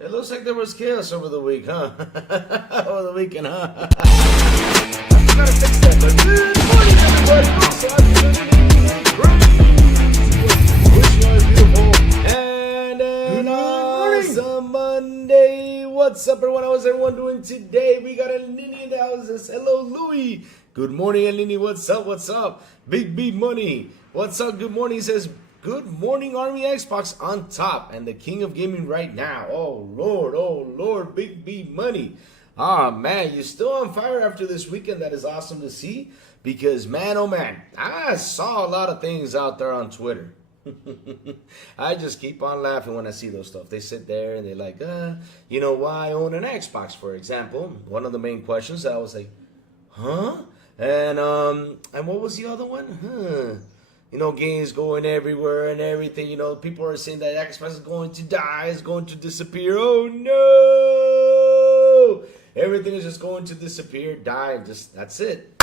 It looks like there was chaos over the week, huh? Over the weekend, huh? I gotta fix that. But good morning, everybody. Wish you a beautiful and an awesome Monday. What's up, everyone? How's everyone doing today? We got El Nini in the house. Hello, Louie. Good morning, El Nini. What's up? What's up? Big B Money. What's up? Good morning. He says, good morning, Army Xbox on top and the king of gaming right now. Oh, Lord, Big B Money. Ah, man, you're still on fire after this weekend. That is awesome to see because, man, oh, man, I saw a lot of things out there on Twitter. I just keep on laughing when I see those stuff. They sit there and they're like, you know, why own an Xbox, for example? One of the main questions, I was like, huh? And what was the other one? You know, games going everywhere and everything. You know, people are saying that Xbox is going to die, is going to disappear. Oh, no! Everything is just going to disappear, die, and just, that's it.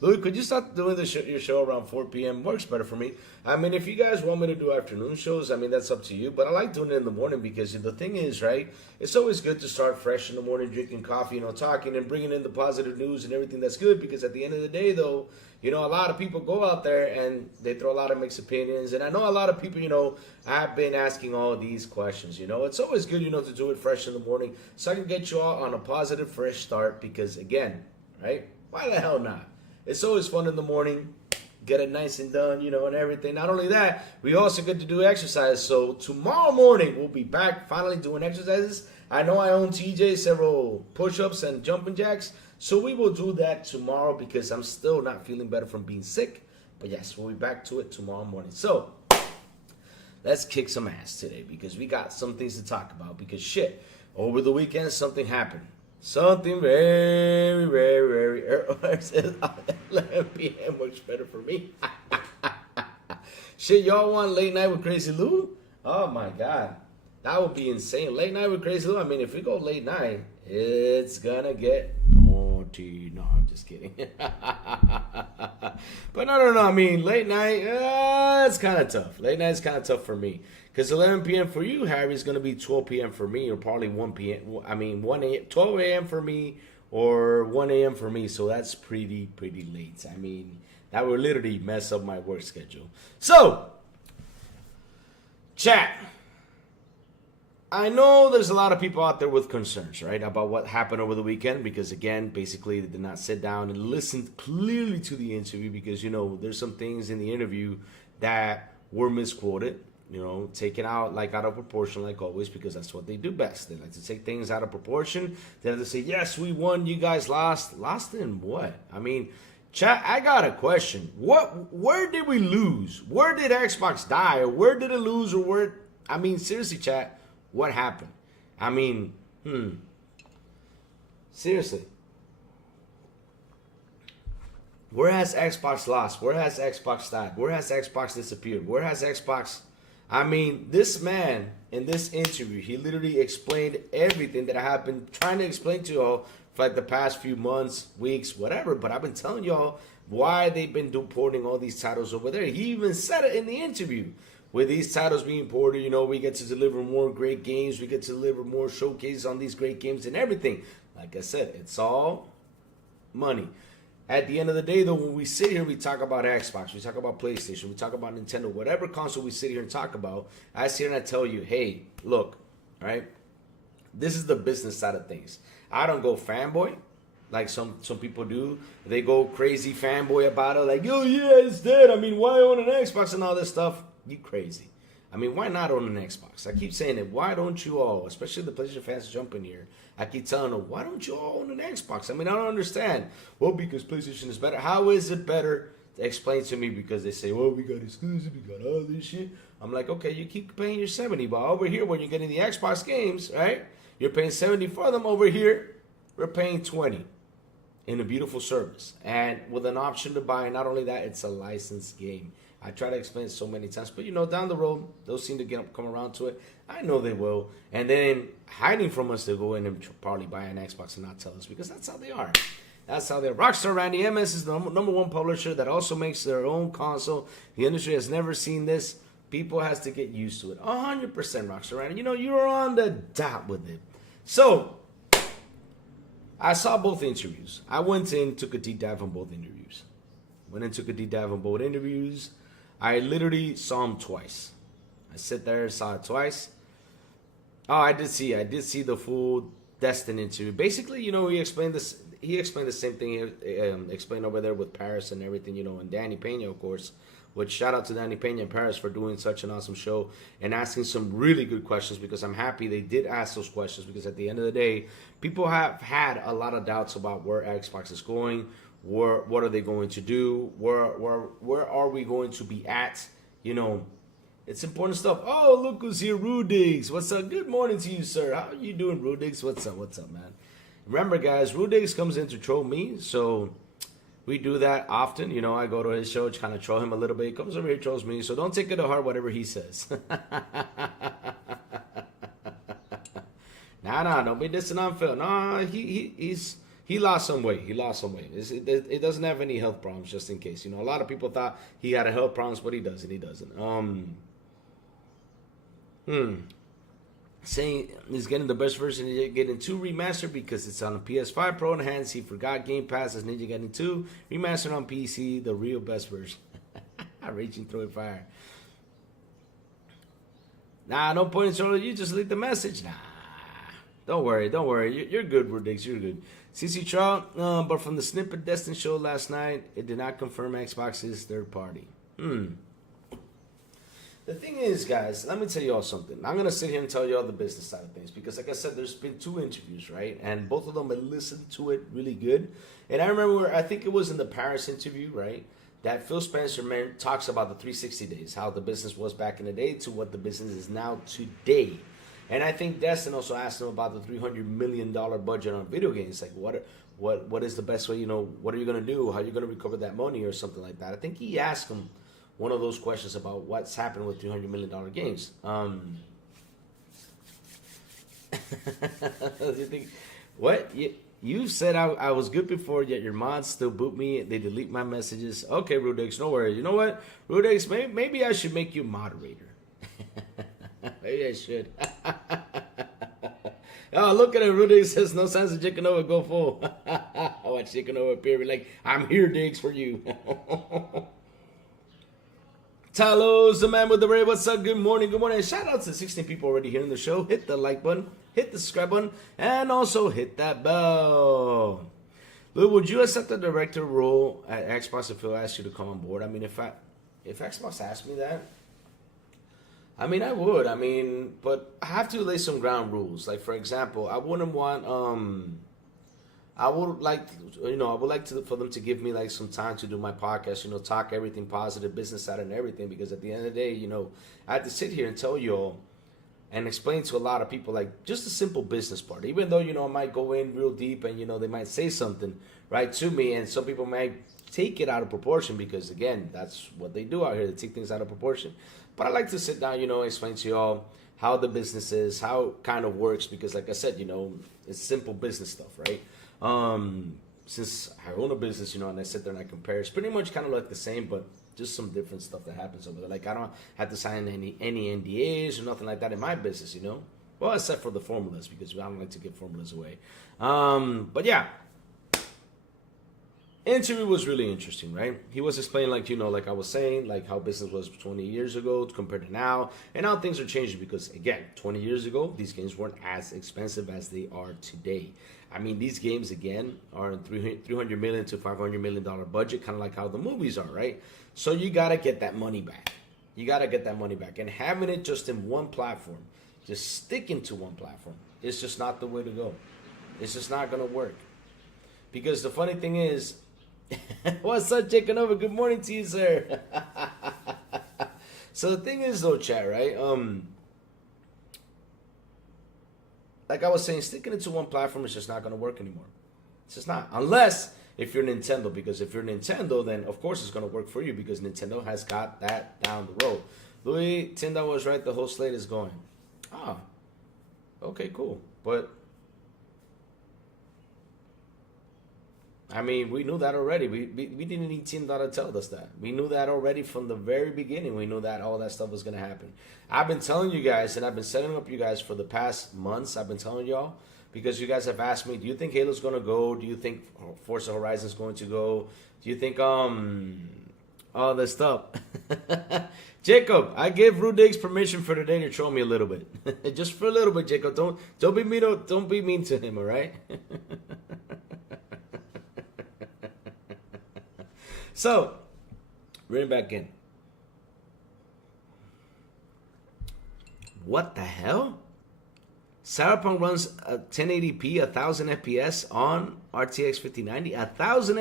Louis, could you start doing your show around 4 p.m.? Works better for me. I mean, if you guys want me to do afternoon shows, I mean, that's up to you. But I like doing it in the morning because the thing is, right, it's always good to start fresh in the morning, drinking coffee, you know, talking and bringing in the positive news and everything that's good. Because at the end of the day, though, you know, a lot of people go out there and they throw a lot of mixed opinions. And I know a lot of people, you know, I've been asking all these questions, you know. It's always good, you know, to do it fresh in the morning so I can get you all on a positive, fresh start. Because, again, right, why the hell not? It's always fun in the morning, get it nice and done, you know, and everything. Not only that, we also get to do exercise. So tomorrow morning, we'll be back finally doing exercises. I know I own TJ several push-ups and jumping jacks. So we will do that tomorrow because I'm still not feeling better from being sick. But yes, we'll be back to it tomorrow morning. So let's kick some ass today because we got some things to talk about. Because shit, over the weekend, something happened. Something very, very, very early. 11 p.m. works better for me. Shit, y'all want late night with Crazy Lou? Oh my God. That would be insane. Late night with Crazy Lou. I mean, if we go late night, it's gonna get naughty. No, I'm just kidding. But no. I mean, late night, it's kind of tough. Late night's kind of tough for me. Because 11 p.m. for you, Harry, is going to be 12 p.m. for me, or probably 1 p.m. I mean, 12 a.m. for me, or 1 a.m. for me. So that's pretty late. I mean, that would literally mess up my work schedule. So, chat. I know there's a lot of people out there with concerns, right, about what happened over the weekend. Because, again, basically, they did not sit down and listen clearly to the interview. Because, you know, there's some things in the interview that were misquoted. You know, taken out of proportion like always because that's what they do best. They like to take things out of proportion. They have to say, yes, we won, you guys lost. Lost in what? I mean, chat, I got a question. Where did we lose? Where did Xbox die? Or where did it lose? Or where? I mean, seriously, chat, what happened? I mean, seriously. Where has Xbox lost? Where has Xbox died? Where has Xbox disappeared? Where has Xbox... I mean, this man, in this interview, he literally explained everything that I have been trying to explain to y'all for like the past few months, weeks, whatever. But I've been telling y'all why they've been porting all these titles over there. He even said it in the interview. With these titles being ported, you know, we get to deliver more great games. We get to deliver more showcases on these great games and everything. Like I said, it's all money. At the end of the day, though, when we sit here, we talk about Xbox, we talk about PlayStation, we talk about Nintendo, whatever console we sit here and talk about, I sit here and I tell you, hey, look, right? This is the business side of things. I don't go fanboy like some people do. They go crazy fanboy about it, like, oh, yeah, it's dead. I mean, why own an Xbox and all this stuff? You crazy. I mean, why not own an Xbox? I keep saying it. Why don't you all, especially the PlayStation fans jump in here, I keep telling them, why don't you all own an Xbox? I mean, I don't understand. Well, because PlayStation is better. How is it better? Explain to me, because they say, well, we got exclusive, we got all this shit. I'm like, okay, you keep paying your 70, but over here, when you're getting the Xbox games, right, you're paying 70 for them. Over here, we're paying 20 in a beautiful service. And with an option to buy, not only that, it's a licensed game. I try to explain it so many times, but you know, down the road, they'll seem to come around to it. I know they will. And then hiding from us, they'll go in and probably buy an Xbox and not tell us, because that's how they are. That's how they're. Rockstar Randy MS is the number one publisher that also makes their own console. The industry has never seen this. People has to get used to it. 100% Rockstar. And you're on the dot with it. So, I saw both interviews. I went in, took a deep dive on both interviews. I literally saw him twice. I sit there, saw it twice. Oh, I did see the full Destin interview. Basically, he explained this. He explained the same thing he explained over there with Paris and everything, and Danny Pena, of course. Which shout out to Danny Pena and Paris for doing such an awesome show and asking some really good questions, because I'm happy they did ask those questions, because at the end of the day, people have had a lot of doubts about where Xbox is going, what are they going to do, where are we going to be at, It's important stuff. Oh, look who's here, Rudigs. What's up? Good morning to you, sir. How are you doing, Rudigs? What's up, man? Remember, guys, Rudigs comes in to troll me, so we do that often. I go to his show to kind of troll him a little bit. He comes over here, trolls me, so don't take it to heart whatever he says. Nah, don't be dissing on Phil. Nah, he lost some weight. It doesn't have any health problems, just in case. A lot of people thought he had a health problems, but he doesn't. Saying he's getting the best version of Ninja Gaiden 2 remastered because it's on a PS5 Pro enhanced. He forgot Game Pass as Ninja Gaiden 2 remastered on PC, the real best version. Raging through a fire. Nah, no point in trolling. You just leave the message. Nah, don't worry. You're good, Rodix. You're good. CC Trout, but from the snippet Destin show last night, it did not confirm Xbox's third party. The thing is, guys, let me tell you all something. I'm going to sit here and tell you all the business side of things, because like I said, there's been 2 interviews, right? And both of them, I listened to it really good. And I remember, I think it was in the Paris interview, right, that Phil Spencer talks about the 360 days, how the business was back in the day to what the business is now today. And I think Destin also asked him about the $300 million budget on video games. Like, what is the best way, what are you going to do? How are you going to recover that money or something like that? I think he asked him one of those questions about what's happened with $300 million games. You think, what? You said I was good before, yet your mods still boot me. They delete my messages. Okay, Rudix, no worries. You know what, Rudix, maybe I should make you moderator. Maybe I should. Oh, look at it. Rudix says no signs of Chicken Nova. Go full. Watch Chicken Nova appear. Be like, I'm here, Diggs, for you. Talos, the man with the ray. What's up? Good morning. Shout out to 16 people already here in the show. Hit the like button, hit the subscribe button, and also hit that bell. Lou, would you accept the director role at Xbox if Phil asked you to come on board? I mean, if Xbox asked me that, I mean, I would. I mean, but I have to lay some ground rules. Like, for example, I wouldn't want I would like, for them to give me like some time to do my podcast, talk everything positive, business side and everything, because at the end of the day, I have to sit here and tell you all and explain to a lot of people like just the simple business part, even though, I might go in real deep and, they might say something right to me, and some people might take it out of proportion because, again, that's what they do out here. They take things out of proportion. But I like to sit down, explain to you all how the business is, how it kind of works, because like I said, it's simple business stuff, right? Since I own a business, and I sit there and I compare, it's pretty much kind of like the same, but just some different stuff that happens over there. Like, I don't have to sign any NDAs or nothing like that in my business, Well, except for the formulas, because I don't like to give formulas away. But yeah, interview was really interesting, right? He was explaining, like I was saying, like how business was 20 years ago compared to now, and how things are changing because, again, 20 years ago, these games weren't as expensive as they are today. I mean, these games, again, are in $300 million to $500 million budget, kind of like how the movies are, right? So you got to get that money back. And having it just in one platform, just sticking to one platform, it's just not the way to go. It's just not going to work. Because the funny thing is, what's up, Chicken Over? Good morning to you, sir. So the thing is, though, chat, right? Like I was saying, sticking it to one platform is just not going to work anymore. It's just not. Unless if you're Nintendo, because if you're Nintendo, then of course it's going to work for you because Nintendo has got that down the road. Louis, Tyndall was right. The whole slate is going. Ah, okay, cool. But I mean, we knew that already. We didn't need Team Data to tell us that. We knew that already from the very beginning. We knew that all that stuff was going to happen. I've been telling you guys, and I've been setting up you guys for the past months. I've been telling y'all because you guys have asked me, do you think Halo's going to go? Do you think Forza Horizon's going to go? Do you think all this stuff? Jacob, I gave Rudig's permission for today to troll me a little bit. Just for a little bit, Jacob. Don't be mean. Don't be mean to him. All right. So, bring it back in. What the hell? Cyberpunk runs a 1080p, 1000 FPS on RTX 5090. 1000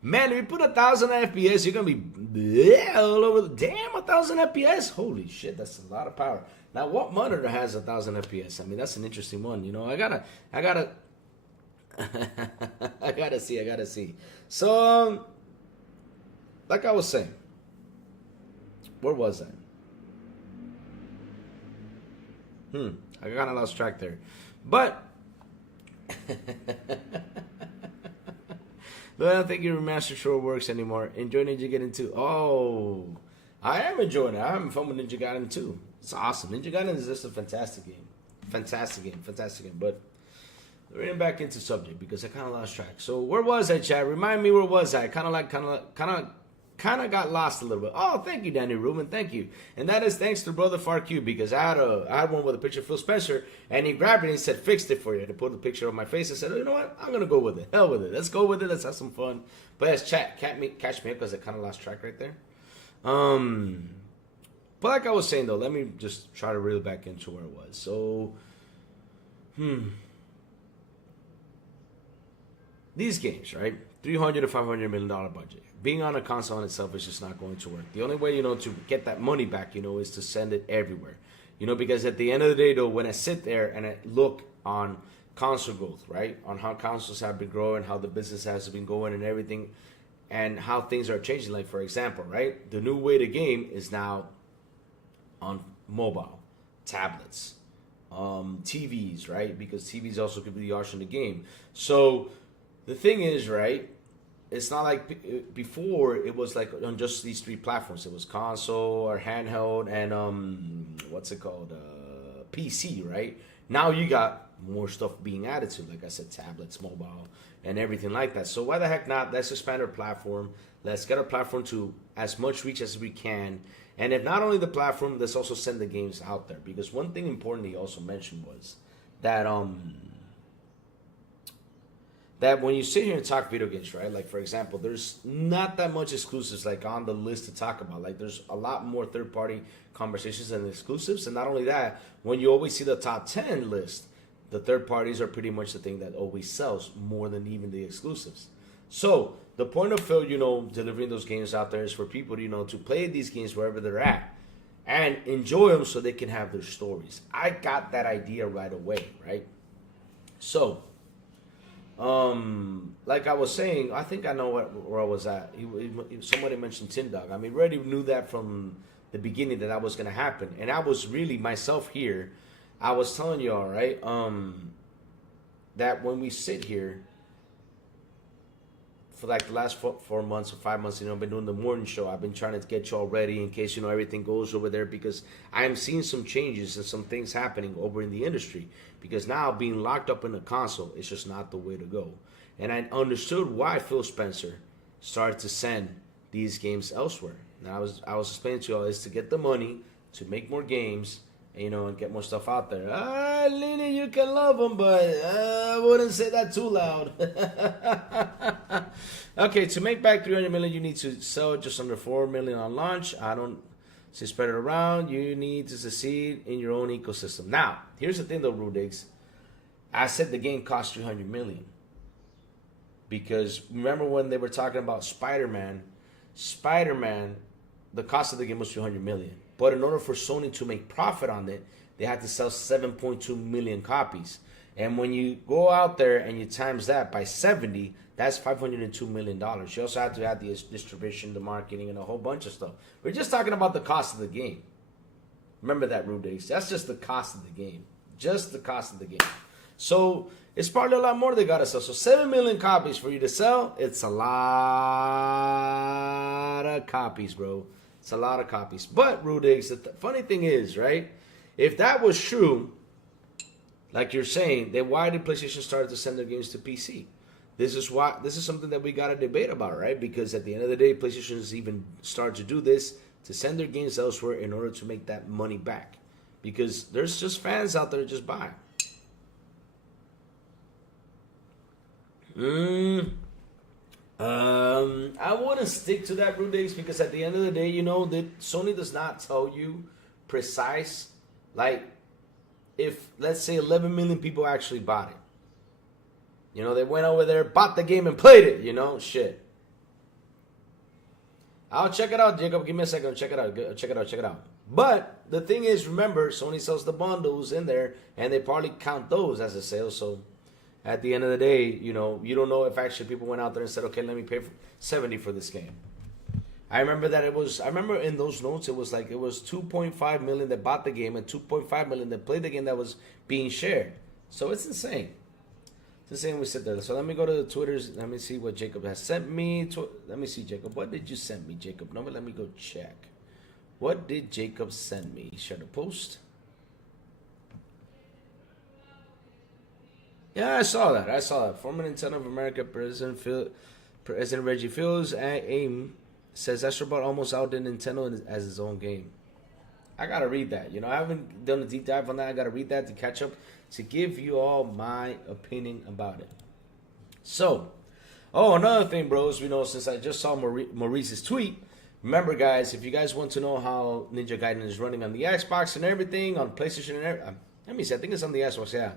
man, if you put 1000 FPS, you're gonna be all over. Damn, 1000 FPS. Holy shit, that's a lot of power. Now, what monitor has 1000 FPS? I mean, that's an interesting one. You know, I gotta I gotta see. So, like I was saying, where was I? I kind of lost track there. But, I don't think your remaster sure works anymore. Enjoy Ninja Gaiden 2. Oh, I am enjoying it. I'm having fun with Ninja Gaiden 2. It's awesome. Ninja Gaiden is just a fantastic game. Fantastic game. But, we're getting back into subject because I kind of lost track. So, where was I, Chad? Remind me, where was I? Kind of got lost a little bit. Oh, thank you, Danny Rubin. Thank you. And that is thanks to Brother FarQ because I had one with a picture of Phil Spencer, and he grabbed it and he said, fixed it for you. To put the picture of my face, I said, oh, you know what? I'm going to go with it. Hell with it. Let's go with it. Let's have some fun. But yes, chat, catch me up because I kind of lost track right there. But like I was saying, though, let me just try to reel back into where it was. So, these games, right? $300 to $500 million budget. Being on a console in itself is just not going to work. The only way, to get that money back, is to send it everywhere. Because at the end of the day, though, when I sit there and I look on console growth, right? On how consoles have been growing, how the business has been going and everything, and how things are changing. Like, for example, right? The new way to game is now on mobile, tablets, TVs, right? Because TVs also could be the option to game. So the thing is, right? It's not like before. It was like on just these three platforms. It was console or handheld and PC, right? Now you got more stuff being added to, like I said, tablets, mobile, and everything like that. So why the heck not? Let's expand our platform. Let's get our platform to as much reach as we can. And if not only the platform, let's also send the games out there. Because one thing important he also mentioned was that that when you sit here and talk video games, right? Like, for example, there's not that much exclusives like on the list to talk about. Like, there's a lot more third-party conversations and exclusives. And not only that, when you always see the top 10 list, the third parties are pretty much the thing that always sells more than even the exclusives. So the point of Phil, delivering those games out there is for people, to play these games wherever they're at and enjoy them so they can have their stories. I got that idea right away, right? So, like I was saying, I think I know where I was at. Somebody mentioned Tin Dog. I mean, we already knew that from the beginning that was going to happen. And I was really myself here. I was telling you all, right, that when we sit here for like the last 4 months or 5 months, I've been doing the morning show. I've been trying to get you all ready in case, everything goes over there because I am seeing some changes and some things happening over in the industry. Because now being locked up in a console is just not the way to go. And I understood why Phil Spencer started to send these games elsewhere. Now I was explaining to you all is to get the money to make more games, and get more stuff out there. Lily, you can love them, but I wouldn't say that too loud. Okay, to make back 300 million, you need to sell just under 4 million on launch. I don't say spread it around. You need to succeed in your own ecosystem. Now, here's the thing though, Rudigs. I said the game cost 300 million. Because remember when they were talking about Spider-Man, the cost of the game was 300 million. But in order for Sony to make profit on it, they had to sell 7.2 million copies. And when you go out there and you times that by 70, that's $502 million. You also have to add the distribution, the marketing, and a whole bunch of stuff. We're just talking about the cost of the game. Remember that, Rude Days. That's just the cost of the game. Just the cost of the game. So it's probably a lot more they gotta sell. So 7 million copies for you to sell, it's a lot of copies, bro. It's a lot of copies. But, Rudex, the funny thing is, right? If that was true, like you're saying, then why did PlayStation start to send their games to PC? This is something that we gotta debate about, right? Because at the end of the day, PlayStation has even started to do this to send their games elsewhere in order to make that money back. Because there's just fans out there that just buy. I wouldn't stick to that, Rudex, because at the end of the day, you know, that Sony does not tell you precise, like, if, let's say, 11 million people actually bought it. You know, they went over there, bought the game, and played it, you know? Shit. I'll check it out, Jacob. Give me a second. Check it out. Check it out. But the thing is, remember, Sony sells the bundles in there, and they probably count those as a sale. So at the end of the day, you know, you don't know if actually people went out there and said, okay, let me pay for $70 for this game. I remember in those notes, it was 2.5 million that bought the game and 2.5 million that played the game that was being shared. So it's insane. It's insane we sit there. So let me go to the Twitters. Let me see what Jacob has sent me. Let me see, Jacob. What did you send me, Jacob? No, but let me go check. What did Jacob send me? Share the post. Yeah, I saw that. Former Nintendo of America President Reggie Fils AIM says Astrobot almost outdid Nintendo as his own game. I gotta read that. You know, I haven't done a deep dive on that. I gotta read that to catch up, to give you all my opinion about it. So, another thing, bros, you know, since I just saw Maurice's tweet, remember, guys, if you guys want to know how Ninja Gaiden is running on the Xbox and everything, on PlayStation and everything, let me see, I think it's on the Xbox, yeah.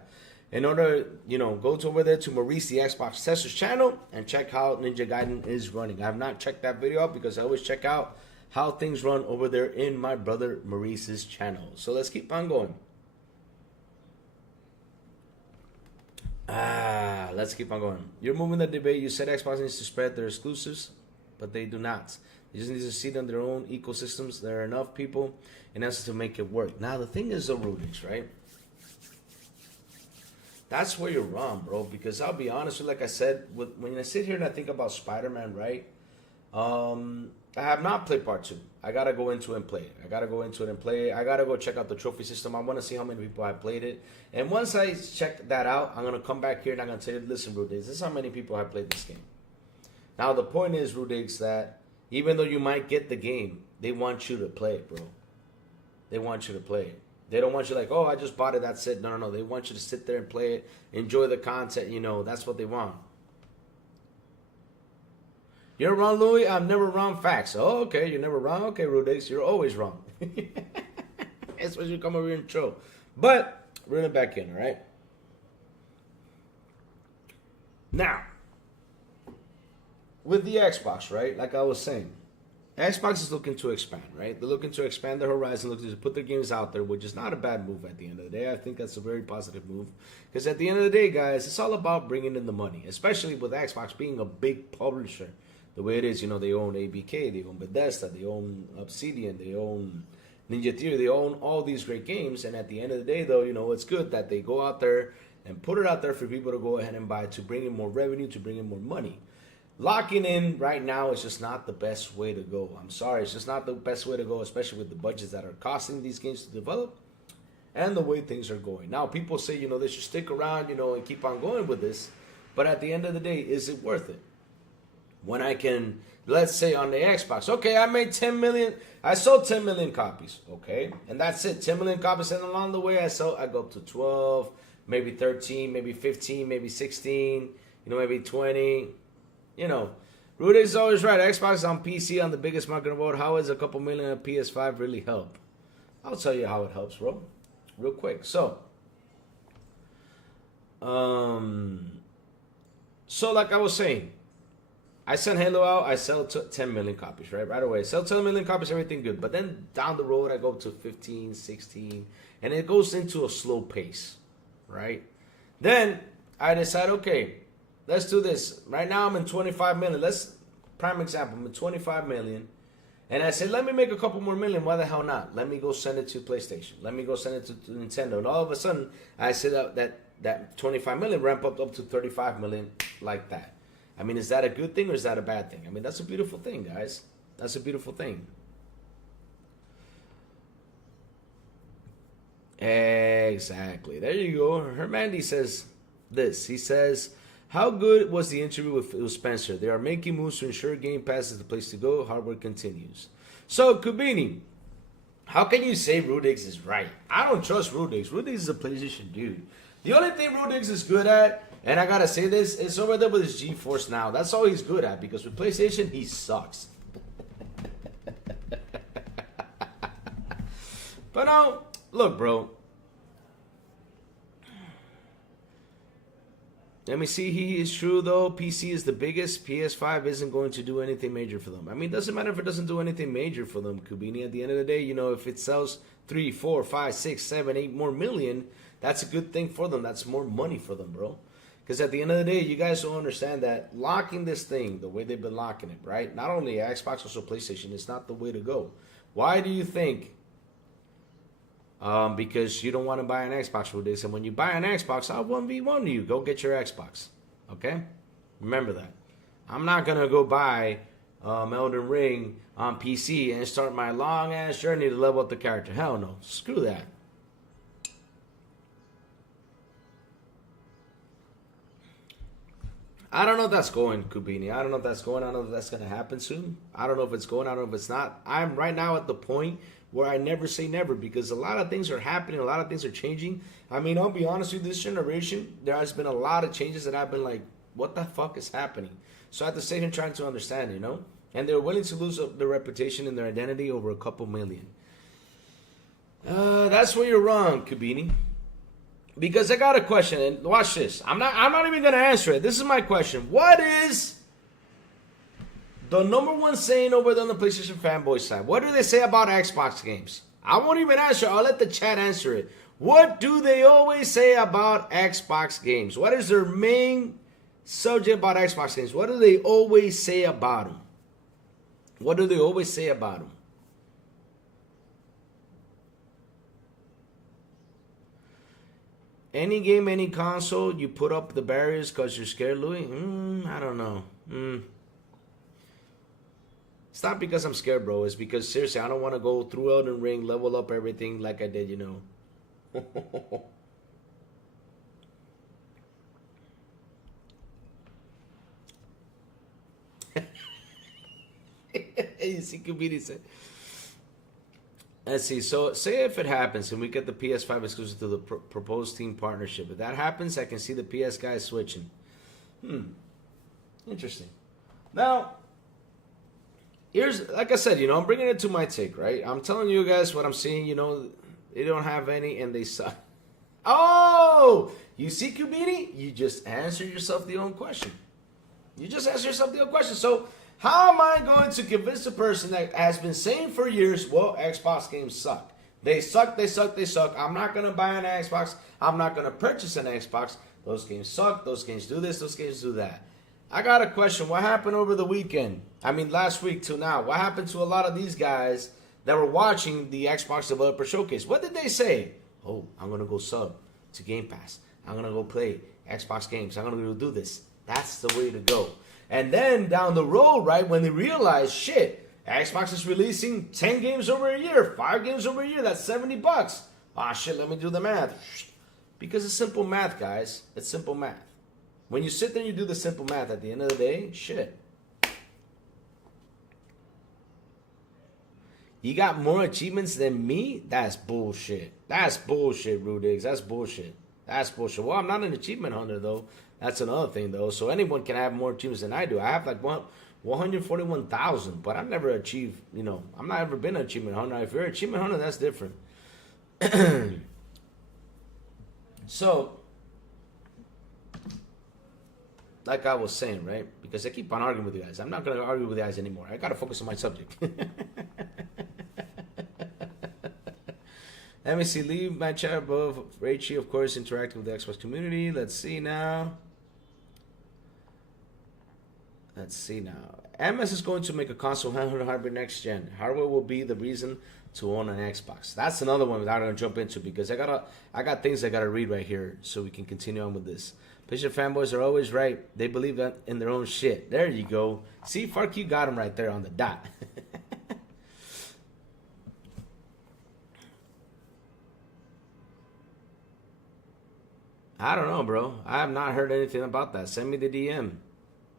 In order, you know, go over there to Maurice, the Xbox Testers channel, and check how Ninja Gaiden is running. I have not checked that video out because I always check out how things run over there in my brother Maurice's channel. So let's keep on going. Let's keep on going. You're moving the debate. You said Xbox needs to spread their exclusives, but they do not. They just need to see it on their own ecosystems. There are enough people in essence to make it work. Now, the thing is the Rubik's, right? That's where you're wrong, bro. Because I'll be honest with you, like I said, when I sit here and I think about Spider-Man, right? I have not played part 2. I gotta go into it and play it. I gotta go check out the trophy system. I want to see how many people have played it. And once I check that out, I'm gonna come back here and I'm gonna tell you, listen, Rudigs, this is how many people have played this game. Now the point is, Rudigs, that even though you might get the game, they want you to play it, bro. They want you to play it. They don't want you like, oh, I just bought it, that's it. No. They want you to sit there and play it, enjoy the content, you know. That's what they want. You're wrong, Louis. I'm never wrong. Facts. Oh, okay. You're never wrong. Okay, Rudex. You're always wrong. That's what you come over here and show. But we're gonna back in, all right? Now, with the Xbox, right? Like I was saying, Xbox is looking to expand, right? They're looking to expand their horizon, looking to put their games out there, which is not a bad move at the end of the day. I think that's a very positive move. Because at the end of the day, guys, it's all about bringing in the money, especially with Xbox being a big publisher. The way it is, you know, they own ABK, they own Bethesda, they own Obsidian, they own Ninja Theory, they own all these great games. And at the end of the day, though, you know, it's good that they go out there and put it out there for people to go ahead and buy, to bring in more revenue, to bring in more money. Locking in right now is just not the best way to go. I'm sorry, it's just not the best way to go, especially with the budgets that are costing these games to develop and the way things are going. Now, people say, you know, they should stick around, you know, and keep on going with this. But at the end of the day, is it worth it? When I can, let's say on the Xbox, okay, I made 10 million, I sold 10 million copies, okay? And that's it, 10 million copies, and along the way I go up to 12, maybe 13, maybe 15, maybe 16, you know, maybe 20. You know, Rudy is always right. Xbox on PC on the biggest market in the world. How is a couple million on PS5 really help? I'll tell you how it helps, bro. Real quick. So like I was saying, I sent Halo out. I sell 10 million copies, right? Right away. Sell 10 million copies, everything good. But then down the road, I go to 15, 16, and it goes into a slow pace, right? Then I decide, okay, let's do this. Right now I'm in 25 million. Prime example, I'm in 25 million. And I said, let me make a couple more million. Why the hell not? Let me go send it to PlayStation. Let me go send it to Nintendo. And all of a sudden, I said that that 25 million ramp up to 35 million like that. I mean, is that a good thing or is that a bad thing? I mean, that's a beautiful thing, guys. That's a beautiful thing. Exactly. There you go. Hermandy says this. He says, how good was the interview with Spencer? They are making moves to ensure Game Pass is the place to go. Hard work continues. So, Kubini, how can you say Rudix is right? I don't trust Rudix. Rudix is a PlayStation dude. The only thing Rudix is good at, and I gotta say this, is over there with his GeForce Now. That's all he's good at, because with PlayStation, he sucks. But now, look, bro. Let me see. He is true, though. PC is the biggest. PS5 isn't going to do anything major for them. I mean, it doesn't matter if it doesn't do anything major for them, Kubini. At the end of the day, you know, if it sells 3, 4, 5, 6, 7, 8 more million, that's a good thing for them. That's more money for them, bro. Because at the end of the day, you guys don't understand that locking this thing the way they've been locking it, right? Not only Xbox, also PlayStation, it's not the way to go. Why do you think? Because you don't want to buy an Xbox for this. And when you buy an Xbox, I'll 1v1 you. Go get your Xbox. Okay? Remember that. I'm not going to go buy Elden Ring on PC and start my long-ass journey to level up the character. Hell no. Screw that. I don't know if that's going, Kubini. I don't know if that's going. I don't know if that's going to happen soon. I don't know if it's going. I don't know if it's not. I'm right now at the point where I never say never, because a lot of things are happening. A lot of things are changing. I mean, I'll be honest with you, this generation, there has been a lot of changes that I've been like, what the fuck is happening? So I have to sit here trying to understand, you know? And they're willing to lose their reputation and their identity over a couple million. That's where you're wrong, Kabini. Because I got a question, and watch this. I'm not even gonna answer it. This is my question. What is the number one saying over there on the PlayStation fanboy side? What do they say about Xbox games? I won't even answer. I'll let the chat answer it. What do they always say about Xbox games? What is their main subject about Xbox games? What do they always say about them? What do they always say about them? Any game, any console, you put up the barriers because you're scared, Louis? I don't know. It's not because I'm scared, bro. It's because, seriously, I don't want to go through Elden Ring, level up everything like I did, you know. You see, Kubini said. Let's see. So, say if it happens and we get the PS5 exclusive to the proposed team partnership. If that happens, I can see the PS guys switching. Interesting. Now, here's, like I said, you know, I'm bringing it to my take, right? I'm telling you guys what I'm seeing. You know, they don't have any and they suck. Oh! You see, Kubini? You just answered yourself the own question. You just answered yourself the own question. So, how am I going to convince a person that has been saying for years, well, Xbox games suck? They suck, they suck, they suck. I'm not going to buy an Xbox. I'm not going to purchase an Xbox. Those games suck. Those games do this. Those games do that. I got a question. What happened over the weekend? I mean, last week till now. What happened to a lot of these guys that were watching the Xbox Developer Showcase? What did they say? Oh, I'm going to go sub to Game Pass. I'm going to go play Xbox games. I'm going to go do this. That's the way to go. And then down the road, right, when they realize, shit, Xbox is releasing 10 games over a year, 5 games over a year, that's $70. Ah, shit, let me do the math. Because it's simple math, guys. It's simple math. When you sit there and you do the simple math, at the end of the day, shit. You got more achievements than me? That's bullshit. That's bullshit, Rudigs. That's bullshit. That's bullshit. Well, I'm not an achievement hunter, though. That's another thing, though. So anyone can have more achievements than I do. I have like 141,000, but I've never achieved, you know, I've not ever been an achievement hunter. If you're an achievement hunter, that's different. So, like I was saying, right? Because I keep on arguing with you guys. I'm not going to argue with you guys anymore. I got to focus on my subject. Let me see. Leave my chat above. Rachie, of course, interacting with the Xbox community. Let's see now. MS is going to make a console handheld hardware next gen. Hardware will be the reason to own an Xbox. That's another one that I'm gonna jump into because I got things I gotta read right here so we can continue on with this. PlayStation fanboys are always right. They believe that in their own shit. There you go. See, FarQ got him right there on the dot. I don't know, bro. I have not heard anything about that. Send me the DM.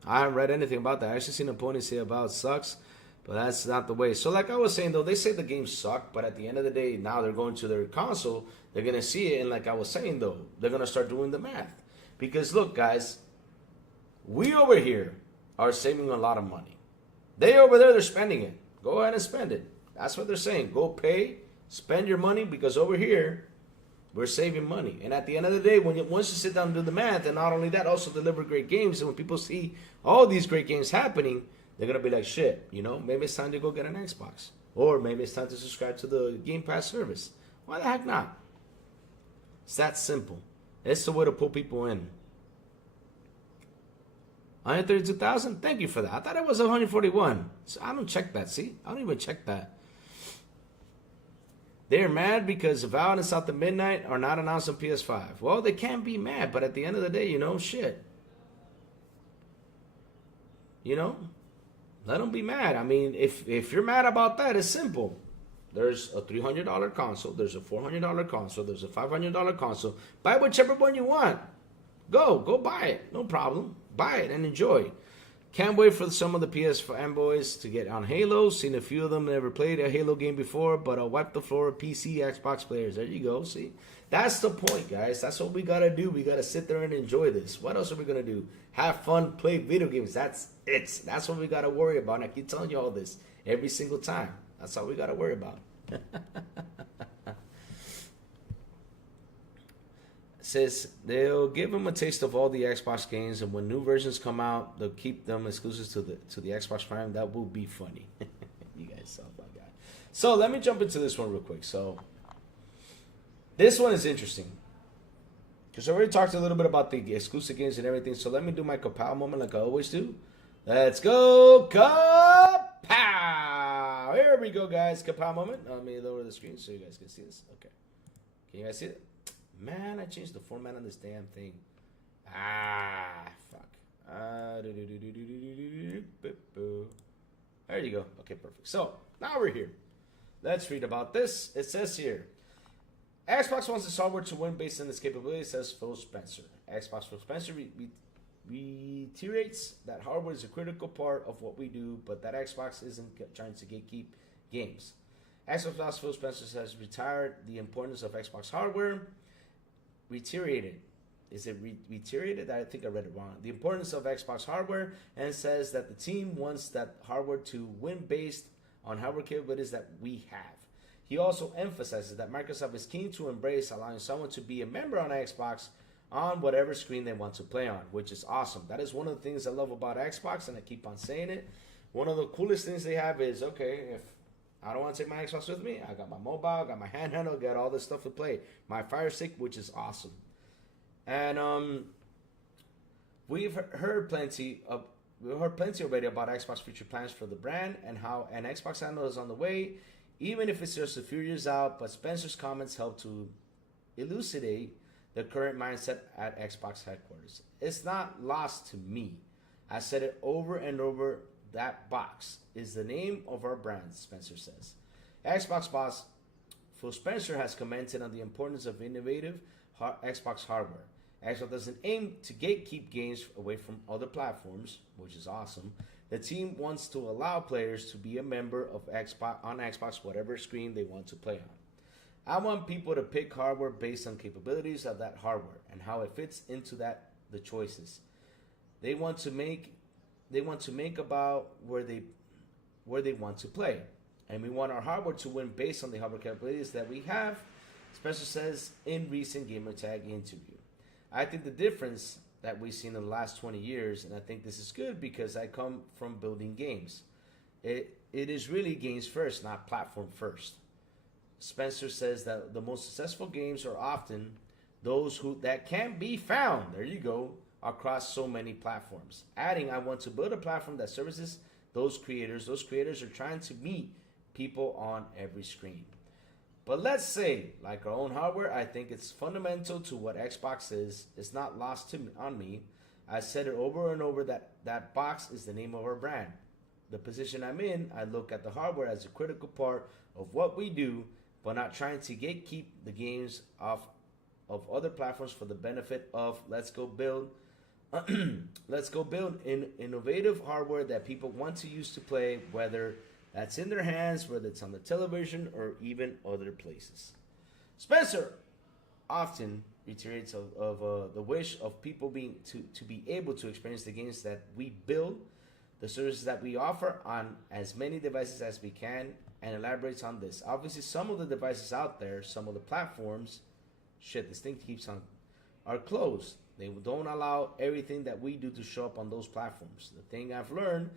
I haven't read anything about that. I actually seen a pony say about it sucks, but that's not the way. So like I was saying though, they say the games suck, but at the end of the day, now they're going to their console, they're gonna see it, and like I was saying though, they're gonna start doing the math. Because look, guys, we over here are saving a lot of money. They over there, they're spending it. Go ahead and spend it. That's what they're saying. Go pay, spend your money, because over here, we're saving money. And at the end of the day, once you sit down and do the math, and not only that, also deliver great games, and when people see all these great games happening, they're going to be like, shit, you know, maybe it's time to go get an Xbox. Or maybe it's time to subscribe to the Game Pass service. Why the heck not? It's that simple. It's the way to pull people in. 132,000? Thank you for that. I thought it was 141. So I don't check that, see? I don't even check that. They're mad because Valve and South of Midnight are not announced on PS5. Well, they can't be mad, but at the end of the day, you know, shit. You know? Let them be mad. I mean, if you're mad about that, it's simple. There's a $300 console. There's a $400 console. There's a $500 console. Buy whichever one you want. Go buy it. No problem. Buy it and enjoy. Can't wait for some of the PS fanboys to get on Halo. Seen a few of them never played a Halo game before, but I'll wipe the floor of PC, Xbox players. There you go. See? That's the point, guys. That's what we got to do. We got to sit there and enjoy this. What else are we going to do? Have fun, play video games. That's it. That's what we got to worry about. And I keep telling you all this every single time. That's all we got to worry about. Says they'll give them a taste of all the Xbox games, and when new versions come out, they'll keep them exclusive to the Xbox Prime. That will be funny. You guys sound like that. So let me jump into this one real quick. So this one is interesting because I already talked a little bit about the exclusive games and everything. So let me do my kapow moment like I always do. Let's go kapow! Here we go, guys. Kapow moment. Let me lower the screen so you guys can see this. Okay. Can you guys see it? Man, I changed the format on this damn thing. Fuck. There you go. Okay, perfect. So, now we're here. Let's read about this. It says here, Xbox wants its hardware to win based on its capabilities, says Phil Spencer. Xbox Phil Spencer reiterates that hardware is a critical part of what we do, but that Xbox isn't trying to gatekeep games. Xbox boss Phil Spencer has retired the importance of Xbox hardware. Reiterated. Is it reiterated? I think I read it wrong. The importance of Xbox hardware, and says that the team wants that hardware to win based on hardware capabilities that we have. He also emphasizes that Microsoft is keen to embrace allowing someone to be a member on Xbox on whatever screen they want to play on, which is awesome. That is one of the things I love about Xbox, and I keep on saying it. One of the coolest things they have is, okay, if I don't want to take my Xbox with me, I got my mobile, I got my handheld, got all this stuff to play. My Fire Stick, which is awesome. And we've heard plenty already about Xbox future plans for the brand and how an Xbox handle is on the way, even if it's just a few years out. But Spencer's comments help to elucidate the current mindset at Xbox headquarters. It's not lost to me. I said it over and over. That box is the name of our brand, Spencer says. Xbox boss Phil Spencer has commented on the importance of innovative Xbox hardware. Xbox doesn't aim to gatekeep games away from other platforms, which is awesome. The team wants to allow players to be a member of Xbox on Xbox, whatever screen they want to play on. I want people to pick hardware based on capabilities of that hardware and how it fits into the choices. They want to make about where they want to play. And we want our hardware to win based on the hardware capabilities that we have, Spencer says in recent Gamertag interview. I think the difference that we've seen in the last 20 years, and I think this is good because I come from building games. It is really games first, not platform first. Spencer says that the most successful games are often those that can be found, there you go, across so many platforms. Adding, I want to build a platform that services those creators. Those creators are trying to meet people on every screen. But let's say, like our own hardware, I think it's fundamental to what Xbox is. It's not lost on me. I said it over and over that box is the name of our brand. The position I'm in, I look at the hardware as a critical part of what we do, but not trying to gatekeep the games off of other platforms for the benefit of let's go build innovative hardware that people want to use to play, whether that's in their hands, whether it's on the television or even other places. Spencer often reiterates of the wish of people being to be able to experience the games that we build, the services that we offer on as many devices as we can, and elaborates on this. Obviously, some of the devices out there, some of the platforms, this thing keeps on, are closed. They don't allow everything that we do to show up on those platforms. The thing I've learned,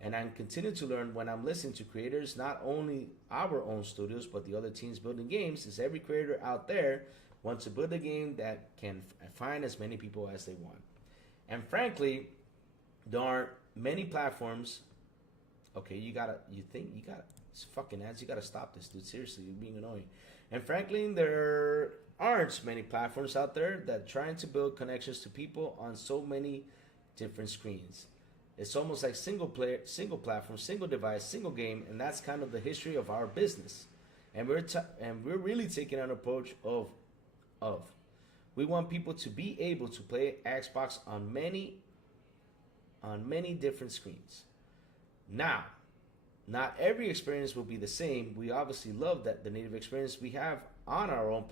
and I continue to learn when I'm listening to creators, not only our own studios, but the other teams building games, is every creator out there wants to build a game that can find as many people as they want. And frankly, there aren't many platforms. Okay, it's fucking ads. You gotta stop this, dude. Seriously, you're being annoying. And frankly, there aren't many platforms out there that are trying to build connections to people on so many different screens. It's almost like single player, single platform, single device, single game, and that's kind of the history of our business. And we're really taking an approach of we want people to be able to play Xbox on many different screens. Now, not every experience will be the same. We obviously love that the native experience we have on our own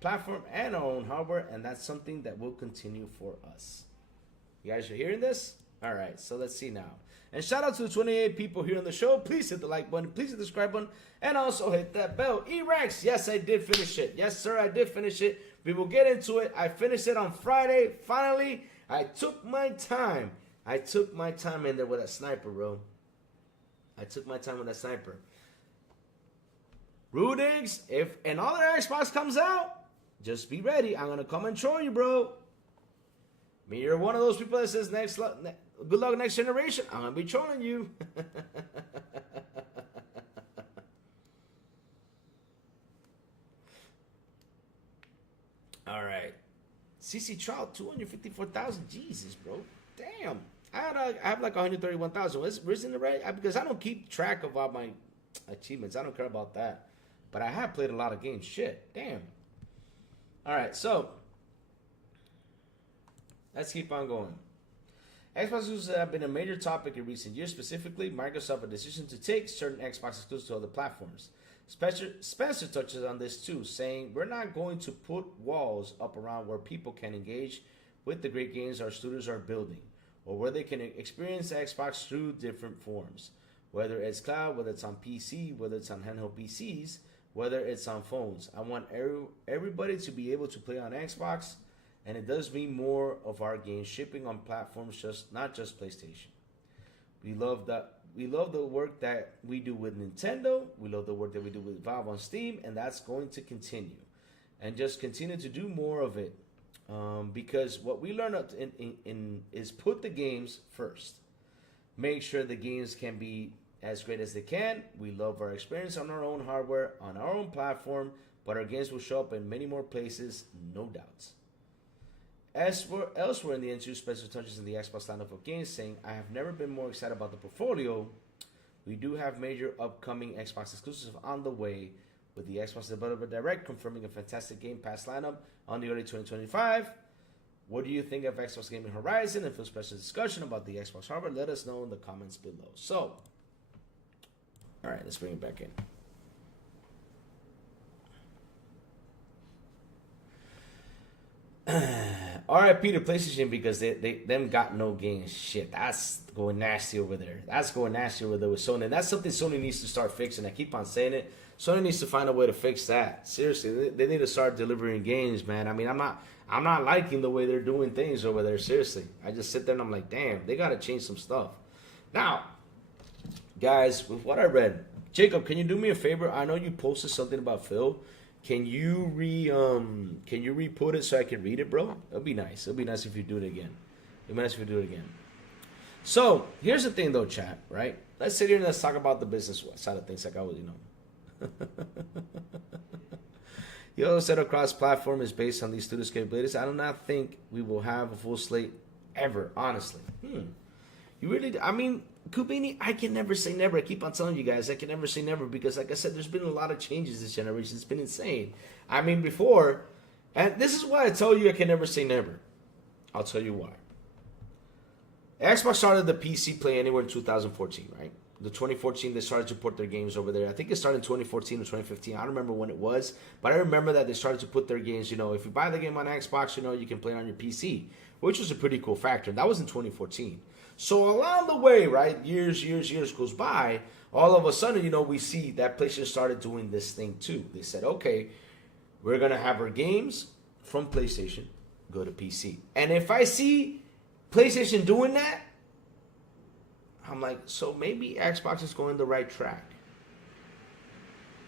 platform and our own hardware, and that's something that will continue for us. You guys are hearing this? All right, so let's see now. And shout out to the 28 people here on the show. Please hit the like button, please hit the subscribe button, and also hit that bell. E-Rex, yes, I did finish it. Yes, sir, I did finish it. We will get into it. I finished it on Friday. Finally, I took my time. I took my time in there with a sniper, bro. I took my time with a sniper. Rudigs, if another Xbox comes out, just be ready. I'm going to come and troll you, bro. I mean, you're one of those people that says good luck next generation. I'm going to be trolling you. All right. CC Trout, 254,000. Jesus, bro. Damn. I have like 131,000. Where's in the right? Because I don't keep track of all my achievements. I don't care about that. But I have played a lot of games. Shit. Damn. All right. So, let's keep on going. Xbox exclusives have been a major topic in recent years. Specifically, Microsoft's decision to take certain Xbox exclusives to other platforms. Spencer touches on this too, saying, we're not going to put walls up around where people can engage with the great games our studios are building, or where they can experience Xbox through different forms. Whether it's cloud, whether it's on PC, whether it's on handheld PCs, whether it's on phones. I want everybody to be able to play on Xbox, and it does mean more of our games shipping on platforms, not just PlayStation. We love the work that we do with Nintendo. We love the work that we do with Valve on Steam, and that's going to continue. And just continue to do more of it. Because what we learn is put the games first. Make sure the games can be as great as they can. We love our experience on our own hardware, on our own platform, but our games will show up in many more places, no doubts. As for elsewhere in the interview, Spencer touches in the Xbox lineup of games, saying, I have never been more excited about the portfolio. We do have major upcoming Xbox exclusives on the way, with the Xbox Developer Direct confirming a fantastic Game Pass lineup on the early 2025. What do you think of Xbox Gaming Horizon? If there's special discussion about the Xbox hardware, let us know in the comments below. So, all right, let's bring it back in. RIP to PlayStation because they got no games. Shit, that's going nasty over there. That's going nasty over there with Sony. And that's something Sony needs to start fixing. I keep on saying it. Sony needs to find a way to fix that. Seriously, they need to start delivering games, man. I mean, I'm not liking the way they're doing things over there. Seriously, I just sit there and I'm like, damn, they got to change some stuff. Now, guys, with what I read, Jacob, can you do me a favor? I know you posted something about Phil. Can you re-put it so I can read it, bro? It'll be nice. It'll be nice if you do it again. It'll be nice if you do it again. So here's the thing, though, chat. Right? Let's sit here and let's talk about the business side of things, like I was, You also said across platform is based on these studios' capabilities. I do not think we will have a full slate ever, honestly. You really, I mean, Kubini, I can never say never. I keep on telling you guys, I can never say never because, like I said, there's been a lot of changes this generation. It's been insane. I mean, before, and this is why I tell you I can never say never. I'll tell you why. Xbox started the PC Play Anywhere in 2014, right? The 2014, they started to put their games over there. I think it started in 2014 or 2015. I don't remember when it was, but I remember that they started to put their games, if you buy the game on Xbox, you can play it on your PC, which was a pretty cool factor. That was in 2014. So along the way, right, years goes by, all of a sudden, we see that PlayStation started doing this thing too. They said, okay, we're going to have our games from PlayStation go to PC. And if I see PlayStation doing that, I'm like, so maybe Xbox is going the right track.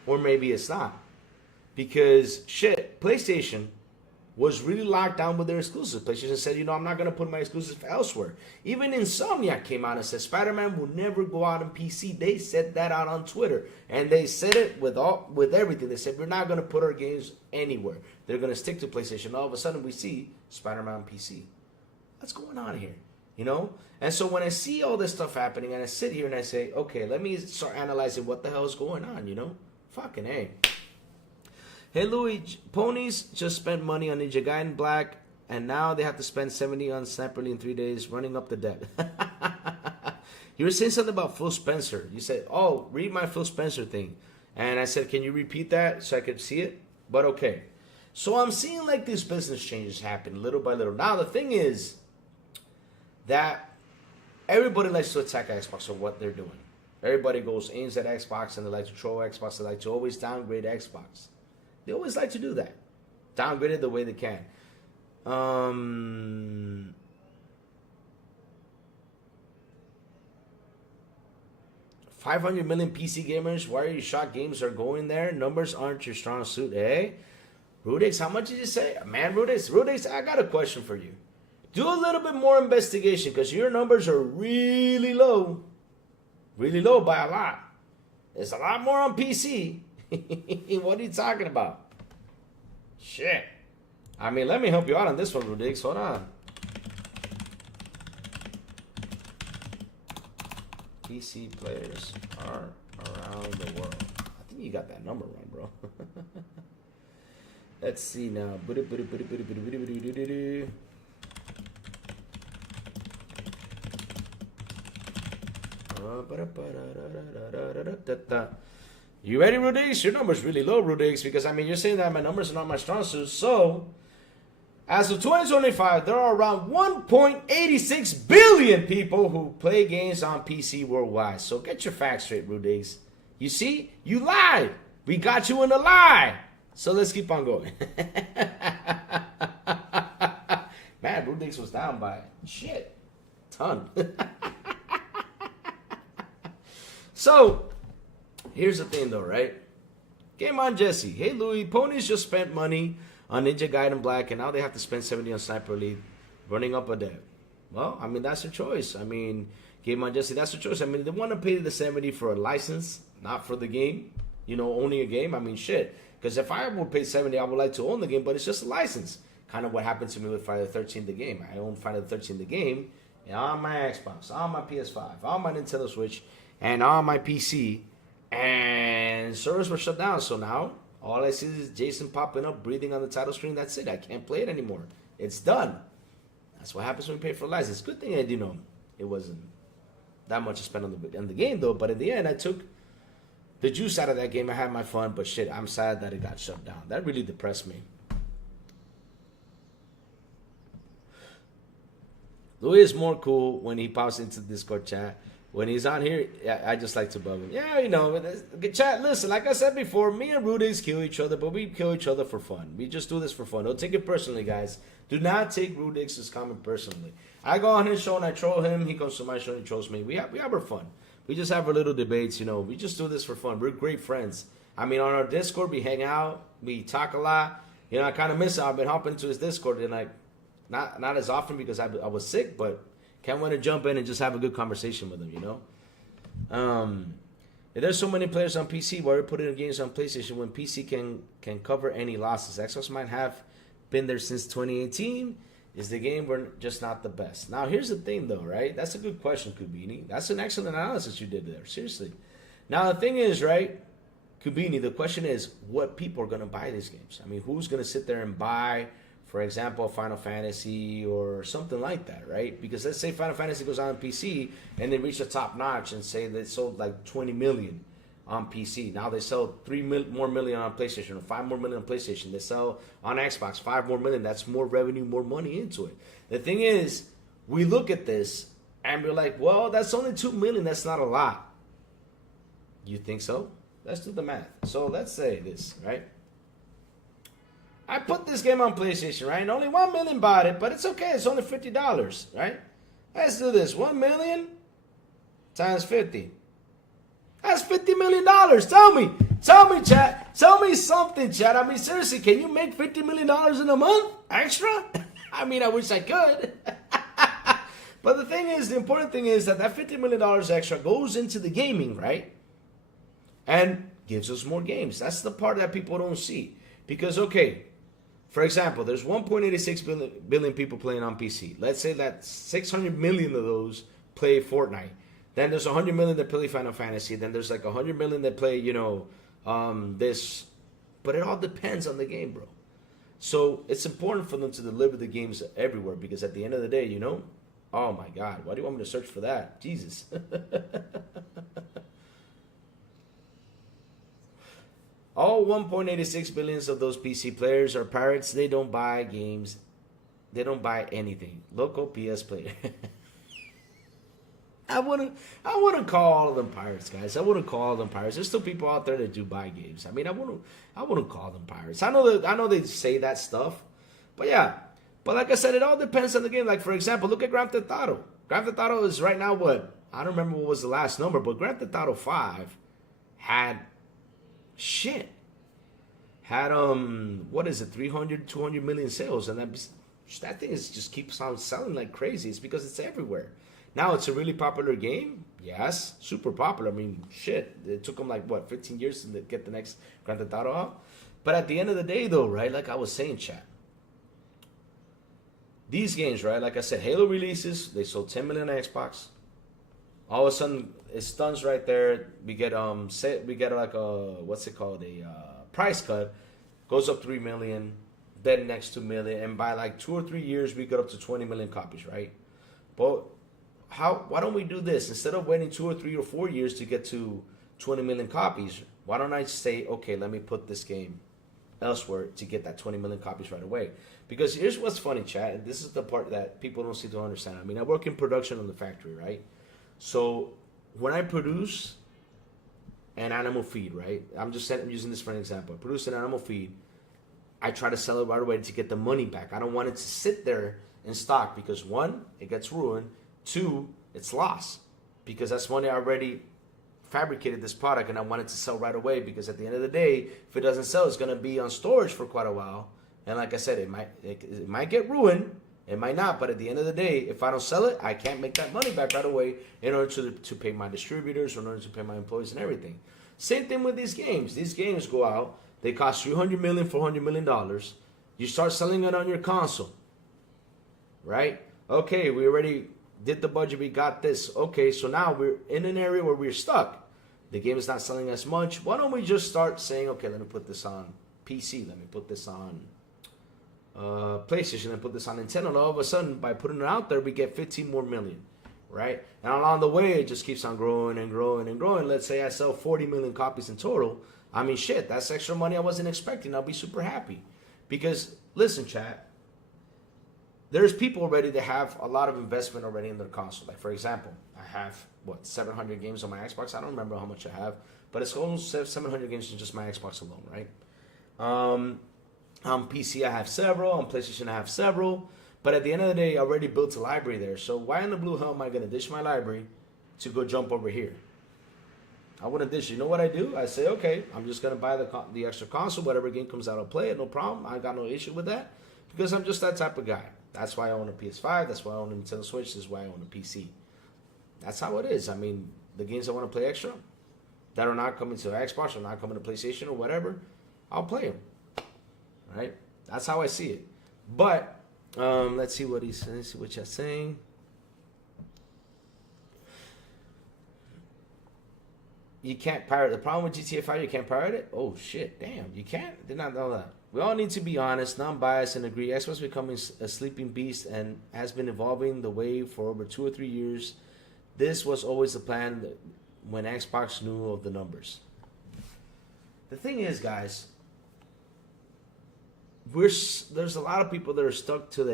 Or maybe it's not. Because, PlayStation was really locked down with their exclusives. PlayStation said, I'm not going to put my exclusives elsewhere. Even Insomniac came out and said, Spider-Man will never go out on PC. They said that out on Twitter. And they said it with everything. They said, we're not going to put our games anywhere. They're going to stick to PlayStation. All of a sudden, we see Spider-Man on PC. What's going on here? And so when I see all this stuff happening and I sit here and I say, okay, let me start analyzing what the hell is going on, Fucking A. Hey, Louis, ponies just spent money on Ninja Gaiden Black and now they have to spend 70 on Sniper Elite in 3 days running up the debt. You were saying something about Phil Spencer. You said, oh, read my Phil Spencer thing. And I said, can you repeat that so I could see it? But okay. So I'm seeing like these business changes happen little by little. Now the thing is, that everybody likes to attack Xbox for what they're doing. Everybody aims at Xbox and they like to troll Xbox. They like to always downgrade Xbox. They always like to do that. Downgrade it the way they can. 500 million PC gamers. Why are you shocked games are going there? Numbers aren't your strong suit, eh? Rudix, how much did you say? Man, Rudix, I got a question for you. Do a little bit more investigation because your numbers are really low. Really low by a lot. There's a lot more on PC. What are you talking about? Shit. I mean, let me help you out on this one, Rudix. Hold on. PC players are around the world. I think you got that number wrong, bro. Let's see now. You ready, Rudix? Your number's really low, Rudix, because I mean you're saying that my numbers are not my strong suit. So, as of 2025, there are around 1.86 billion people who play games on PC worldwide. So get your facts straight, Rudix. You see, you lied. We got you in a lie. So let's keep on going. Man, Rudix was down by ton. So, here's the thing though, right? Game on Jesse. Hey Louis, ponies just spent money on Ninja Gaiden Black and now they have to spend 70 on Sniper Elite, running up a debt. Well, I mean, that's their choice. I mean, Game on Jesse, that's their choice. I mean, they want to pay the 70 for a license, not for the game. Owning a game. I mean, shit. Because if I would pay 70, I would like to own the game, but it's just a license. Kind of what happened to me with Friday the 13th, the game. I own Friday the 13th, the game, on my Xbox, on my PS5, on my Nintendo Switch, and on my PC, and servers were shut down. So now all I see is Jason popping up, breathing on the title screen. That's it. I can't play it anymore. It's done. That's what happens when you pay for a license. Good thing it wasn't that much to spend on the game though. But in the end, I took the juice out of that game. I had my fun, but shit, I'm sad that it got shut down. That really depressed me. Louis is more cool when he pops into the Discord chat. When he's on here, I just like to bug him. Yeah, chat, listen, like I said before, me and Rudix kill each other, but we kill each other for fun. We just do this for fun. Don't take it personally, guys. Do not take Rudix's comment personally. I go on his show and I troll him. He comes to my show and he trolls me. We have our fun. We just have our little debates, We just do this for fun. We're great friends. I mean, on our Discord, we hang out. We talk a lot. I kind of miss him. I've been hopping to his Discord and not as often because I was sick, but Can't want to jump in and just have a good conversation with them, you know? If there's so many players on PC, why are we putting games on PlayStation when PC can cover any losses? Xbox might have been there since 2018. Is the game we're just not the best? Now, here's the thing, though, right? That's a good question, Kubini. That's an excellent analysis you did there. Seriously. Now, the thing is, right, Kubini, the question is what people are going to buy these games. I mean, who's going to sit there and buy, for example, Final Fantasy or something like that, right? Because let's say Final Fantasy goes on PC and they reach the top notch and say they sold like 20 million on PC. Now they sell 3 more million on PlayStation or 5 more million on PlayStation. They sell on Xbox 5 more million. That's more revenue, more money into it. The thing is, we look at this and we're like, well, that's only 2 million. That's not a lot. You think so? Let's do the math. So let's say this, right? I put this game on PlayStation, right? And only 1 million bought it, but it's okay. It's only $50, right? Let's do this. 1 million times 50. That's $50 million. Tell me, chat. Tell me something, chat. I mean, seriously, can you make $50 million in a month extra? I mean, I wish I could. But the thing is, the important thing is that $50 million extra goes into the gaming, right? And gives us more games. That's the part that people don't see. Because, okay, for example, there's 1.86 billion people playing on PC. Let's say that 600 million of those play Fortnite. Then there's 100 million that play Final Fantasy. Then there's like 100 million that play, this. But it all depends on the game, bro. So it's important for them to deliver the games everywhere because at the end of the day, oh my God, why do you want me to search for that? Jesus. All 1.86 billions of those PC players are pirates. They don't buy games. They don't buy anything. Local PS player. I wouldn't call all of them pirates, guys. I wouldn't call them pirates. There's still people out there that do buy games. I mean, I wouldn't call them pirates. I know they say that stuff, but yeah. But like I said, it all depends on the game. Like for example, look at Grand Theft Auto. Grand Theft Auto is right now what? I don't remember what was the last number, but Grand Theft Auto 5 had what is it, 300, 200 million sales, and that thing just keeps on selling like crazy. It's because it's everywhere. Now, it's a really popular game. Yes, super popular. I mean, shit. It took them like, 15 years to get the next Grand Theft Auto out? But at the end of the day, though, right, like I was saying, chat, these games, right, like I said, Halo releases, they sold 10 million on Xbox. All of a sudden, it stuns right there. We get like a, what's it called, a price cut. Goes up 3 million, then next 2 million. And by like 2 or 3 years, we got up to 20 million copies, right? But why don't we do this? Instead of waiting 2 or 3 or 4 years to get to 20 million copies, why don't I say, okay, let me put this game elsewhere to get that 20 million copies right away? Because here's what's funny, chat, and this is the part that people don't seem to understand. I mean, I work in production on the factory, right? So when I produce an animal feed, right? I'm using this for an example. I produce an animal feed. I try to sell it right away to get the money back. I don't want it to sit there in stock because 1, it gets ruined. 2, it's lost because that's money I already fabricated this product and I want it to sell right away because at the end of the day, if it doesn't sell, it's going to be on storage for quite a while. And like I said, it might get ruined. It might not, but at the end of the day, if I don't sell it, I can't make that money back right away in order to pay my distributors or in order to pay my employees and everything. Same thing with these games. These games go out. They cost $300 million, $400 million. You start selling it on your console, right? Okay, we already did the budget. We got this. Okay, so now we're in an area where we're stuck. The game is not selling as much. Why don't we just start saying, okay, let me put this on PC. Let me put this on PlayStation and put this on Nintendo, and all of a sudden by putting it out there we get 15 more million, right? And along the way it just keeps on growing and growing and growing. Let's say I sell 40 million copies in total. I mean, shit, that's extra money I wasn't expecting. I'll be super happy because listen, chat, there's people already that have a lot of investment already in their console. Like for example, I have 700 games on my Xbox. I don't remember how much I have, but it's almost 700 games in just my Xbox alone, right? On PC, I have several. On PlayStation, I have several. But at the end of the day, I already built a library there. So why in the blue hell am I going to dish my library to go jump over here? I wouldn't dish. You know what I do? I say, okay, I'm just going to buy the extra console. Whatever game comes out, I'll play it. No problem. I got no issue with that. because I'm just that type of guy. That's why I own a PS5. That's why I own a Nintendo Switch. This is why I own a PC. That's how it is. I mean, the games I want to play extra that are not coming to Xbox or not coming to PlayStation or whatever, I'll play them. Right? That's how I see it. But let's see what he's saying. Let's see what you're saying. You can't pirate. The problem with GTA 5, you can't pirate it? Oh, shit. Damn. You can't? Did not know that. We all need to be honest, non-biased, and agree. Xbox is becoming a sleeping beast and has been evolving the way for over 2 or 3 years. This was always the plan when Xbox knew of the numbers. The thing is, guys, there's a lot of people that are stuck to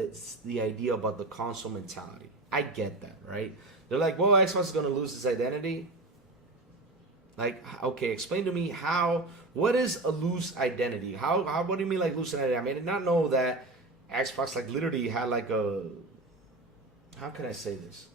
the idea about the console mentality. I get that, right? They're like, well, Xbox is going to lose its identity. Like, okay, explain to me what is a loose identity? What do you mean like loose identity? I mean, I did not know that Xbox like literally had like a, how can I say this?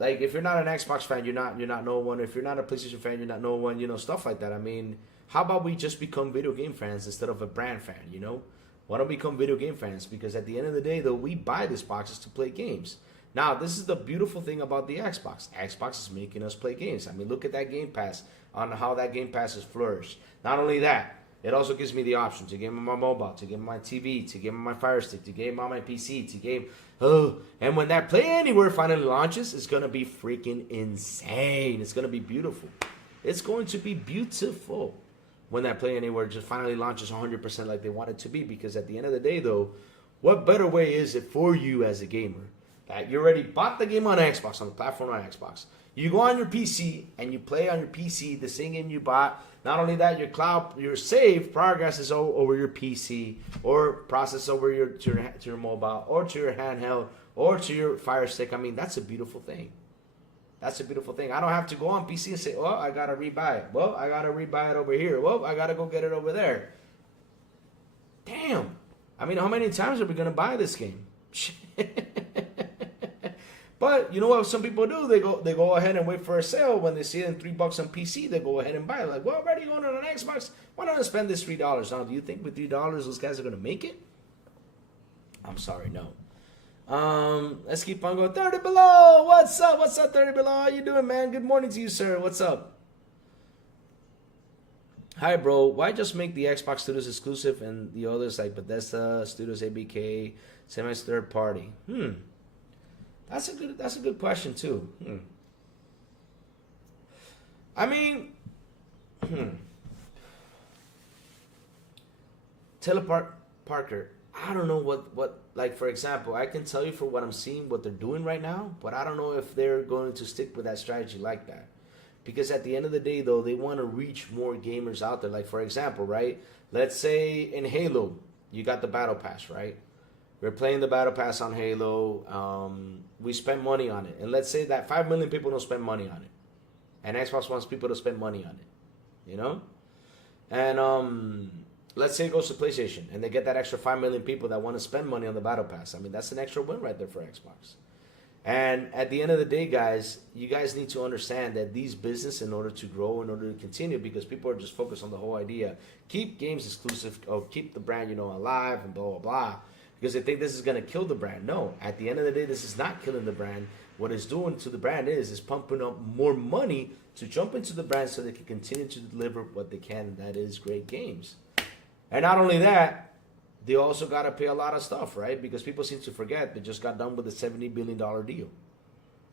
Like, if you're not an Xbox fan, you're not no one. If you're not a PlayStation fan, you're not no one, you know, stuff like that. I mean, how about we just become video game fans instead of a brand fan, you know? Why don't we become video game fans? Because at the end of the day, though, we buy these boxes to play games. Now, this is the beautiful thing about the Xbox. Xbox is making us play games. I mean, look at that Game Pass, on how that Game Pass has flourished. Not only that, it also gives me the option to game on my mobile, to game on my TV, to game on my Fire Stick, to game on my PC, to game... and when that Play Anywhere finally launches, it's going to be freaking insane. It's going to be beautiful. It's going to be beautiful when that Play Anywhere just finally launches 100% like they want it to be. Because at the end of the day, though, what better way is it for you as a gamer? That you already bought the game on Xbox, on the platform on Xbox. You go on your PC and you play on your PC the same game you bought. Not only that, your save progress is over your PC or process over to your mobile or to your handheld or to your Fire Stick. I mean, that's a beautiful thing. That's a beautiful thing. I don't have to go on PC and say, well, I got to rebuy it. Well, I got to rebuy it over here. Well, I got to go get it over there. Damn. I mean, how many times are we going to buy this game? But you know what some people do? They go ahead and wait for a sale. When they see it in $3 on PC, they go ahead and buy it. Like, well, already going on an Xbox. Why not spend this $3? Now, do you think with $3 those guys are gonna make it? I'm sorry, no. Let's keep on going. 30 below. What's up? What's up, 30 below? How you doing, man? Good morning to you, sir. What's up? Hi, bro. Why just make the Xbox Studios exclusive and the others like Bethesda, Studios ABK, semi third party? That's a good question too. I mean, Taylor Parker. I don't know what like, for example, I can tell you for what I'm seeing, what they're doing right now, but I don't know if they're going to stick with that strategy like that. Because at the end of the day, though, they want to reach more gamers out there. Like, for example, right? Let's say in Halo, you got the Battle Pass, right? We're playing the Battle Pass on Halo. We spend money on it. And let's say that 5 million people don't spend money on it. And Xbox wants people to spend money on it. You know? And let's say it goes to PlayStation. And they get that extra 5 million people that want to spend money on the Battle Pass. I mean, that's an extra win right there for Xbox. And at the end of the day, guys, you guys need to understand that these business, in order to grow, in order to continue, because people are just focused on the whole idea, keep games exclusive, or keep the brand, alive and blah, blah, blah. Because they think this is going to kill the brand. No, at the end of the day, this is not killing the brand. What it's doing to the brand is pumping up more money to jump into the brand so they can continue to deliver what they can, and that is great games. And not only that, they also got to pay a lot of stuff, right? Because people seem to forget they just got done with a $70 billion deal.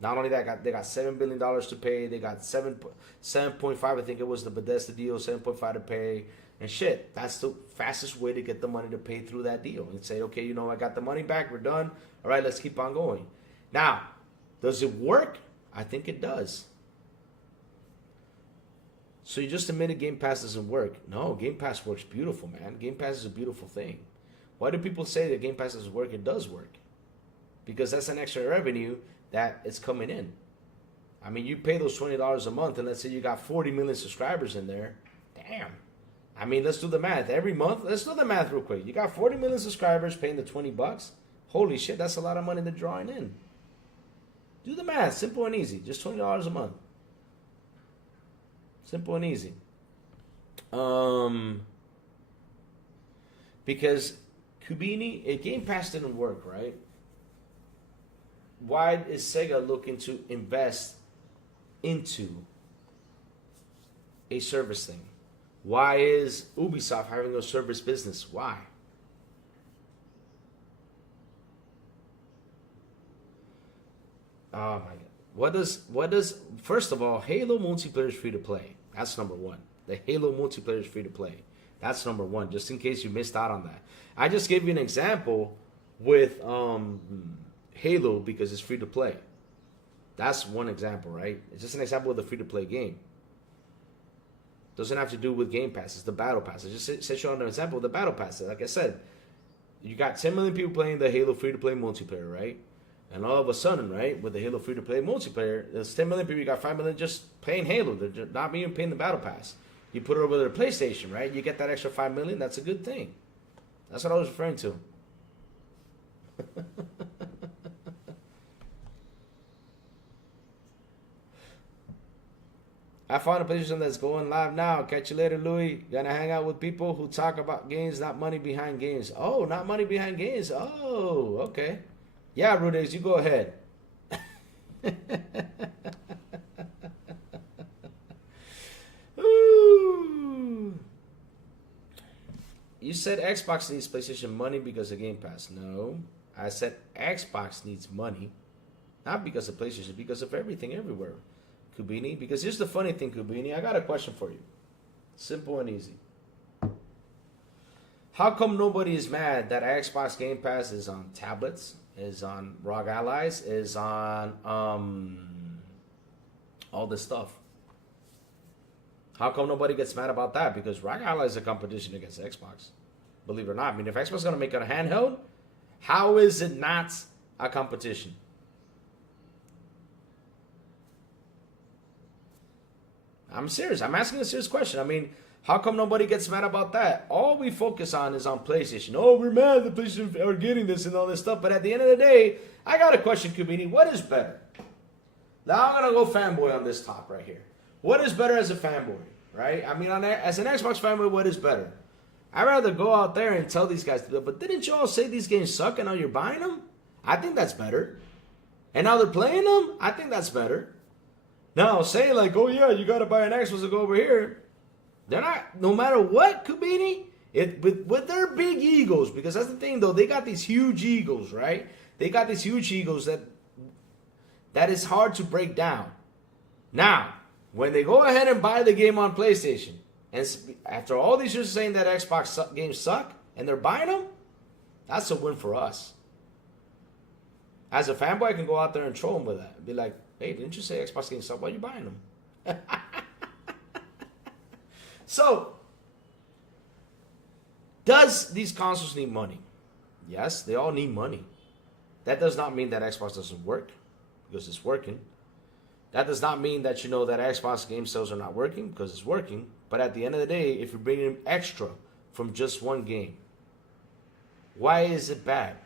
Not only that, they got $7 billion to pay. They got 7.5, I think it was the Bethesda deal, 7.5 to pay. And shit, that's the fastest way to get the money to pay through that deal. And say, okay, I got the money back. We're done. All right, let's keep on going. Now, does it work? I think it does. So you just admitted Game Pass doesn't work. No, Game Pass works beautiful, man. Game Pass is a beautiful thing. Why do people say that Game Pass doesn't work? It does work. Because that's an extra revenue that is coming in. I mean, you pay those $20 a month, and let's say you got 40 million subscribers in there. Damn. I mean, let's do the math. Every month, let's do the math real quick. You got 40 million subscribers paying the $20. Holy shit, that's a lot of money they're drawing in. Do the math. Simple and easy. Just $20 a month. Simple and easy. Because Kubini, Game Pass didn't work, right? Why is Sega looking to invest into a service thing? Why is Ubisoft having a service business? Why? Oh my god. What does first of all, Halo multiplayer is free to play. That's number one. The Halo multiplayer is free to play. That's number one, just in case you missed out on that. I just gave you an example with Halo because it's free to play. That's one example, right? It's just an example of the free to play game. Doesn't have to do with Game Pass. It's the Battle Pass. I just set you on an example of the Battle Pass. Like I said, you got 10 million people playing the Halo free to play multiplayer, right? And all of a sudden, right, with the Halo free to play multiplayer, there's 10 million people. You got 5 million just playing Halo. They're not even paying the Battle Pass. You put it over their PlayStation, right? You get that extra 5 million. That's a good thing. That's what I was referring to. I found a position that's going live now. Catch you later, Louis. Gonna hang out with people who talk about games, not money behind games. Oh, not money behind games. Oh, okay. Yeah, Rudes, you go ahead. Ooh. You said Xbox needs PlayStation money because of Game Pass. No, I said Xbox needs money, not because of PlayStation, because of everything everywhere. Kubini, because here's the funny thing, Kubini. I got a question for you. Simple and easy. How come nobody is mad that Xbox Game Pass is on tablets, is on ROG Allies, is on all this stuff? How come nobody gets mad about that? Because ROG Allies is a competition against Xbox. Believe it or not. I mean, if Xbox is going to make it a handheld, how is it not a competition? I'm serious. I'm asking a serious question. I mean, how come nobody gets mad about that? All we focus on is on PlayStation. Oh, we're mad that PlayStation are getting this and all this stuff. But at the end of the day, I got a question, Kubini. What is better? Now I'm going to go fanboy on this top right here. What is better as a fanboy, right? I mean, as an Xbox fanboy, what is better? I'd rather go out there and tell these guys to do it. But didn't you all say these games suck and now you're buying them? I think that's better. And now they're playing them? I think that's better. Now, say like, oh yeah, you got to buy an Xbox to go over here. They're not, no matter what, Kubini, with their big egos, because that's the thing though, they got these huge egos, right? They got these huge egos that is hard to break down. Now, when they go ahead and buy the game on PlayStation, and after all these years saying that Xbox games suck, and they're buying them, that's a win for us. As a fanboy, I can go out there and troll them with that. Be like, hey, didn't you say Xbox games suck? Why are you buying them? So, does these consoles need money? Yes, they all need money. That does not mean that Xbox doesn't work, because it's working. That does not mean that you know that Xbox game sales are not working, because it's working. But at the end of the day, if you're bringing extra from just one game, why is it bad?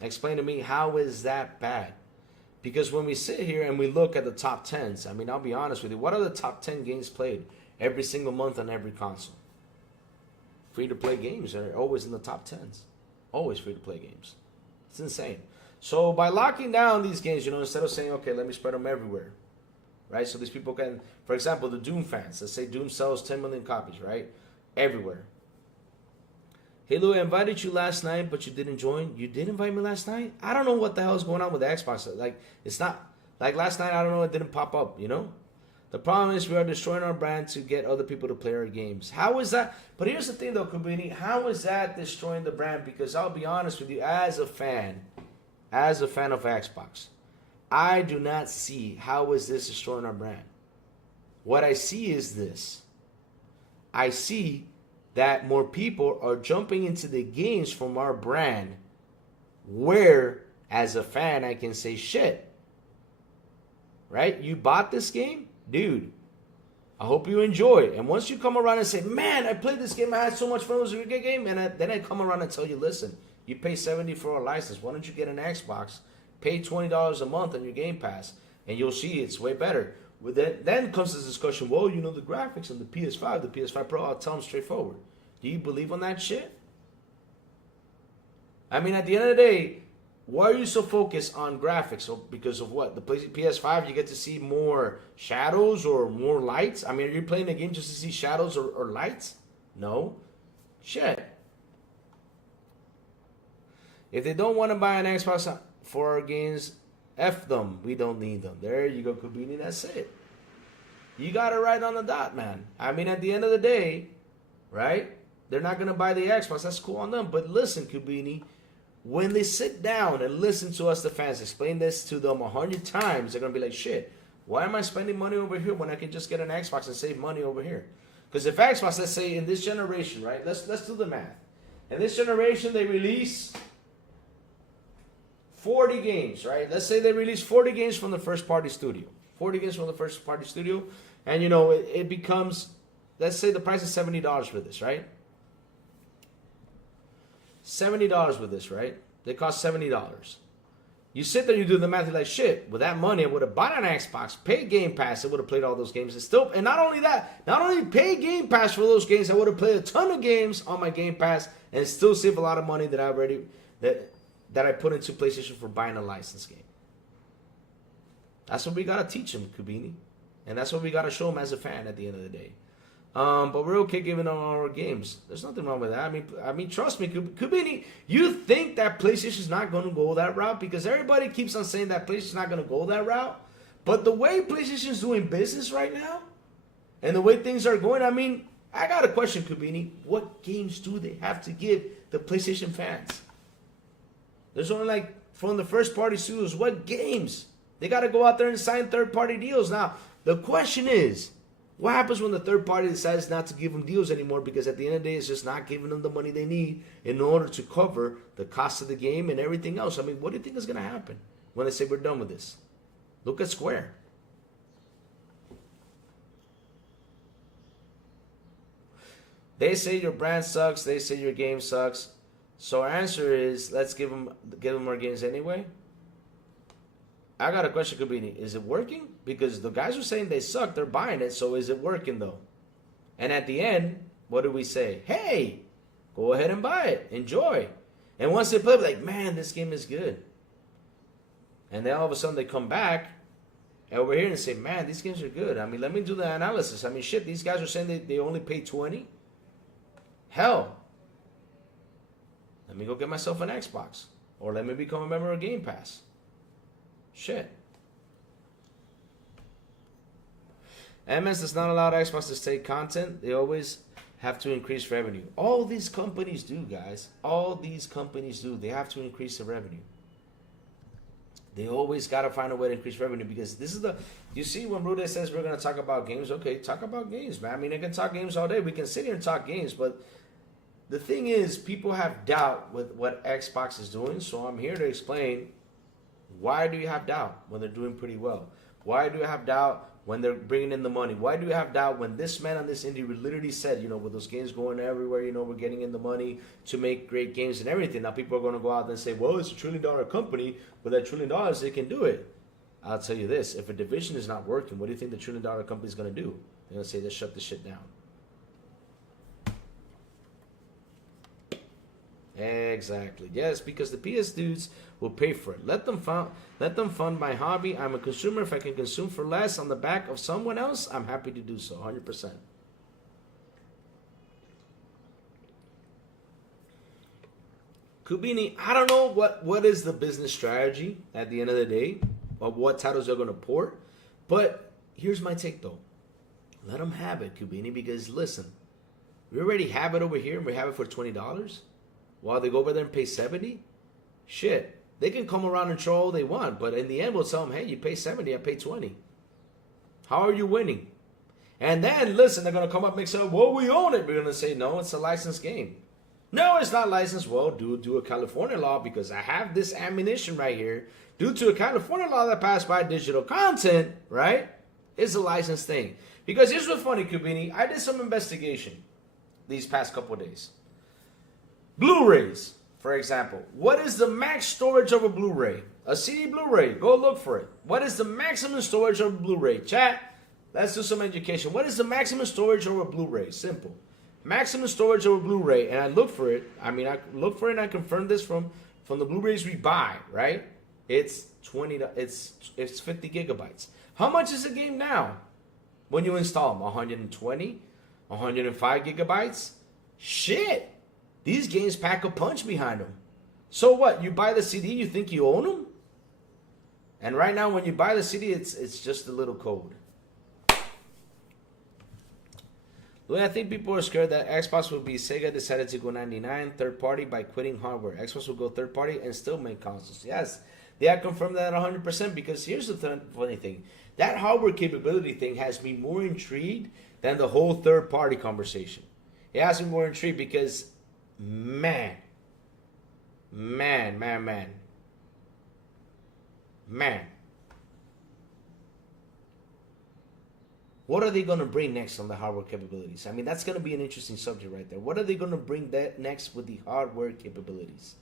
Explain to me, how is that bad? Because when we sit here and we look at the top 10s, I mean, I'll be honest with you, what are the top 10 games played every single month on every console? Free-to-play games are always in the top 10s. Always free-to-play games. It's insane. So by locking down these games, you know, instead of saying, okay, let me spread them everywhere, right? So these people can, for example, the Doom fans, let's say Doom sells 10 million copies, right? Everywhere. Hey, Lou, I invited you last night, but you didn't join. You did invite me last night? I don't know what the hell is going on with the Xbox. Like, it's not, like last night, I don't know, it didn't pop up, you know? The problem is we are destroying our brand to get other people to play our games. How is that? But here's the thing, though, Kubini. How is that destroying the brand? Because I'll be honest with you, as a fan of Xbox, I do not see how is this destroying our brand. What I see is this. I see that more people are jumping into the games from our brand, where, as a fan, I can say, shit, right? You bought this game? Dude, I hope you enjoy it. And once you come around and say, man, I played this game, I had so much fun, it was a good game, and then I come around and tell you, listen, you pay $70 for a license. Why don't you get an Xbox, pay $20 a month on your Game Pass, and you'll see it's way better. Then comes this discussion, well, you know, the graphics on the PS5, the PS5 Pro, I'll tell them straightforward. Do you believe on that shit? I mean, at the end of the day, why are you so focused on graphics? So because of what? The PS5, you get to see more shadows or more lights? I mean, are you playing the game just to see shadows or lights? No. Shit. If they don't want to buy an Xbox for our games, F them. We don't need them. There you go, Kubini. That's it. You got it right on the dot, man. I mean, at the end of the day, right? They're not going to buy the Xbox. That's cool on them. But listen, Kubini, when they sit down and listen to us, the fans, explain this to them 100 times, they're going to be like, shit, why am I spending money over here when I can just get an Xbox and save money over here? Because if Xbox, let's say in this generation, right? Let's do the math. In this generation, they release 40 games, right? Let's say they release 40 games from the first party studio. 40 games from the first party studio. And, you know, it becomes, let's say the price is $70 for this, right? $70 with this, right? They cost $70. You sit there, you do the math, you're like, shit, with that money, I would have bought an Xbox, paid Game Pass, I would have played all those games. And not only that, not only pay Game Pass for those games, I would have played a ton of games on my Game Pass and still save a lot of money that I put into PlayStation for buying a licensed game. That's what we got to teach them, Kubini. And that's what we got to show them as a fan at the end of the day. But we're okay giving them our games. There's nothing wrong with that. I mean, trust me, Kubini, you think that PlayStation's not going to go that route? Because everybody keeps on saying that PlayStation's not going to go that route. But the way PlayStation's doing business right now, and the way things are going, I mean, I got a question, Kubini. What games do they have to give the PlayStation fans? There's only like, from the first party studios, what games? They got to go out there and sign third party deals. Now, the question is, what happens when the third party decides not to give them deals anymore? Because at the end of the day, it's just not giving them the money they need in order to cover the cost of the game and everything else. I mean, what do you think is going to happen when they say we're done with this? Look at Square. They say your brand sucks. They say your game sucks. So our answer is, let's give them more games anyway. I got a question, Kabini. Is it working? Because the guys are saying they suck. They're buying it. So is it working, though? And at the end, what do we say? Hey, go ahead and buy it. Enjoy. And once they play, like, man, this game is good. And then all of a sudden they come back over here and say, man, these games are good. I mean, let me do the analysis. I mean, shit, these guys are saying they only pay 20. Hell, let me go get myself an Xbox. Or let me become a member of Game Pass. Shit. MS does not allow Xbox to stay content. They always have to increase revenue. All these companies do, guys. All these companies do. They have to increase the revenue. They always got to find a way to increase revenue, because this is the... You see, when Rude says we're going to talk about games, okay, talk about games, man. I mean, I can talk games all day. We can sit here and talk games, but the thing is, people have doubt with what Xbox is doing, so I'm here to explain, why do you have doubt when they're doing pretty well? Why do you have doubt when they're bringing in the money? Why do you have doubt when this man on this indie literally said, you know, with those games going everywhere, you know, we're getting in the money to make great games and everything. Now people are going to go out and say, well, it's $1 trillion company. With that $1 trillion, they can do it. I'll tell you this. If a division is not working, what do you think the $1 trillion company is going to do? They're going to say, let's shut this shit down. Exactly. Yes, because the PS dudes will pay for it. Let them fund my hobby. I'm a consumer. If I can consume for less on the back of someone else, I'm happy to do so. 100%. Kubini, I don't know what is the business strategy at the end of the day of what titles they're going to port. But here's my take, though. Let them have it, Kubini, because listen, we already have it over here and we have it for $20. While they go over there and pay 70, shit, they can come around and troll all they want, but in the end, we'll tell them, hey, you pay 70, I pay 20. How are you winning? And then, listen, they're going to come up and say, well, we own it. We're going to say, no, it's a licensed game. No, it's not licensed. Well, due to a California law, because I have this ammunition right here, due to a California law that passed by digital content, right, it's a licensed thing. Because here's what's funny, Kubini. I did some investigation these past couple of days. Blu-rays, for example. What is the max storage of a Blu-ray? A CD Blu-ray. Go look for it. What is the maximum storage of a Blu-ray? Chat, let's do some education. What is the maximum storage of a Blu-ray? Simple. maximum storage over Blu-ray, and I look for it. I mean, I look for it, and I confirmed this from the Blu-rays we buy. Right? It's 20. It's 50 gigabytes. How much is a game now? When you install them, 120, 105 gigabytes. Shit, these games pack a punch behind them. So what? You buy the CD, you think you own them? And right now, when you buy the CD, it's just a little code. The way I think people are scared that Xbox will be Sega decided to go 99 third party by quitting hardware. Xbox will go third party and still make consoles. Yes, they have confirmed that 100% because here's the funny thing. That hardware capability thing has me more intrigued than the whole third party conversation. It has me more intrigued because, man. What are they going to bring next on the hardware capabilities? I mean, that's going to be an interesting subject right there. What are they going to bring that next with the hardware capabilities?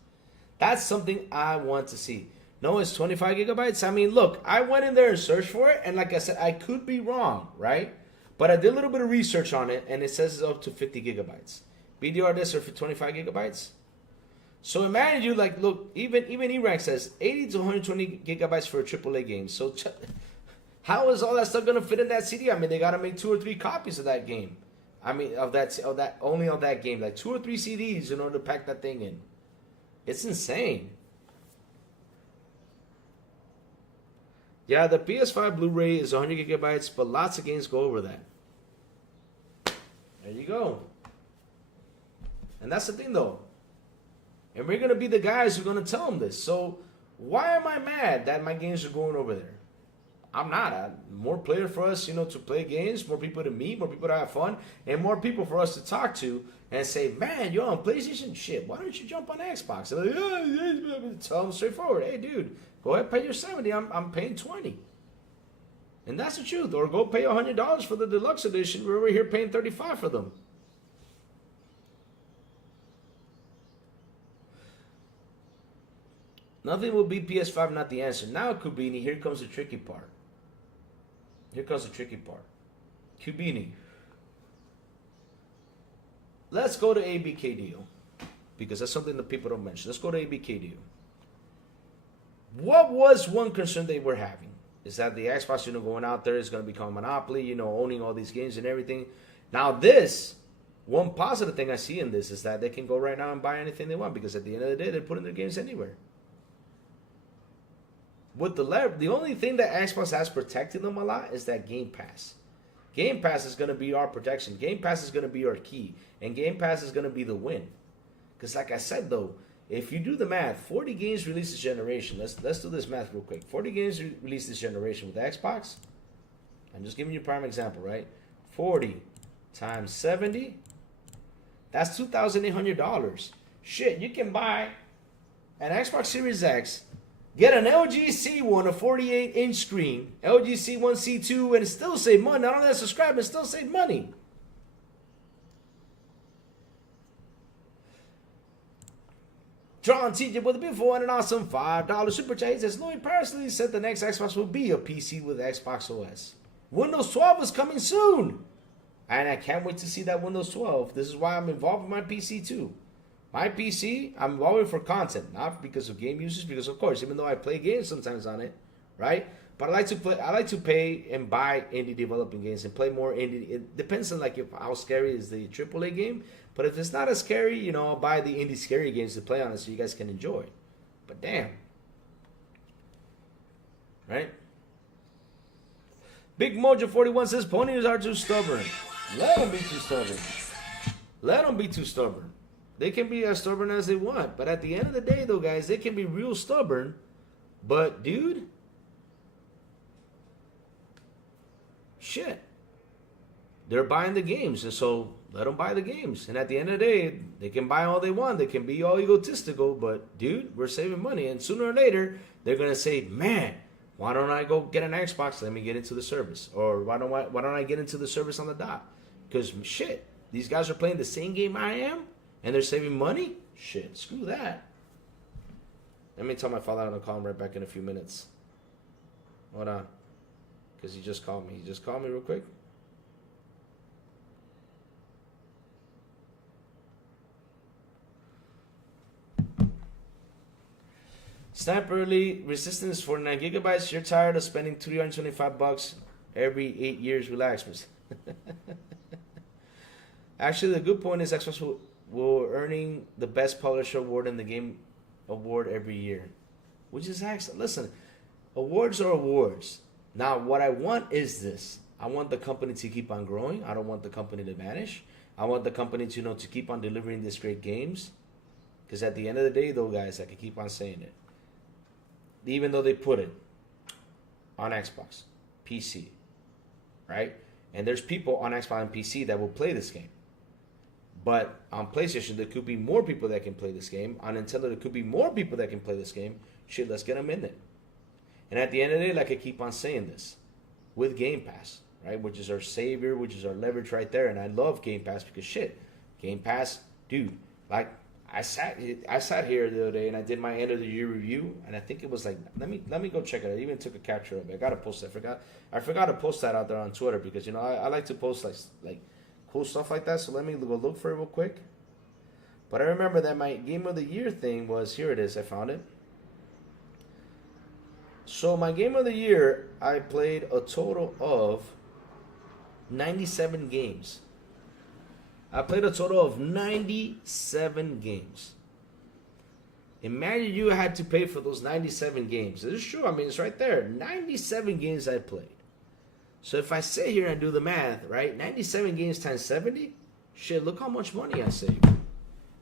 That's something I want to see. No, it's 25 gigabytes. I mean, look, I went in there and searched for it, and like I said, I could be wrong, right? But I did a little bit of research on it, and it says it's up to 50 gigabytes. BDR discs are for 25 gigabytes. So imagine you, like, look, even E-Rank says 80 to 120 gigabytes for a AAA game. So how is all that stuff gonna fit in that CD? I mean, they gotta make 2 or 3 copies of that game. I mean, of that only of that game, like 2 or 3 CDs in order to pack that thing in. It's insane. Yeah, the PS5 Blu-ray is 100 gigabytes, but lots of games go over that. There you go. And that's the thing, though. And we're gonna be the guys who are gonna tell them this. So why am I mad that my games are going over there? I'm not. More players for us, to play games, more people to meet, more people to have fun, and more people for us to talk to and say, man, you're on PlayStation? Shit, why don't you jump on Xbox? And like, yeah. Tell them straightforward, hey, dude, go ahead and pay your 70. I'm paying 20. And that's the truth. Or go pay $100 for the deluxe edition. We're over here paying $35 for them. Nothing will be PS5 not the answer. Now, Kubini, here comes the tricky part. Kubini. Let's go to ABK deal. Because that's something that people don't mention. Let's go to ABK deal. What was one concern they were having? Is that the Xbox, going out there is going to become a monopoly, owning all these games and everything. Now this, one positive thing I see in this is that they can go right now and buy anything they want. Because at the end of the day, they're putting their games anywhere. With the only thing that Xbox has protecting them a lot is that Game Pass. Game Pass is going to be our protection. Game Pass is going to be our key. And Game Pass is going to be the win. Because like I said, though, if you do the math, 40 games released this generation. Let's do this math real quick. 40 games released this generation with Xbox. I'm just giving you a prime example, right? 40 times 70. That's $2,800. Shit, you can buy an Xbox Series X. Get an LG C1, a 48-inch screen, LG C1, C2, and still save money. Not only that, subscribe and still save money. John TJ with a beautiful and an awesome $5 super chat. He says, Louis personally said the next Xbox will be a PC with Xbox OS. Windows 12 is coming soon. And I can't wait to see that Windows 12. This is why I'm involved with my PC too. My PC, I'm involved for content, not because of game usage, because of course, even though I play games sometimes on it, right? But I like to pay and buy indie developing games and play more indie. It depends on how scary is the AAA game. But if it's not as scary, I'll buy the indie scary games to play on it so you guys can enjoy. But damn. Right? Big Mojo 41 says ponies are too stubborn. Let them be too stubborn. Let them be too stubborn. They can be as stubborn as they want. But at the end of the day, though, guys, they can be real stubborn. But, dude, shit. They're buying the games. And so let them buy the games. And at the end of the day, they can buy all they want. They can be all egotistical. But, dude, we're saving money. And sooner or later, they're going to say, man, why don't I go get an Xbox? Let me get into the service. Or why don't I get into the service on the dot? Because, shit, these guys are playing the same game I am. And they're saving money? Shit, screw that. Let me tell my father I'm going to call him right back in a few minutes. Hold on. Because he just called me. He just called me real quick. Sniper Elite Resistance 49 gigabytes. You're tired of spending $325 every 8 years. Relax, miss. Actually, the good point is Xbox will earning the best publisher award in the game award every year, which is excellent. Listen, awards are awards. Now, what I want is this. I want the company to keep on growing. I don't want the company to vanish. I want the company to to keep on delivering these great games. Because at the end of the day, though, guys, I can keep on saying it. Even though they put it on Xbox, PC, right? And there's people on Xbox and PC that will play this game. But on PlayStation, there could be more people that can play this game. On Nintendo, there could be more people that can play this game. Shit, let's get them in there. And at the end of the day, like I keep on saying this, with Game Pass, right? Which is our savior, which is our leverage right there. And I love Game Pass because shit, Game Pass, dude, like I sat here the other day and I did my end of the year review, and I think it was like let me go check it. I even took a capture of it. I gotta post it. I forgot to post that out there on Twitter because I like to post like cool stuff like that. So let me go look for it real quick. But I remember that my game of the year thing was, here it is. I found it. So my game of the year, I played a total of 97 games. I played a total of 97 games. Imagine you had to pay for those 97 games. It's true. I mean, it's right there. 97 games I played. So if I sit here and do the math, right? 97 games times 70? Shit, look how much money I save.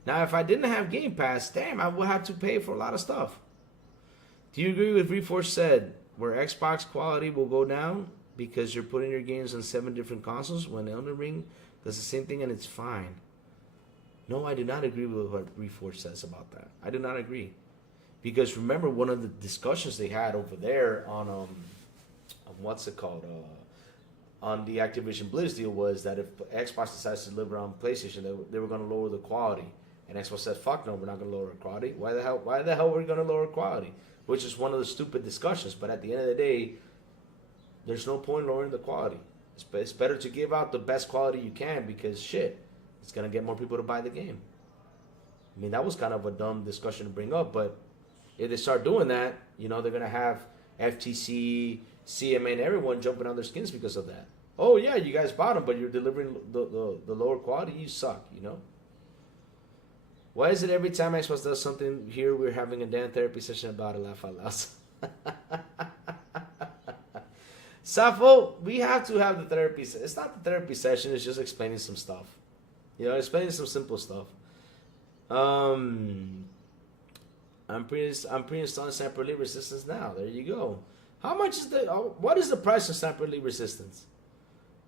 Now, if I didn't have Game Pass, damn, I would have to pay for a lot of stuff. Do you agree with Reforce said, where Xbox quality will go down because you're putting your games on 7 different consoles when Elden Ring does the same thing and it's fine? No, I do not agree with what Reforce says about that. I do not agree. Because remember, one of the discussions they had over there on what's it called? On the Activision Blizz deal was that if Xbox decides to deliver on PlayStation, they were going to lower the quality. And Xbox said, fuck no, we're not going to lower the quality. Why the hell are we going to lower quality? Which is one of the stupid discussions. But at the end of the day, there's no point in lowering the quality. It's better to give out the best quality you can because, shit, it's going to get more people to buy the game. I mean, that was kind of a dumb discussion to bring up. But if they start doing that, they're going to have FTC, CMA, and everyone jumping on their skins because of that. Oh, yeah, you guys bought them, but you're delivering the lower quality. You suck, Why is it every time Xbox does something here, we're having a damn therapy session about it? Laugh out loud. Safo, we have to have the therapy. It's not the therapy session. It's just explaining some stuff. Explaining some simple stuff. I'm pre-installing Sniper Elite Resistance now. There you go. How much is what is the price of Sniper Elite Resistance?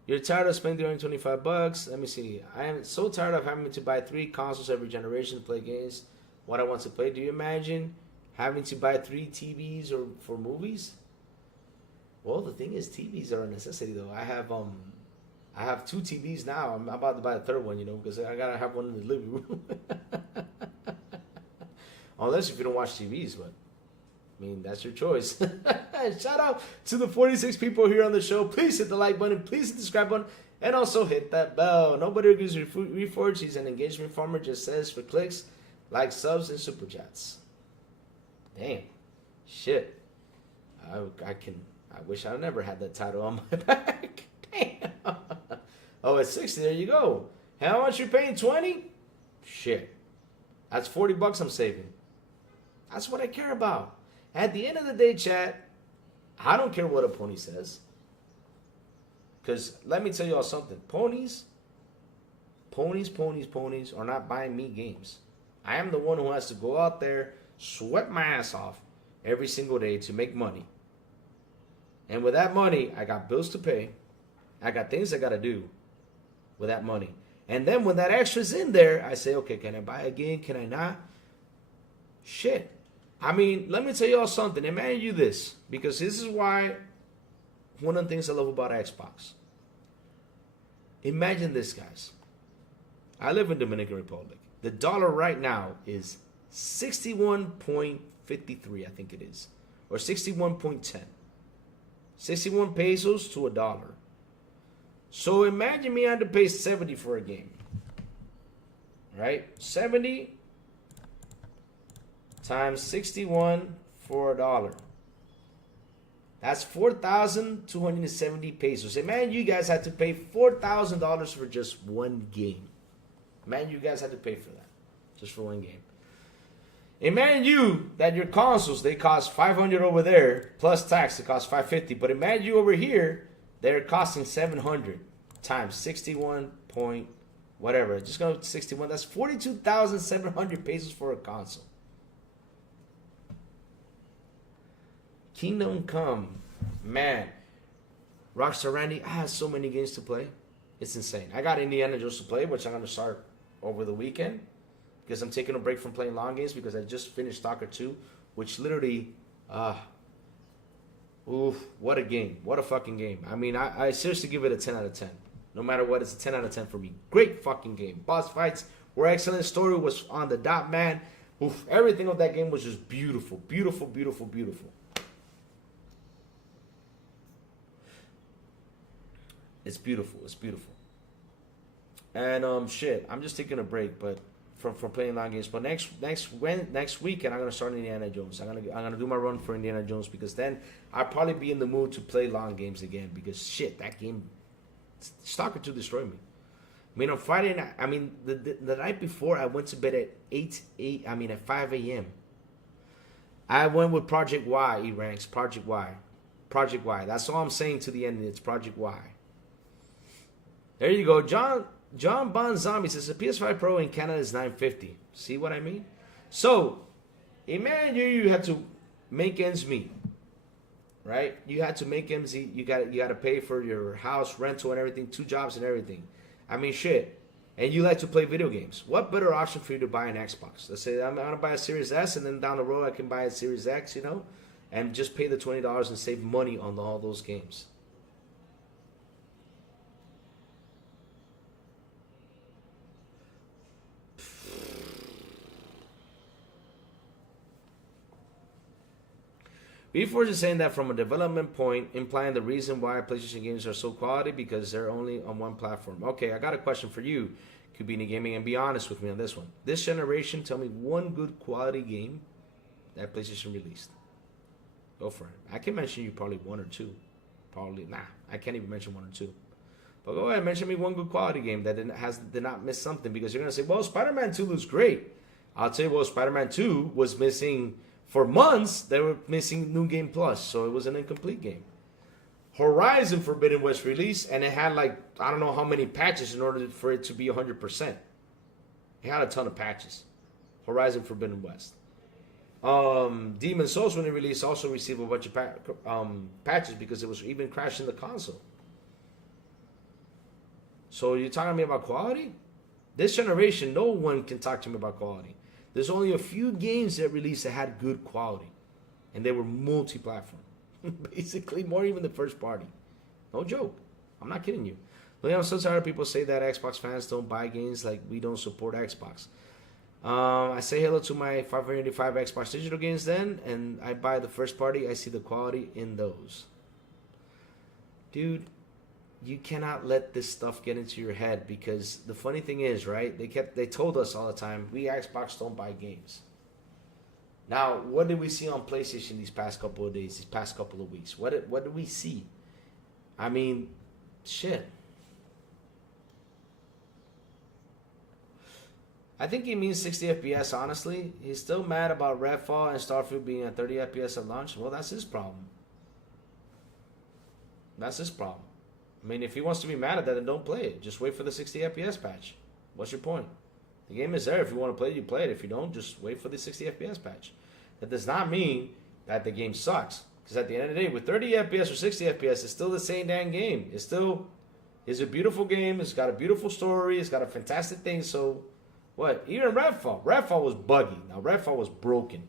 You're tired of spending $325? Let me see. I am so tired of having to buy 3 consoles every generation to play games what I want to play. Do you imagine having to buy 3 TVs or for movies? Well, the thing is, TVs are a necessity though. I have 2 TVs now. I'm about to buy a third one, because I gotta have one in the living room. Unless if you don't watch TVs, but I mean, that's your choice. Shout out to the 46 people here on the show. Please hit the like button. Please hit the subscribe button. And also hit that bell. Nobody agrees with Reforge. He's an engagement farmer. Just says for clicks, like, subs, and super chats. Damn. Shit. I wish I never had that title on my back. Damn. Oh, it's 60. There you go. How much you paying? 20? Shit. That's $40 I'm saving. That's what I care about. At the end of the day, chat, I don't care what a pony says. Because let me tell y'all something. Ponies are not buying me games. I am the one who has to go out there, sweat my ass off every single day to make money. And with that money, I got bills to pay. I got things I got to do with that money. And then when that extra's in there, I say, okay, can I buy again? Can I not? Shit. I mean, let me tell y'all something. Imagine you this. Because this is why one of the things I love about Xbox. Imagine this, guys. I live in Dominican Republic. The dollar right now is 61.53, I think it is. Or 61.10. 61 pesos to $1. So imagine me, I had to pay 70 for a game. Right? 70 times 61 for $1. That's 4,270 pesos. And man, you guys had to pay $4,000 for just one game. Man, you guys had to pay for that. Just for one game. Imagine you that your consoles, they cost 500 over there, plus tax, it costs 550. But imagine you over here, they're costing 700 times 61 point whatever. Just go to 61. That's 42,700 pesos for a console. Kingdom Come, man. Rockstar Randy, I have so many games to play. It's insane. I got Indiana Jones to play, which I'm going to start over the weekend. Because I'm taking a break from playing long games because I just finished Stalker 2, which literally, what a game. What a fucking game. I mean, I seriously give it a 10 out of 10. No matter what, it's a 10 out of 10 for me. Great fucking game. Boss fights were excellent. Story was on the dot, man. Oof, everything of that game was just beautiful. Beautiful, beautiful, beautiful. It's beautiful. It's beautiful. And, shit, I'm just taking a break, but... From playing long games, but next weekend I'm gonna start Indiana Jones. I'm gonna do my run for Indiana Jones because then I'll probably be in the mood to play long games again because shit, that game, Stalker 2 destroyed me. I mean on Friday night, I mean the night before I went to bed at 5 a.m. I went with Project Y, E-Ranks, Project Y. That's all I'm saying to the end. It's Project Y. There you go, John Bond Zombie says the PS5 Pro in Canada is $950. See what I mean? So, imagine you had to make ends meet, right? You had to make ends meet. You got to pay for your house rental and everything, 2 jobs and everything. I mean, shit. And you like to play video games. What better option for you to buy an Xbox? Let's say I'm gonna buy a Series S, and then down the road I can buy a Series X, and just pay the $20 and save money on all those games. Before just saying that from a development point, implying the reason why PlayStation games are so quality because they're only on one platform. Okay, I got a question for you, Kubini Gaming, and be honest with me on this one. This generation, tell me one good quality game that PlayStation released. Go for it. I can mention you probably 1 or 2. Probably, I can't even mention 1 or 2. But go ahead, mention me one good quality game that did not miss something because you're going to say, well, Spider-Man 2 looks great. I'll tell you, well, Spider-Man 2 was missing... For months, they were missing New Game Plus, so it was an incomplete game. Horizon Forbidden West released, and it had I don't know how many patches in order for it to be 100%. It had a ton of patches. Horizon Forbidden West. Demon's Souls, when it released, also received a bunch of patches because it was even crashing the console. So you're talking to me about quality? This generation, no one can talk to me about quality. There's only a few games that released that had good quality. And they were multi-platform. Basically, more even the first party. No joke. I'm not kidding you. I'm so tired of people say that Xbox fans don't buy games like we don't support Xbox. I say hello to my 585 Xbox digital games then, and I buy the first party. I see the quality in those. Dude, you cannot let this stuff get into your head because the funny thing is, right? They told us all the time, we Xbox don't buy games. Now, what did we see on PlayStation these past couple of days, these past couple of weeks? What did we see? I mean, shit. I think he means 60 FPS, honestly. He's still mad about Redfall and Starfield being at 30 FPS at launch. Well, that's his problem. That's his problem. I mean, if he wants to be mad at that, then don't play it. Just wait for the 60 FPS patch. What's your point? The game is there. If you want to play it, you play it. If you don't, just wait for the 60 FPS patch. That does not mean that the game sucks. Because at the end of the day, with 30 FPS or 60 FPS, it's still the same damn game. It's a beautiful game. It's got a beautiful story. It's got a fantastic thing. So, what? Even Redfall. Redfall was buggy. Now, Redfall was broken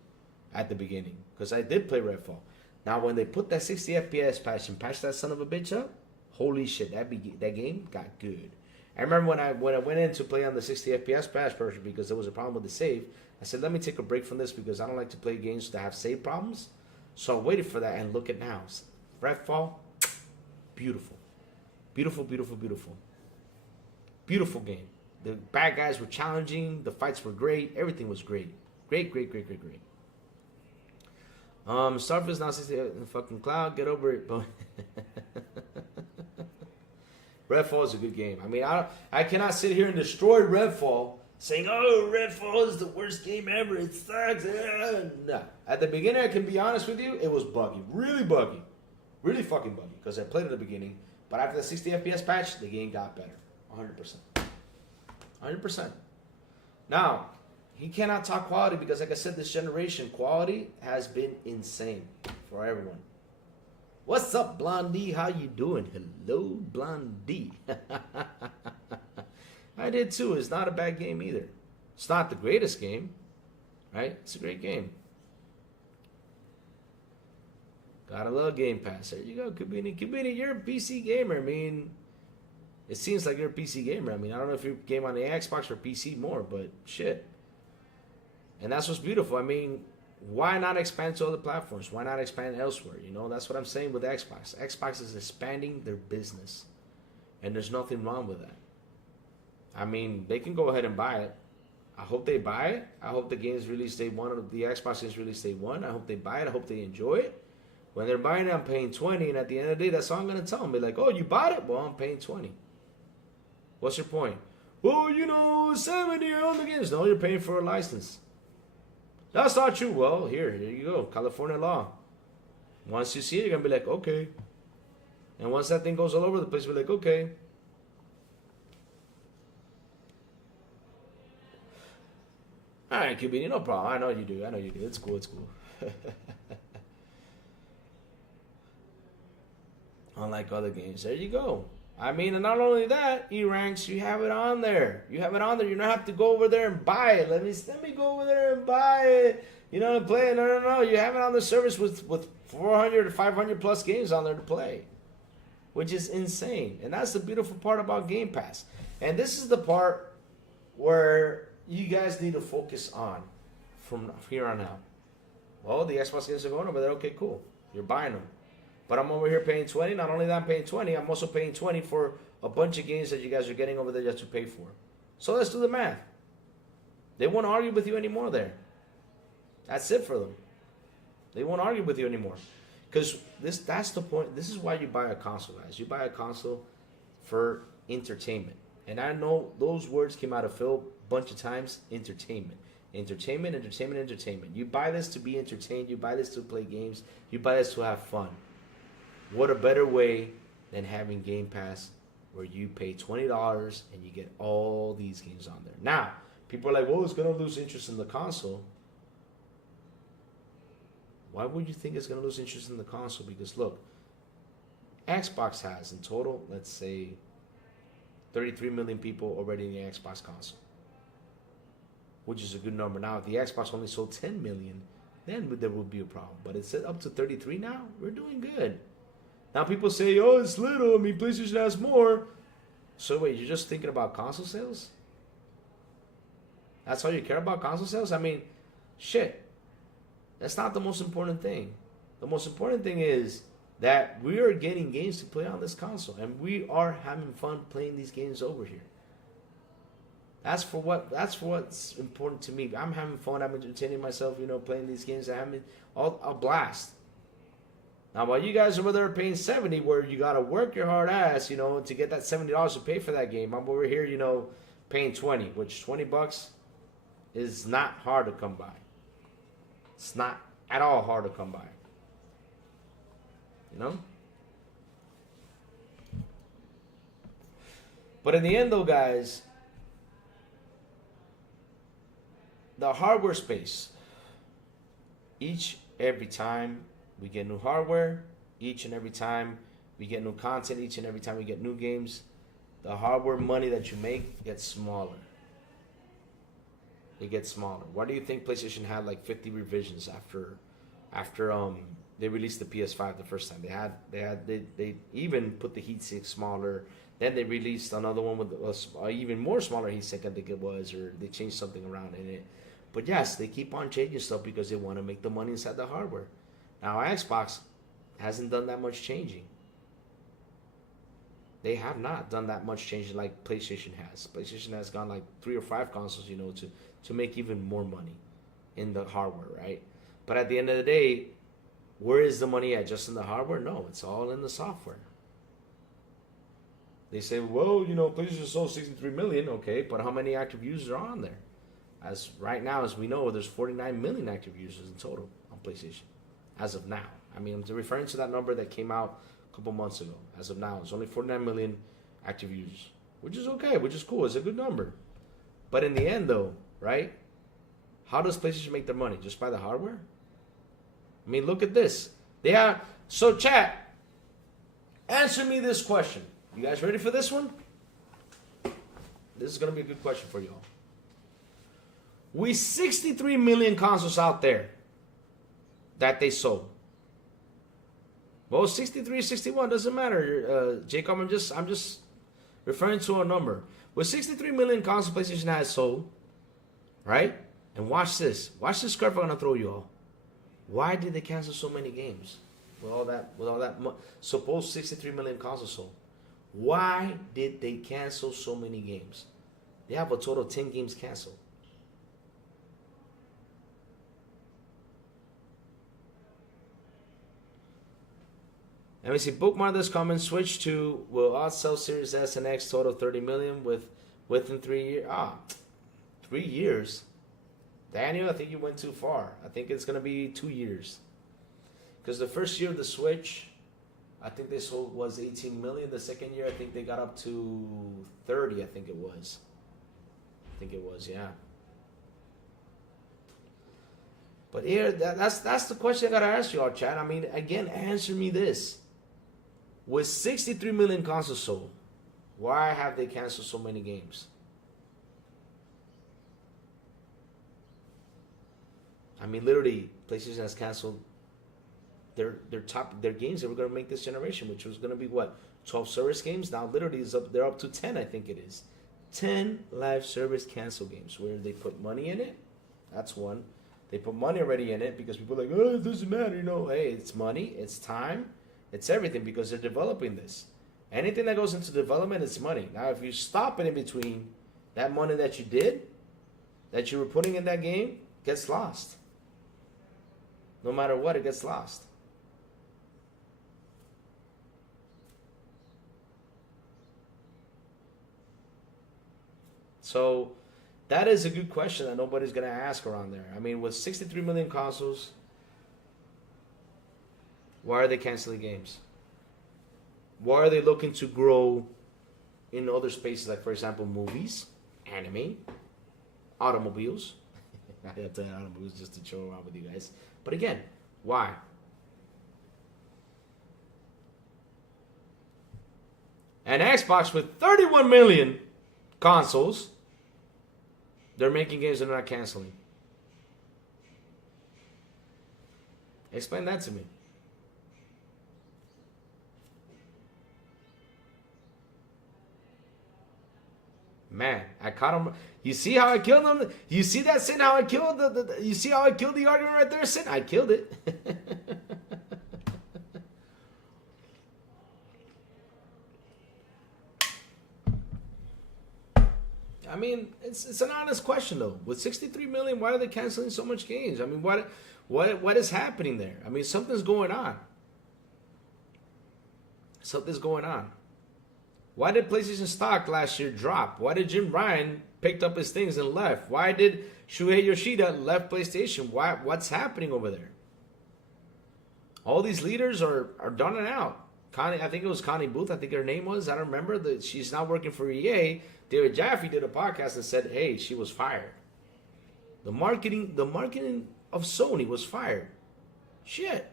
at the beginning. Because I did play Redfall. Now, when they put that 60 FPS patch and patched that son of a bitch up, holy shit, that game got good. I remember when I went in to play on the 60 FPS patch version because there was a problem with the save, I said, let me take a break from this because I don't like to play games that have save problems. So I waited for that and look at now. Redfall, beautiful. Beautiful, beautiful, beautiful. Beautiful game. The bad guys were challenging. The fights were great. Everything was great. Great, great, great, great, great. Starfield's now 60 in the fucking cloud. Get over it, but Redfall is a good game. I mean, I cannot sit here and destroy Redfall saying, "Oh, Redfall is the worst game ever. It sucks." No. At the beginning, I can be honest with you, it was buggy, really fucking buggy because I played at the beginning. But after the 60 FPS patch, the game got better, 100%, 100%. Now, he cannot talk quality because, like I said, this generation quality has been insane for everyone. What's up, Blondie? How you doing? Hello, Blondie. I did too. It's not a bad game either. It's not the greatest game, right? It's a great game. Gotta love Game Pass. There you go, Kabini. Kabini, you're a PC gamer. I mean, it seems like you're a PC gamer. I mean, I don't know if you game on the Xbox or PC more, but shit. And that's what's beautiful. I mean, why not expand to other platforms? Why not expand elsewhere? You know, that's what I'm saying with Xbox. Xbox is expanding their business. And there's nothing wrong with that. I mean, they can go ahead and buy it. I hope they buy it. I hope the game's released day one, or the Xbox is released day one. I hope they buy it. I hope they enjoy it. When they're buying it, I'm paying 20, and at the end of the day, that's all I'm going to tell them. Be like, oh, you bought it? Well, I'm paying 20. What's your point? Well, you know, 70 on the games. No, you're paying for a license. That's not true. Well, here you go. California law. Once you see it, you're going to be like, okay. And once that thing goes all over the place, you're like, okay. All right, Kubini, no problem. I know you do. It's cool. Unlike other games. There you go. I mean, and not only that, E-Ranks, you have it on there. You don't have to go over there and buy it. Let me go over there and buy it. You know, to play it. No. You have it on the service with 400 or 500 plus games on there to play, which is insane. And that's the beautiful part about Game Pass. And this is the part where you guys need to focus on from here on out. Well, the Xbox games are going over there. Okay, cool. You're buying them. But I'm over here paying 20. Not only that I'm paying 20, I'm also paying 20 for a bunch of games that you guys are getting over there just to pay for. So let's do the math. They won't argue with you anymore there. That's it for them. They won't argue with you anymore. Because that's the point. This is why you buy a console, guys. You buy a console for entertainment. And I know those words came out of Phil a bunch of times. Entertainment. Entertainment. You buy this to be entertained. You buy this to play games. You buy this to have fun. What a better way than having Game Pass where you pay $20 and you get all these games on there. Now, people are like, well, it's going to lose interest in the console. Why would you think it's going to lose interest in the console? Because look, Xbox has in total, let's say, 33 million people already in the Xbox console, which is a good number. Now, if the Xbox only sold 10 million, then there would be a problem. But it's up to 33 now. We're doing good. Now people say, oh, it's little. I mean, PlayStation has more. So wait, you're just thinking about console sales? That's all you care about, console sales? I mean, shit. That's not the most important thing. The most important thing is that we are getting games to play on this console. And we are having fun playing these games over here. That's what's important to me. I'm having fun. I'm entertaining myself, you know, playing these games. I'm having a blast. Now, while you guys over there paying $70, where you got to work your hard ass, you know, to get that $70 to pay for that game, I'm over here, you know, paying $20, which $20 is not hard to come by. It's not at all hard to come by. You know? But in the end, though, guys, the hardware space, every time we get new hardware, each and every time we get new content, each and every time we get new games, the hardware money that you make gets smaller. It gets smaller. Why do you think PlayStation had like 50 revisions after they released the PS5 the first time? They even put the heatsink smaller. Then they released another one with a even more smaller heatsink, I think it was, or they changed something around in it. But yes, they keep on changing stuff because they want to make the money inside the hardware. Now, Xbox hasn't done that much changing. They have not done that much changing like PlayStation has. PlayStation has gone like 3 or 5 consoles, you know, to make even more money in the hardware, right? But at the end of the day, Where is the money at? Just in the hardware? No, it's all in the software. They say, well, PlayStation sold 63 million. Okay, but how many active users are on there? As right now, as we know, there's 49 million active users in total on PlayStation. As of now. I mean, I'm referring to that number that came out a couple months ago. As of now, it's only 49 million active users. Which is okay, which is cool. It's a good number. But in the end, though, right? How does PlayStation make their money? Just by the hardware? I mean, look at this. So chat, answer me this question. You guys ready for this one? This is going to be a good question for y'all. With 63 million consoles out there that they sold. Well, 63, 61, doesn't matter, Jacob. I'm just referring to a number. With 63 million consoles PlayStation has sold, right? And watch this. Watch this curve I'm going to throw you all. Why did they cancel so many games? With all that supposed 63 million consoles sold. Why did they cancel so many games? They have a total of 10 games canceled. Let me see. Bookmark this comment. Switch to will outsell Series S and X total 30 million within 3 years. 3 years. Daniel, I think you went too far. I think it's gonna be 2 years. Because the first year of the Switch, I think they sold was 18 million. The second year, I think they got up to 30. I think it was, yeah. But here, that's the question I gotta ask you all, chat. I mean, again, answer me this. With 63 million consoles sold, why have they canceled so many games? I mean, literally, PlayStation has canceled their games that were going to make this generation, which was going to be what, 12 service games. Now, literally, they're up to 10. I think it is 10 live service cancel games where they put money in it. That's one. They put money already in it because people are like, oh, it doesn't matter, Hey, it's money, it's time, it's everything because they're developing this. Anything that goes into development is money. Now, if you stop it in between, that money that you were putting in that game gets lost. No matter what, it gets lost. So that is a good question that nobody's going to ask around there. I mean, with 63 million consoles, why are they canceling games? Why are they looking to grow in other spaces, like, for example, movies, anime, automobiles? I have to say automobiles just to show around with you guys. But again, why? And Xbox with 31 million consoles, they're making games and they're not canceling. Explain that to me. Man, I caught him. You see how I killed him? You see that, Sin? How I killed you see how I killed the argument right there, Sin? I killed it. I mean, it's an honest question though. With 63 million, why are they canceling so much games? I mean, what is happening there? I mean, something's going on. Something's going on. Why did PlayStation stock last year drop? Why did Jim Ryan picked up his things and left? Why did Shuhei Yoshida left PlayStation? What's happening over there? All these leaders are done and out. Connie, I think it was Connie Booth, I think her name was. I don't remember. That she's not working for EA. David Jaffe did a podcast and said, hey, she was fired. The marketing of Sony was fired. Shit.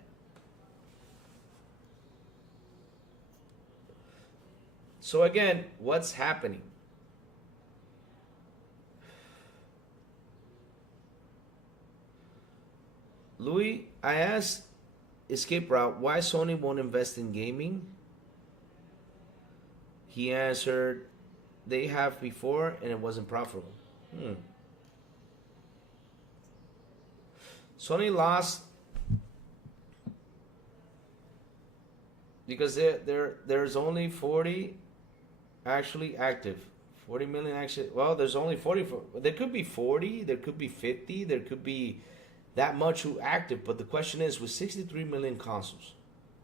So again, what's happening? Louis, I asked Escape Route why Sony won't invest in gaming. He answered, they have before and it wasn't profitable. Sony lost because there's only 40 actually active. 40 million actually. Well, there's only 40. There could be 40. There could be 50. There could be that much who active. But the question is, with 63 million consoles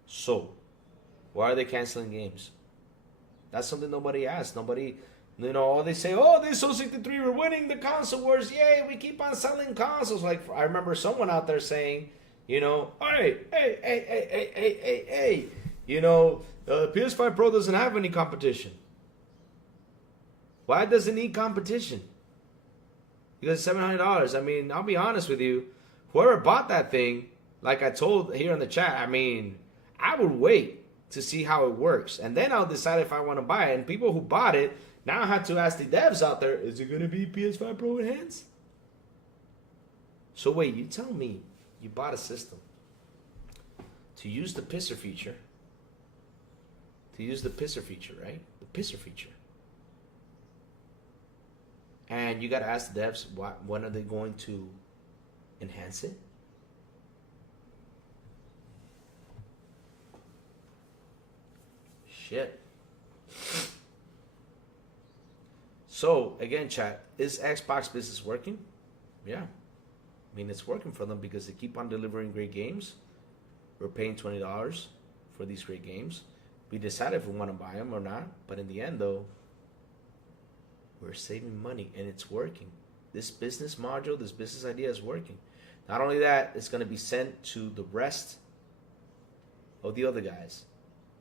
sold, why are they canceling games? That's something nobody asks. Nobody, all they say, oh, this so 63, we're winning the console wars. Yay, we keep on selling consoles. Like, I remember someone out there saying, hey, PS5 Pro doesn't have any competition. Why does it need competition? Because it's $700. I mean, I'll be honest with you. Whoever bought that thing, like I told here in the chat, I mean, I would wait to see how it works. And then I'll decide if I want to buy it. And people who bought it, now I have to ask the devs out there, is it going to be PS5 Pro Enhanced? So wait, you tell me you bought a system to use the pisser feature. To use the pisser feature, right? The pisser feature. And you got to ask the devs, when are they going to enhance it? Shit. So, again, chat, is Xbox business working? Yeah. I mean, it's working for them because they keep on delivering great games. We're paying $20 for these great games. We decide if we want to buy them or not. But in the end, though, we're saving money and it's working. This business module, this business idea is working. Not only that, it's going to be sent to the rest of the other guys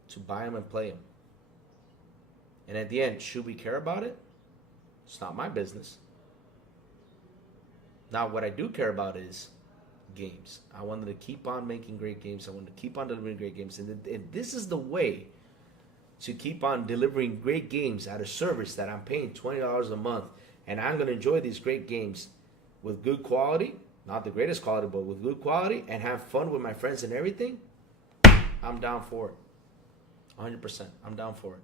to buy them and play them. And at the end, should we care about it? It's not my business. Now, what I do care about is games. I wanted to keep on making great games. I wanted to keep on delivering great games. And this is the way to keep on delivering great games at a service that I'm paying $20 a month. And I'm going to enjoy these great games with good quality. Not the greatest quality, but with good quality. And have fun with my friends and everything. I'm down for it. 100%. I'm down for it.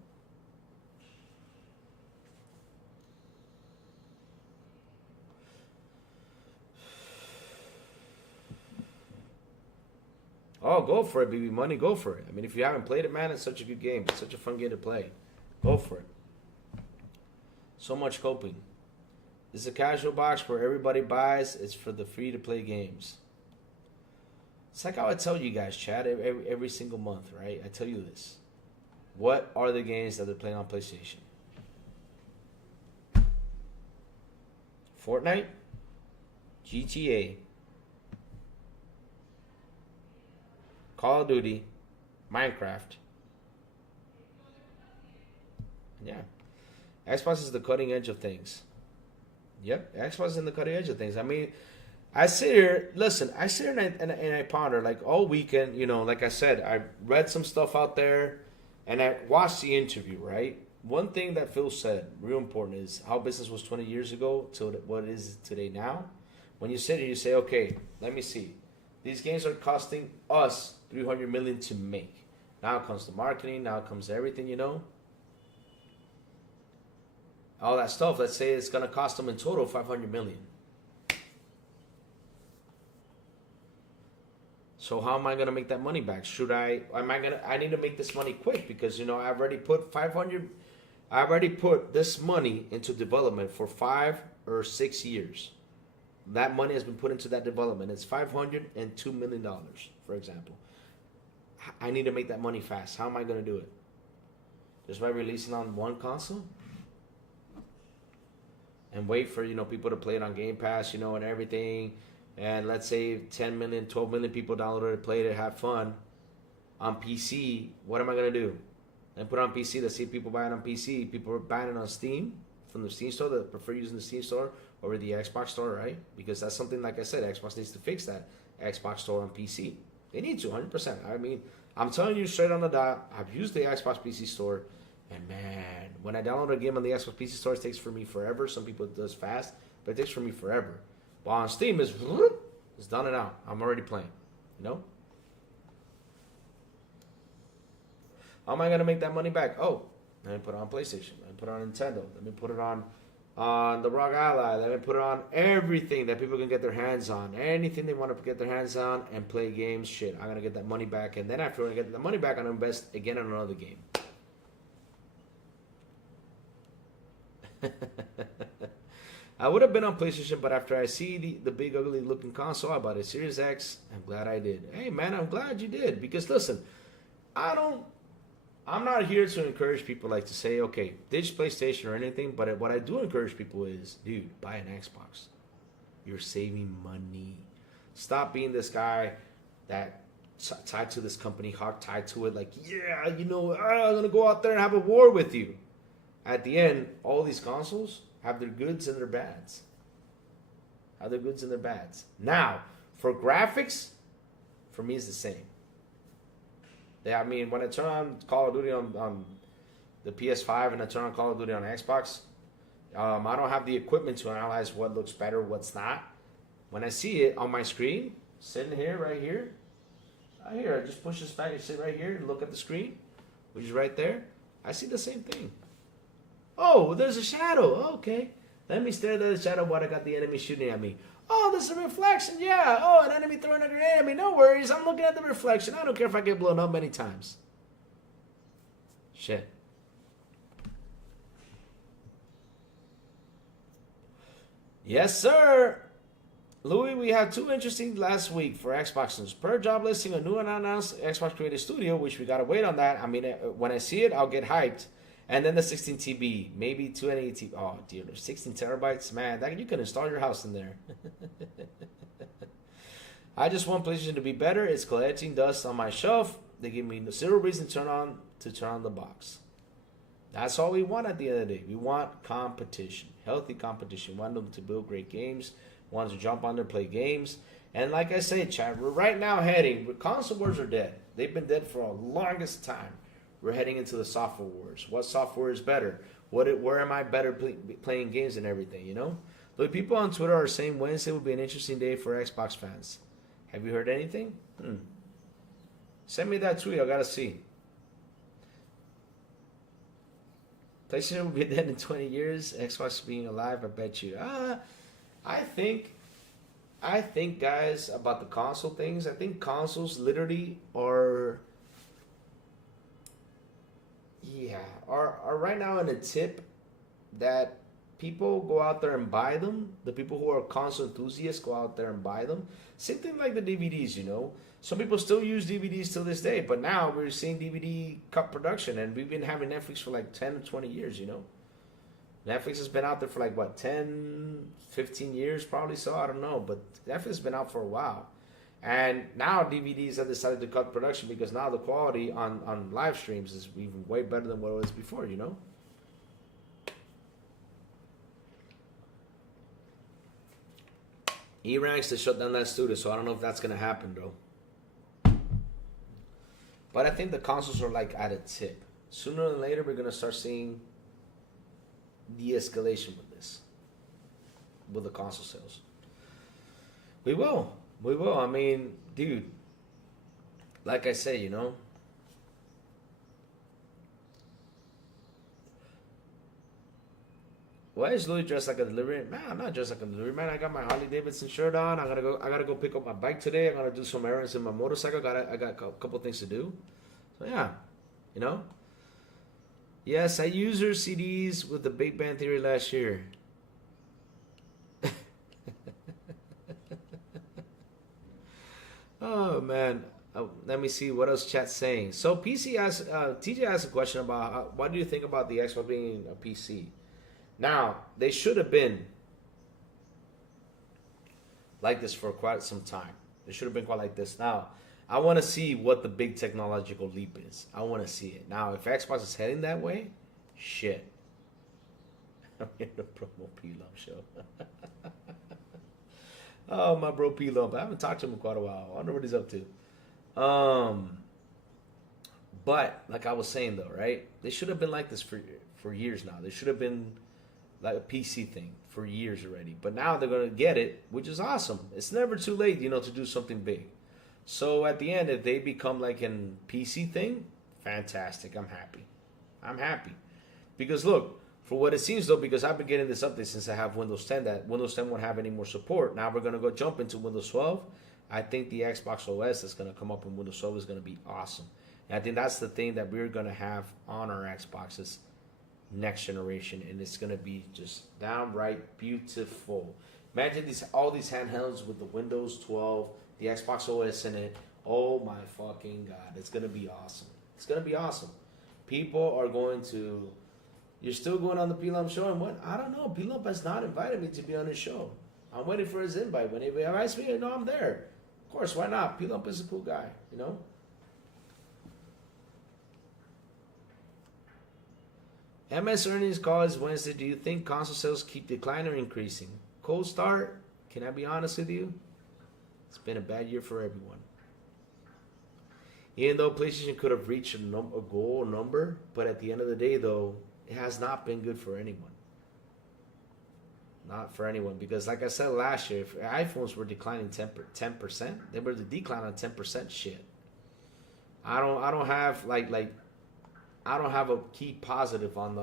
Oh, go for it, BB Money. Go for it. I mean, if you haven't played it, man, it's such a good game. It's such a fun game to play. Go for it. So much coping. It's a casual box where everybody buys. It's for the free-to-play games. It's like how I tell you guys, chat, every single month, right? I tell you this. What are the games that they're playing on PlayStation? Fortnite, GTA, Call of Duty, Minecraft. Yeah. Xbox is the cutting edge of things. Yep, Xbox is in the cutting edge of things. I mean, I sit here, listen, I sit here and I ponder, like, all weekend, like I said, I read some stuff out there, and I watched the interview, right? One thing that Phil said, real important, is how business was 20 years ago to what it is today now. When you sit here, you say, okay, let me see. These games are costing us $300 million to make. Now comes the marketing, now comes everything, all that stuff. Let's say it's gonna cost them in total $500 million. So how am I gonna make that money back? I need to make this money quick because I've already put this money into development for 5 or 6 years. That money has been put into that development. It's $502 million, for example. I need to make that money fast. How am I going to do it? Just by releasing on one console? And wait for, people to play it on Game Pass, and everything. And let's say 10 million, 12 million people download it, play it, have fun. On PC, what am I going to do? And put it on PC. Let's see people buy it on PC. People are buying it on Steam, from the Steam store, that prefer using the Steam store over the Xbox store, right? Because that's something, like I said, Xbox needs to fix that. Xbox store on PC. They need to, 100%. I mean, I'm telling you straight on the dot, I've used the Xbox PC store, and man, when I download a game on the Xbox PC store, it takes for me forever. Some people it does fast, but it takes for me forever. But on Steam, it's done and out. I'm already playing, How am I going to make that money back? Oh, let me put it on PlayStation. Let me put it on Nintendo. Let me put it on the ROG Ally. Let me put it on everything that people can get their hands on. Anything they want to get their hands on and play games. Shit, I'm going to get that money back. And then after I get the money back, I'm going to invest again on another game. I would have been on PlayStation, but after I see the big ugly looking console, I bought a Series X. I'm glad I did. Hey man, I'm glad you did, because listen, I'm not here to encourage people like to say, okay, ditch PlayStation or anything, but what I do encourage people is, dude, buy an Xbox. You're saving money. Stop being this guy that tied to this company, hard tied to it, like, yeah, I'm gonna go out there and have a war with you. At the end, all these consoles have their goods and their bads. Now, for graphics, for me, it's the same. Yeah, I mean, when I turn on Call of Duty on the PS5 and I turn on Call of Duty on Xbox, I don't have the equipment to analyze what looks better, what's not. When I see it on my screen, sitting here, right here, I just push this back and sit right here and look at the screen, which is right there. I see the same thing. Oh, there's a shadow. Okay. Let me stare at the shadow while I got the enemy shooting at me. Oh, there's a reflection. Yeah. Oh, an enemy throwing a grenade at me. No worries. I'm looking at the reflection. I don't care if I get blown up many times. Shit. Yes, sir. Louis, we had two interesting last week for Xbox news. Per job listing, a new and unannounced Xbox Creative Studio, which we got to wait on that. I mean, when I see it, I'll get hyped. And then the 16 TB, maybe 280 TB. Oh, dear, 16 terabytes. Man, you can install your house in there. I just want PlayStation to be better. It's collecting dust on my shelf. They give me zero reason to turn on the box. That's all we want at the end of the day. We want competition, healthy competition. We want them to build great games. We want to jump on there, play games. And like I say, chat, we're right now console wars are dead. They've been dead for the longest time. We're heading into the software wars. What software is better? Where am I better playing games and everything, The people on Twitter are saying Wednesday will be an interesting day for Xbox fans. Have you heard anything? Send me that tweet. I got to see. PlayStation will be dead in 20 years. Xbox being alive, I bet you. I think, guys, about the console things, I think consoles literally are right now in a tip that people go out there and buy them. The people who are console enthusiasts go out there and buy them. Same thing like the DVDs, Some people still use DVDs till this day, but now we're seeing DVD cut production, and we've been having Netflix for like 10 or 20 years, Netflix has been out there for like, 10, 15 years probably, so I don't know, but Netflix has been out for a while. And now DVDs have decided to cut production because now the quality on live streams is even way better than what it was before, E-Ranks to shut down that studio, so I don't know if that's going to happen, though. But I think the consoles are like at a tip. Sooner or later, we're going to start seeing de-escalation with the console sales. We will. I mean, dude, like I say, why is Louis dressed like a delivery man? I'm not dressed like a delivery man. I got my Harley Davidson shirt on. I gotta go pick up my bike today. I'm gonna do some errands in my motorcycle. I got a couple things to do. So yeah, Yes, I used her CDs with the Big Bang Theory last year. Oh man, let me see what else chat's saying. So TJ asked a question about what do you think about the Xbox being a PC? Now they should have been like this for quite some time. They should have been quite like this. Now I want to see what the big technological leap is. I want to see it. Now if Xbox is heading that way, shit. I'm in the promo P-Lump show. Oh, my bro P-Lump. I haven't talked to him in quite a while. I wonder what he's up to. But, like I was saying, though, right? They should have been like this for years now. They should have been like a PC thing for years already. But now they're going to get it, which is awesome. It's never too late, to do something big. So, at the end, if they become like an PC thing, fantastic. I'm happy. Because, look, for what it seems, though, because I've been getting this update since I have Windows 10, that Windows 10 won't have any more support. Now we're going to go jump into Windows 12. I think the Xbox OS that's going to come up in Windows 12 is going to be awesome. And I think that's the thing that we're going to have on our Xboxes next generation, and it's gonna be just downright beautiful. Imagine all these handhelds with the Windows 12, the Xbox OS in it. Oh my fucking god, it's gonna be awesome. It's gonna be awesome. People are going to. You're still going on the P-Lump show, and what? I don't know. P-Lump has not invited me to be on his show. I'm waiting for his invite. When he invites me, I know I'm there. Of course, why not? P-Lump is a cool guy, you know. MS earnings call is Wednesday. Do you think console sales keep declining or increasing? Cold start. Can I be honest with you? It's been a bad year for everyone. Even though PlayStation could have reached a goal number, but at the end of the day, though, it has not been good for anyone. Not for anyone, because like I said last year, if iPhones were declining 10%, they were the decline on 10% shit. I don't have I don't have a key positive on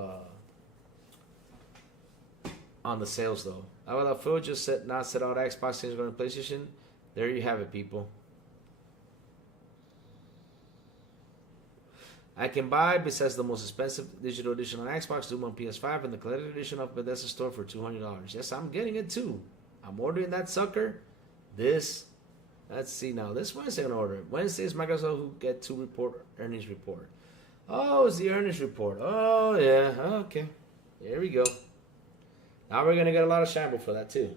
the sales though. Well, Phil just said all the Xbox games going to PlayStation. There you have it, people. I can buy, besides the most expensive digital edition on Xbox, Doom on PS5, and the collector's edition of Bethesda Store for $200. Yes, I'm getting it too. I'm ordering that sucker. Let's see now. This Wednesday I'm going to order it. Wednesday is Microsoft who get to report earnings report. Oh, it's the earnings report. Oh, yeah. Okay. Here we go. Now we're going to get a lot of shamble for that too.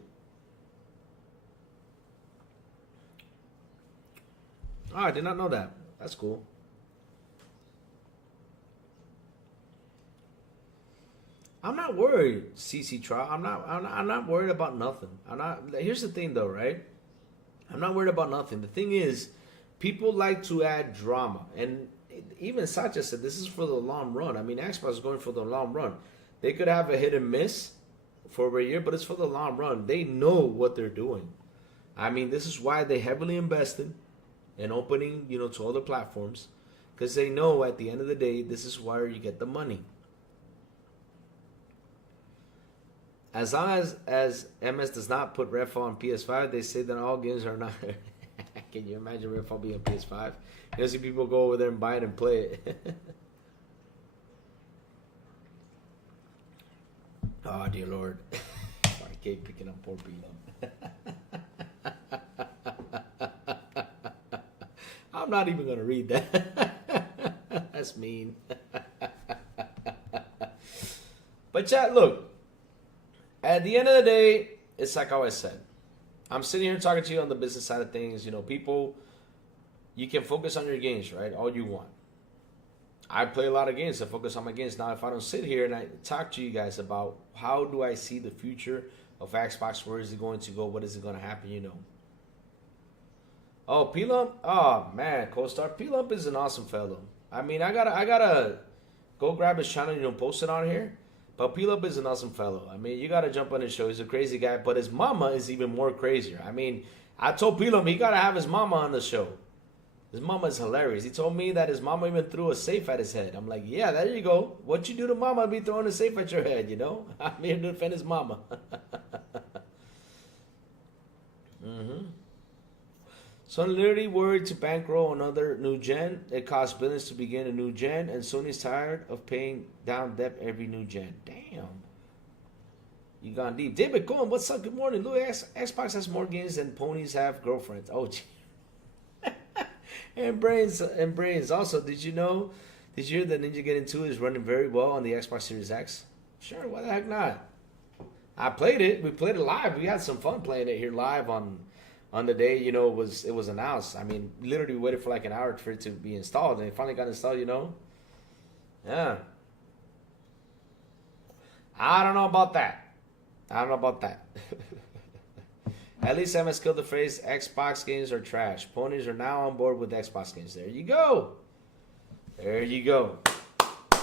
Oh, I did not know that. That's cool. I'm not worried, CC Trial. I'm not worried about nothing. Here's the thing though, right? I'm not worried about nothing. The thing is, people like to add drama, and even Satya said this is for the long run. I mean, Xbox is going for the long run. They could have a hit and miss for a year, but it's for the long run. They know what they're doing. I mean, this is why they heavily invested in opening, to other platforms, because they know at the end of the day, this is where you get the money. As long as MS does not put Redfall on PS5, they say that all games are not. Can you imagine Redfall being on PS5? You'll see people go over there and buy it and play it. Oh, dear Lord. I keep picking up poor people. I'm not even going to read that. That's mean. But chat, look. At the end of the day, it's like I always said. I'm sitting here talking to you on the business side of things. People, you can focus on your games, right? All you want. I play a lot of games. I focus on my games. Now, if I don't sit here and I talk to you guys about how do I see the future of Xbox, where is it going to go, what is it going to happen, Oh, P-Lump? Oh, man, co-star. P-Lump is an awesome fellow. I mean, I gotta go grab his channel, post it on here. But P-Lump is an awesome fellow. I mean, you got to jump on his show. He's a crazy guy. But his mama is even more crazier. I mean, I told P-Lump he got to have his mama on the show. His mama is hilarious. He told me that his mama even threw a safe at his head. I'm like, yeah, there you go. What you do to mama be throwing a safe at your head, I'm here to defend his mama. So I'm literally worried to bankroll another new gen. It costs billions to begin a new gen, and Sony's tired of paying down debt every new gen. Damn. You gone deep. David Cohen, what's up? Good morning. Louis, Xbox has more games than ponies have girlfriends. Oh, gee. and brains. Also, did you hear that Ninja Gaiden 2 is running very well on the Xbox Series X? Sure, why the heck not? I played it. We played it live. We had some fun playing it here live on the day, it was announced. I mean, literally waited for like an hour for it to be installed, and it finally got installed, Yeah. I don't know about that. At least MS killed the phrase, Xbox games are trash. Ponies are now on board with Xbox games. There you go.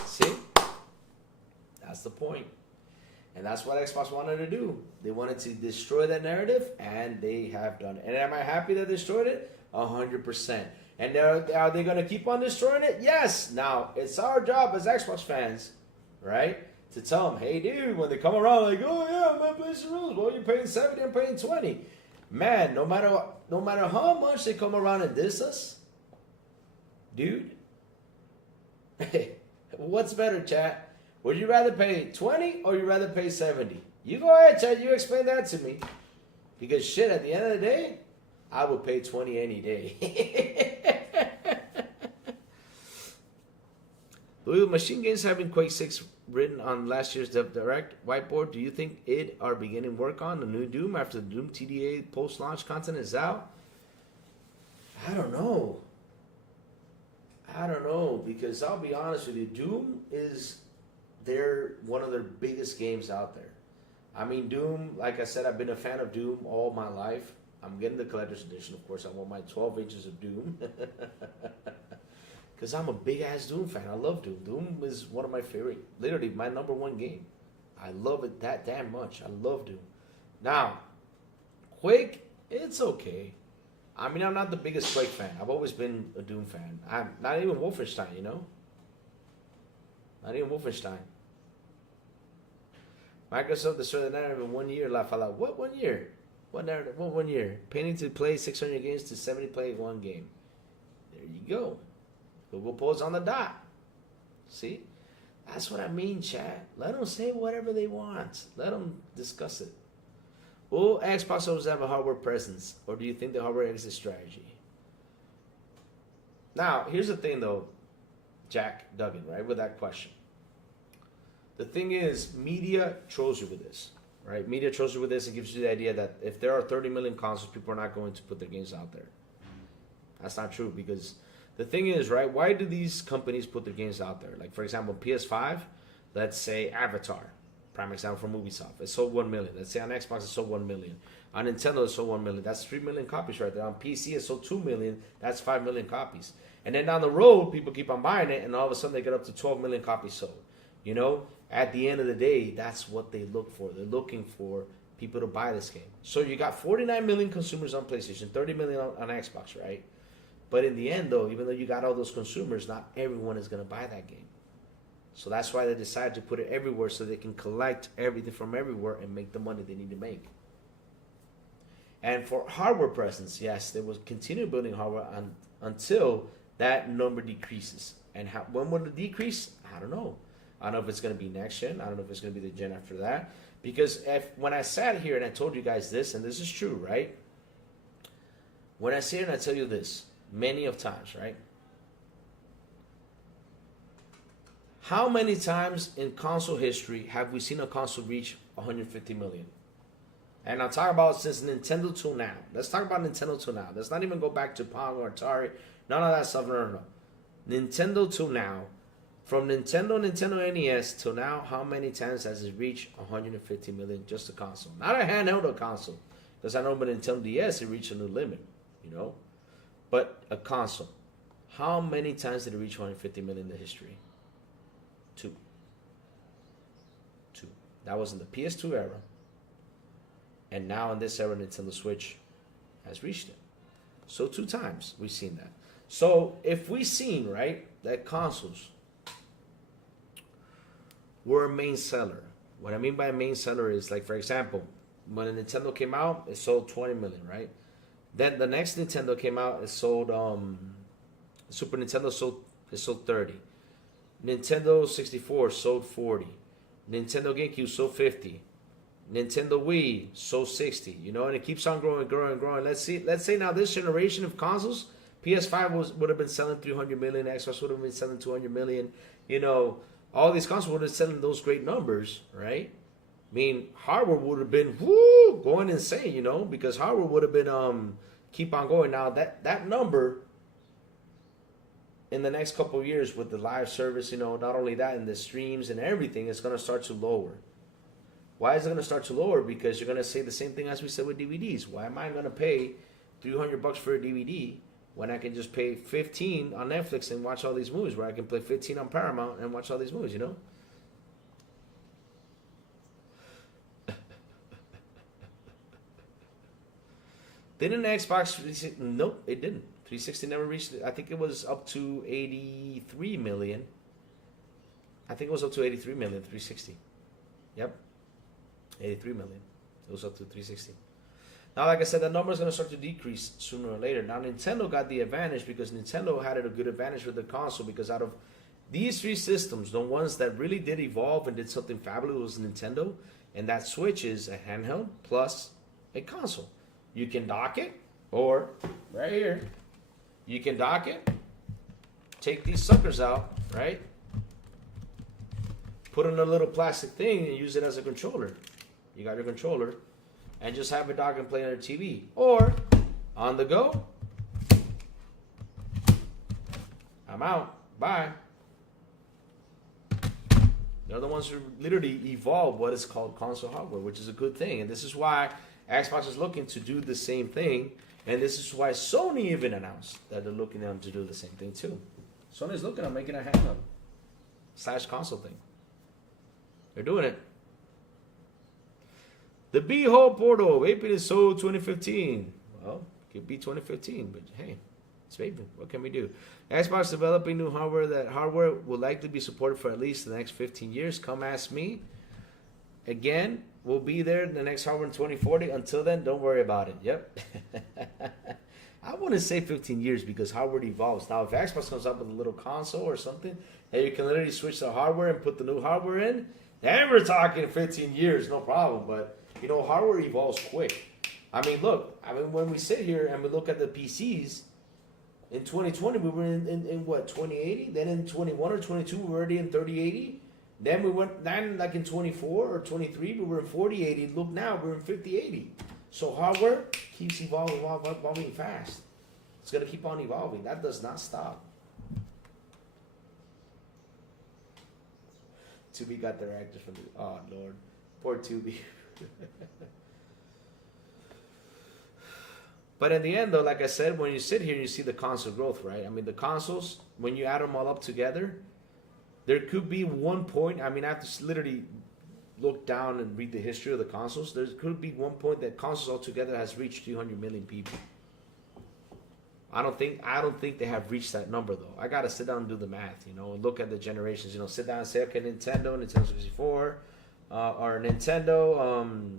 See? That's the point. And that's what Xbox wanted to do. They wanted to destroy that narrative, and they have done it. And am I happy that they destroyed it? 100%. And are they going to keep on destroying it? Yes. Now, it's our job as Xbox fans, right, to tell them, hey, dude, when they come around like, oh, yeah, man, PlayStation rules. Well, you're paying 70, I'm paying 20. Man, no matter how much they come around and diss us, dude, what's better, chat? Would you rather pay 20 or you rather pay 70? You go ahead, Chad. You explain that to me. Because shit, at the end of the day, I would pay 20 any day. Louis, Machine Games having Quake 6 written on last year's Direct whiteboard. Do you think id are beginning work on the new Doom after the Doom TDA post-launch content is out? I don't know. Because I'll be honest with you, Doom is one of their biggest games out there. I mean, Doom, like I said, I've been a fan of Doom all my life. I'm getting the collector's edition, of course. I want my 12 inches of Doom. Because I'm a big-ass Doom fan. I love Doom. Doom is one of my favorite, literally my #1 game. I love it that damn much. I love Doom. Now, Quake, it's okay. I mean, I'm not the biggest Quake fan. I've always been a Doom fan. I'm not even Wolfenstein, you know? Not even Wolfenstein. Microsoft destroyed the narrative in 1 year. Laugh out loud. What 1 year? What narrative? What 1 year? Painting to play 600 games to 70 play one game. There you go. Google polls on the dot. See? That's what I mean, chat. Let them say whatever they want. Let them discuss it. Will Xbox always have a hardware presence? Or do you think the hardware exit strategy? Now, here's the thing, though, Jack Duggan, right, with that question. The thing is, media trolls you with this, right? Media trolls you with this and gives you the idea that if there are 30 million consoles, people are not going to put their games out there. That's not true, because the thing is, right, why do these companies put their games out there? Like, for example, PS5, let's say Avatar, prime example from Ubisoft, it sold 1 million. Let's say on Xbox it sold 1 million. On Nintendo it sold 1 million. That's 3 million copies right there. On PC it sold 2 million. That's 5 million copies. And then down the road, people keep on buying it, and all of a sudden they get up to 12 million copies sold. You know, at the end of the day, that's what they look for. They're looking for people to buy this game. So you got 49 million consumers on PlayStation, 30 million on Xbox, right? But in the end, though, even though you got all those consumers, not everyone is going to buy that game. So that's why they decided to put it everywhere, so they can collect everything from everywhere and make the money they need to make. And for hardware presence, yes, they will continue building hardware until that number decreases. And when will it decrease? I don't know. I don't know if it's going to be next gen. I don't know if it's going to be the gen after that. Because when I sat here and I told you guys this, and this is true, right? When I sit here and I tell you this, many of times, right? How many times in console history have we seen a console reach 150 million? And I'm talking about since Nintendo till now. Let's talk about Nintendo till now. Let's not even go back to Pong or Atari. None of that stuff. No. Nintendo till now. From Nintendo NES till now, how many times has it reached 150 million just a console? Not a handheld or console. Because I know with Nintendo DS, it reached a new limit, you know? But a console. How many times did it reach 150 million in the history? Two. That was in the PS2 era. And now in this era, Nintendo Switch has reached it. So 2 times we've seen that. So if we've seen, right, that consoles were a main seller. What I mean by a main seller is, like, for example, when a Nintendo came out, it sold 20 million, right? Then the next Nintendo came out, it sold Super Nintendo sold 30. Nintendo 64 sold 40. Nintendo GameCube sold 50. Nintendo Wii sold 60. You know, and it keeps on growing. Let's say now this generation of consoles, PS5 would have been selling 300 million, Xbox would have been selling 200 million. You know, all these consoles would have been selling those great numbers, right? I mean, hardware would have been going insane, you know, because hardware would have been keep on going. Now that number in the next couple of years with the live service, you know, not only that, and the streams and everything, it's going to start to lower. Why is it going to start to lower? Because you're going to say the same thing as we said with DVDs. Why am I going to pay $300 for a DVD when I can just pay 15 on Netflix and watch all these movies? Where I can pay 15 on Paramount and watch all these movies, you know? Didn't Xbox 360? Nope, it didn't. 360 never reached it. I think it was up to 83 million. I think it was up to 83 million, 360. Yep. 83 million. It was up to 360. Now, like I said, that number is going to start to decrease sooner or later. Now, Nintendo got the advantage because Nintendo had a good advantage with the console, because out of These three systems, the ones that really did evolve and did something fabulous, was Nintendo, and that Switch is a handheld plus a console. You can dock it, or right here, you can dock it, take these suckers out, right? Put in a little plastic thing and use it as a controller. You got your controller, and just have it dock and play on your TV. Or, on the go, I'm out, bye. They're the ones who literally evolve what is called console hardware, which is a good thing. And this is why Xbox is looking to do the same thing. And this is why Sony even announced that they're looking at to do the same thing too. Sony's looking at making a handheld / console thing. They're doing it. The B-hole portal, vaping is so 2015. Well, it could be 2015, but hey, it's vaping. What can we do? Xbox developing new hardware. That hardware will likely be supported for at least the next 15 years. Come ask me. Again, we'll be there in the next hardware in 2040. Until then, don't worry about it. Yep. I want to say 15 years because hardware evolves. Now, if Xbox comes up with a little console or something that you can literally switch the hardware and put the new hardware in, then we're talking 15 years, no problem. But, you know, hardware evolves quick. I mean, look, when we sit here and we look at the PCs, in 2020, we were in what, 2080? Then in 21 or 22, we were already in 3080. Then we went, then like in 24 or 23, we were in 4080. Look now, we're in 5080. So hardware keeps evolving fast. It's going to keep on evolving. That does not stop. Tubi got their actors from the, oh Lord, poor Tubi. But in the end, though, like I said, when you sit here, you see the console growth, right? I mean, the consoles, when you add them all up together, there could be one point. I mean, I have to literally look down and read the history of the consoles. There could be one point that consoles altogether has reached 300 million people. I don't think they have reached that number though. I gotta sit down and do the math, you know, and look at the generations. You know, sit down and say, okay, Nintendo 64, or Nintendo.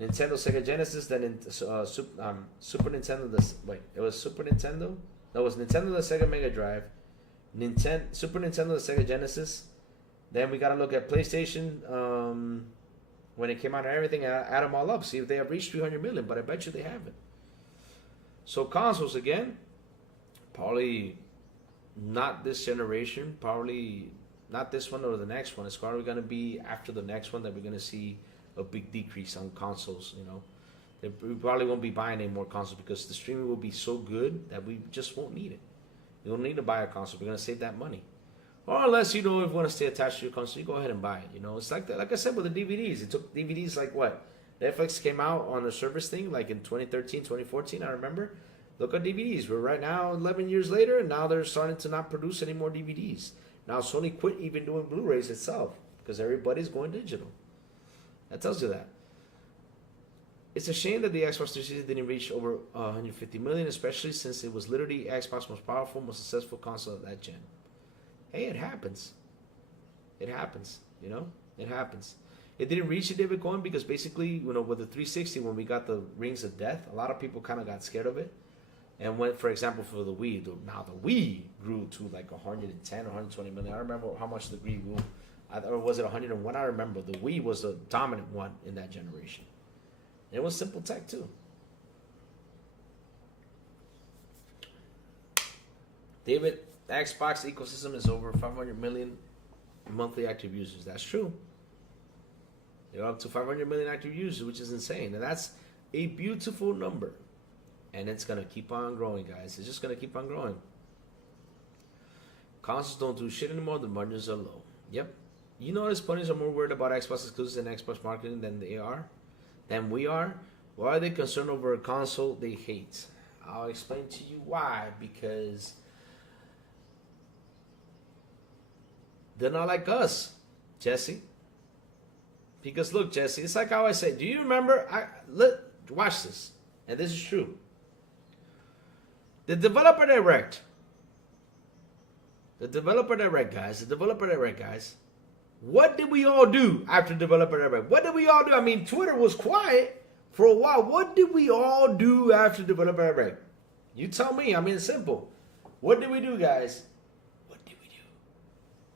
Nintendo, Sega Genesis, then Super Nintendo. It was Super Nintendo. That was Nintendo, the Sega Mega Drive, Super Nintendo, the Sega Genesis. Then we gotta look at PlayStation when it came out and everything. Add them all up, see if they have reached 300 million. But I bet you they haven't. So consoles again, probably not this generation. Probably not this one or the next one. It's probably gonna be after the next one that we're gonna see a big decrease on consoles. You know, we probably won't be buying any more consoles because the streaming will be so good that we just won't need it. You don't need to buy a console. We're gonna save that money, or unless you know if you want to stay attached to your console, you go ahead and buy it. You know, it's like that. Like I said with the DVDs, it took DVDs like what Netflix came out on the service thing like in 2013, 2014. I remember. Look at DVDs. We're right now 11 years later, and now they're starting to not produce any more DVDs. Now Sony quit even doing Blu-rays itself because everybody's going digital. That tells you that. It's a shame that the Xbox 360 didn't reach over 150 million, especially since it was literally Xbox's most powerful, most successful console of that gen. Hey, it happens. It happens. You know, it happens. It didn't reach it, David Cohen, because basically, you know, with the 360, when we got the Rings of Death, a lot of people kind of got scared of it. And went, for example, for the Wii. Now the Wii grew to like 110 or 120 million. I remember how much the Wii grew. Or was it 101? I remember. The Wii was the dominant one in that generation. It was simple tech too. David, the Xbox ecosystem is over 500 million monthly active users. That's true. They're up to 500 million active users, which is insane. And that's a beautiful number. And it's going to keep on growing, guys. It's just going to keep on growing. Consoles don't do shit anymore. The margins are low. Yep. You notice ponies are more worried about Xbox exclusives and Xbox marketing than they are? Than we are? Why are they concerned over a console they hate? I'll explain to you why. Because they're not like us, Jesse. Because look, Jesse, it's like how I say, do you remember? Watch this. And this is true. The developer direct, guys. What did we all do after developer direct? What did we all do? I mean, Twitter was quiet for a while. What did we all do after developer direct? You tell me. I mean, it's simple. What did we do, guys? What did we do?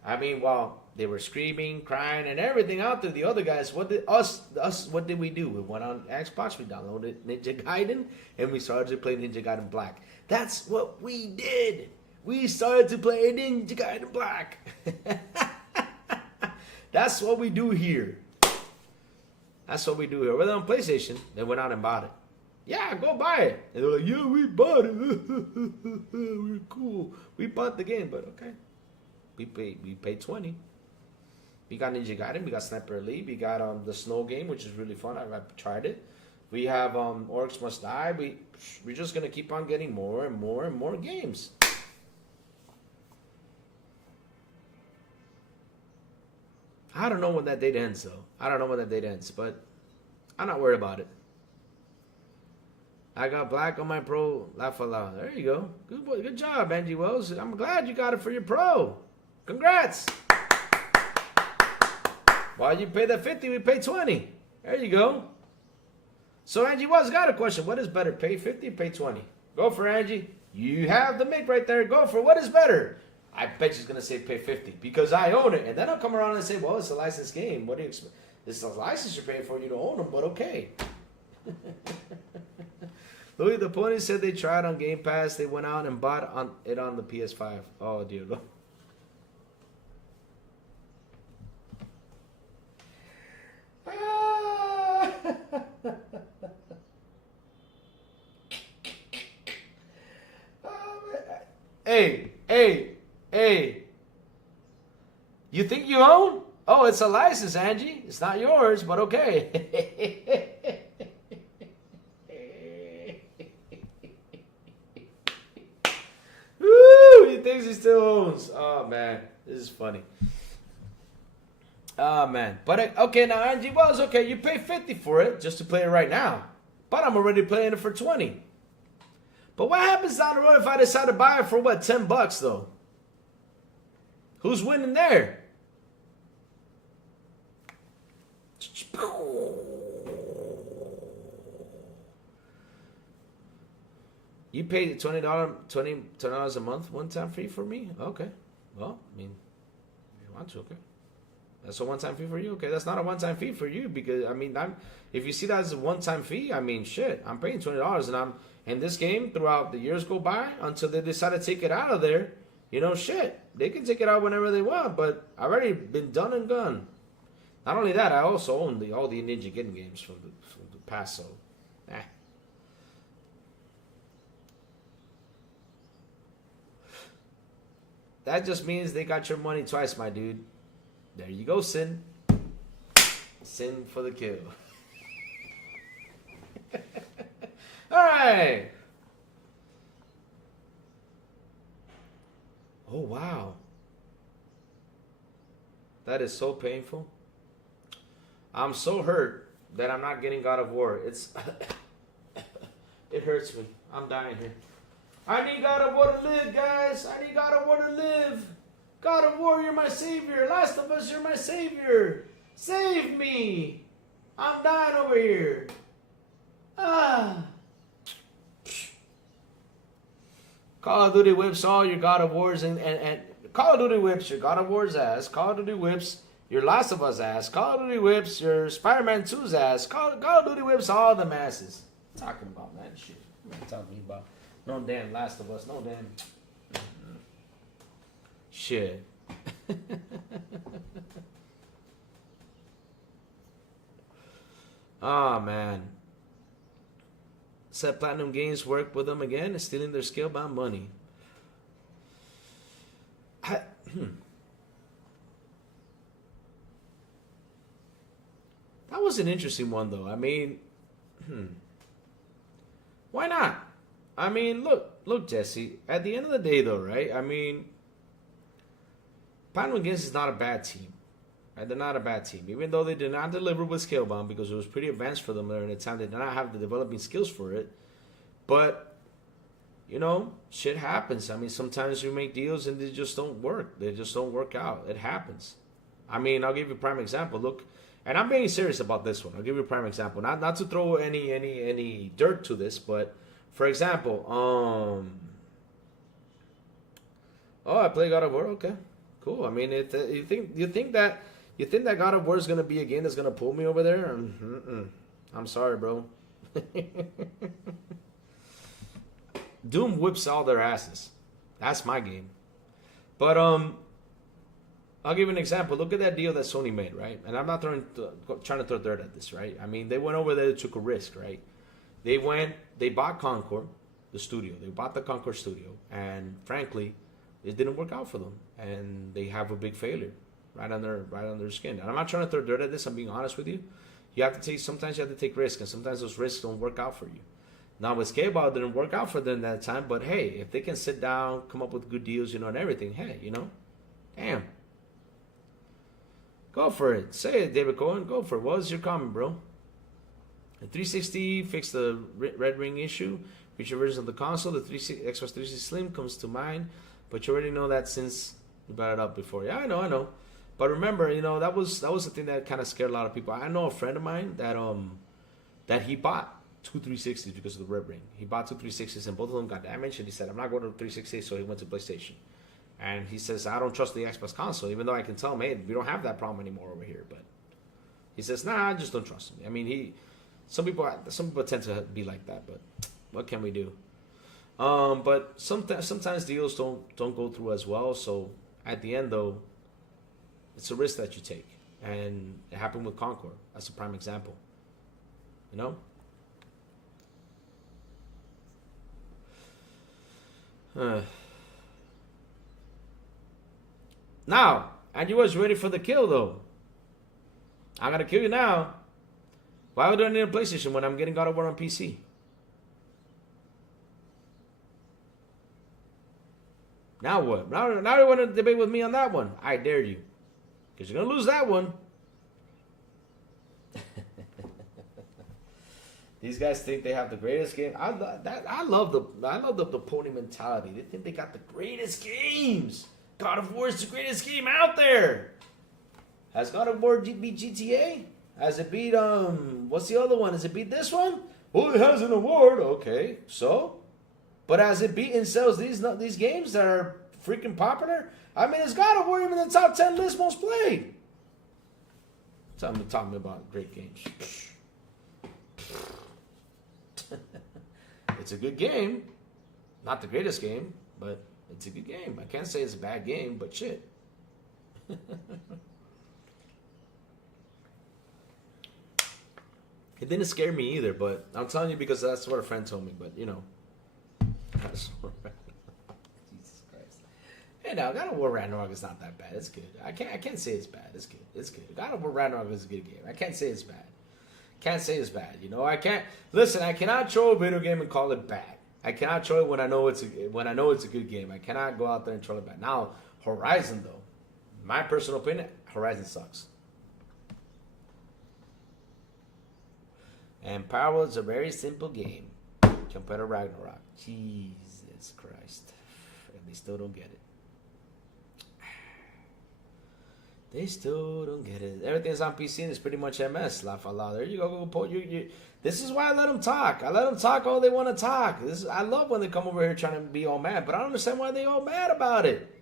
I mean, while they were screaming, crying, and everything out there, the other guys, what did we do? We went on Xbox, we downloaded Ninja Gaiden, and we started to play Ninja Gaiden Black. That's what we did. We started to play Ninja Gaiden Black. That's what we do here. That's what we do here. Whether on PlayStation, they went out and bought it. Yeah, go buy it. And they're like, yeah, we bought it. We're cool. We bought the game, but okay. We paid 20. We got Ninja Gaiden, we got Sniper Elite, we got the Snow game, which is really fun. I've tried it. We have Orcs Must Die. We're just gonna keep on getting more and more and more games. I don't know when that date ends, though. I don't know when that date ends, but I'm not worried about it. I got Black on my Pro. Laugh aloud. There you go. Good boy. Good job, Angie Wells. I'm glad you got it for your Pro. Congrats. While you pay that 50, we pay 20. There you go. So Angie Wells got a question. What is better, pay 50 or pay 20? Go for Angie. You have the mic right there. Go for what is better. I bet she's going to say pay 50 because I own it. And then I'll come around and say, well, it's a licensed game. What do you expect? This is a license you're paying for. You don't own them, but okay. Louis the Pony said they tried on Game Pass. They went out and bought it on the PS5. Oh, dear Lord. Hey. You think you own? Oh, it's a license, Angie. It's not yours, but okay. Woo! He thinks he still owns. Oh, man. This is funny. Oh, man. But, okay, now, Angie Wells, okay, you pay 50 for it just to play it right now. But I'm already playing it for 20. But what happens down the road if I decide to buy it for, what, 10 bucks, though? Who's winning there? You paid $20 a month one-time fee for me? Okay. Well, I mean, if you want to, okay. That's a one-time fee for you? Okay, that's not a one-time fee for you because, I mean, if you see that as a one-time fee, I mean, shit, I'm paying $20 and I'm in this game throughout the years go by until they decide to take it out of there. You know, shit, they can take it out whenever they want, but I've already been done and gone. Not only that, I also own all the Ninja Gaiden games from the past, so, That just means they got your money twice, my dude. There you go, Sin. Sin for the kill. All right. Oh, wow. That is so painful. I'm so hurt that I'm not getting God of War. It hurts me. I'm dying here. I need God of War to live, guys. I need God of War to live. God of War, you're my savior. Last of Us, you're my savior. Save me. I'm dying over here. Call of Duty whips all your God of Wars and Call of Duty whips your God of War's ass. Call of Duty whips your Last of Us ass. Call of Duty whips your Spider-Man 2's ass. Call of Duty whips all the masses. What I'm talking about, man, shit. I'm not talking about no damn Last of Us. No damn shit. Oh, man. Said Platinum Games work with them again, stealing their skill-bound money. That was an interesting one, though. I mean, why not? I mean, look, Jesse. At the end of the day, though, right? I mean, Platinum Games is not a bad team. Right? They're not a bad team. Even though they did not deliver with Scalebound because it was pretty advanced for them during the time. They did not have the developing skills for it. But, you know, shit happens. I mean, sometimes you make deals and they just don't work. They just don't work out. It happens. I mean, I'll give you a prime example. Look, and I'm being serious about this one. I'll give you a prime example. Not to throw any dirt to this, but for example, I play God of War. Okay. Cool. I mean, you think that God of War is gonna be a game that's gonna pull me over there? I'm sorry, bro. Doom whips all their asses. That's my game. But I'll give you an example. Look at that deal that Sony made, right? And I'm not trying to throw dirt at this, right? I mean, they went over there, they took a risk, right? They bought Concord, the studio. They bought the Concord studio, and frankly, it didn't work out for them, and they have a big failure right on their skin. And I'm not trying to throw dirt at this. I'm being honest with you. Sometimes you have to take risks, and sometimes those risks don't work out for you. Now with Skateball, it didn't work out for them that time, but hey, if they can sit down, come up with good deals, and everything, hey, damn. Go for it. Say it, David Cohen. Go for it. What was your comment, bro? The 360 fixed the red ring issue. Future versions of the console, the Xbox 360 Slim comes to mind, but you already know that since you brought it up before. Yeah, I know. But remember, that was the thing that kind of scared a lot of people. I know a friend of mine that he bought two 360s because of the red ring. He bought two 360s and both of them got damaged, and he said, I'm not going to 360, so he went to PlayStation. And he says, I don't trust the Xbox console, even though I can tell him, hey, we don't have that problem anymore over here. But he says, nah, I just don't trust him. I mean, some people tend to be like that, but what can we do? But sometimes deals don't go through as well. So at the end, though, it's a risk that you take, and it happened with Concord. That's a prime example. Now, and you was ready for the kill, though. I'm gonna kill you now. Why would I need a PlayStation when I'm getting God of War on PC? Now what? Now you want to debate with me on that one? I dare you, because you're gonna lose that one. These guys think they have the greatest game. I love the pony mentality. They think they got the greatest games. God of War is the greatest game out there. Has God of War beat GTA? Has it beat what's the other one? Has it beat this one? Well, it has an award. Okay, so, but has it beaten sales these games that are freaking popular? I mean, is God of War even in the top 10 list most played? Tell me about great games. It's a good game. Not the greatest game, but it's a good game. I can't say it's a bad game, but shit. It didn't scare me either, but I'm telling you because that's what a friend told me. But Jesus Christ. Hey, now God of War Ragnarok is not that bad. It's good. I can't say it's bad. It's good. It's good. God of War Ragnarok is a good game. I can't say it's bad. Can't say it's bad. I can't listen. I cannot throw a video game and call it bad. I cannot throw it when I know it's a good game. I cannot go out there and throw it bad. Now, Horizon though, my personal opinion, Horizon sucks. And Power is a very simple game compared to Ragnarok. Jesus Christ, and they still don't get it. They still don't get it. Everything's on PC and it's pretty much MS. Laugh out loud. There you go. This is why I let them talk. I let them talk all they want to talk. I love when they come over here trying to be all mad, but I don't understand why they all mad about it.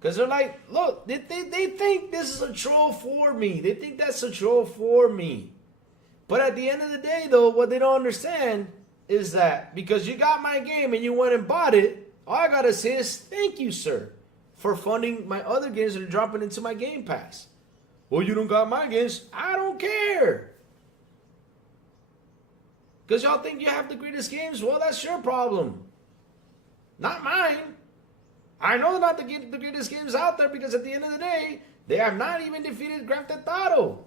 Because they're like, look, they think this is a troll for me. They think that's a troll for me. But at the end of the day, though, what they don't understand is that because you got my game and you went and bought it, all I got to say is thank you, sir, for funding my other games that are dropping into my Game Pass. Well, you don't got my games. I don't care. Because y'all think you have the greatest games. Well, that's your problem. Not mine. I know they're not the greatest games out there because at the end of the day, they have not even defeated Grand Theft Auto.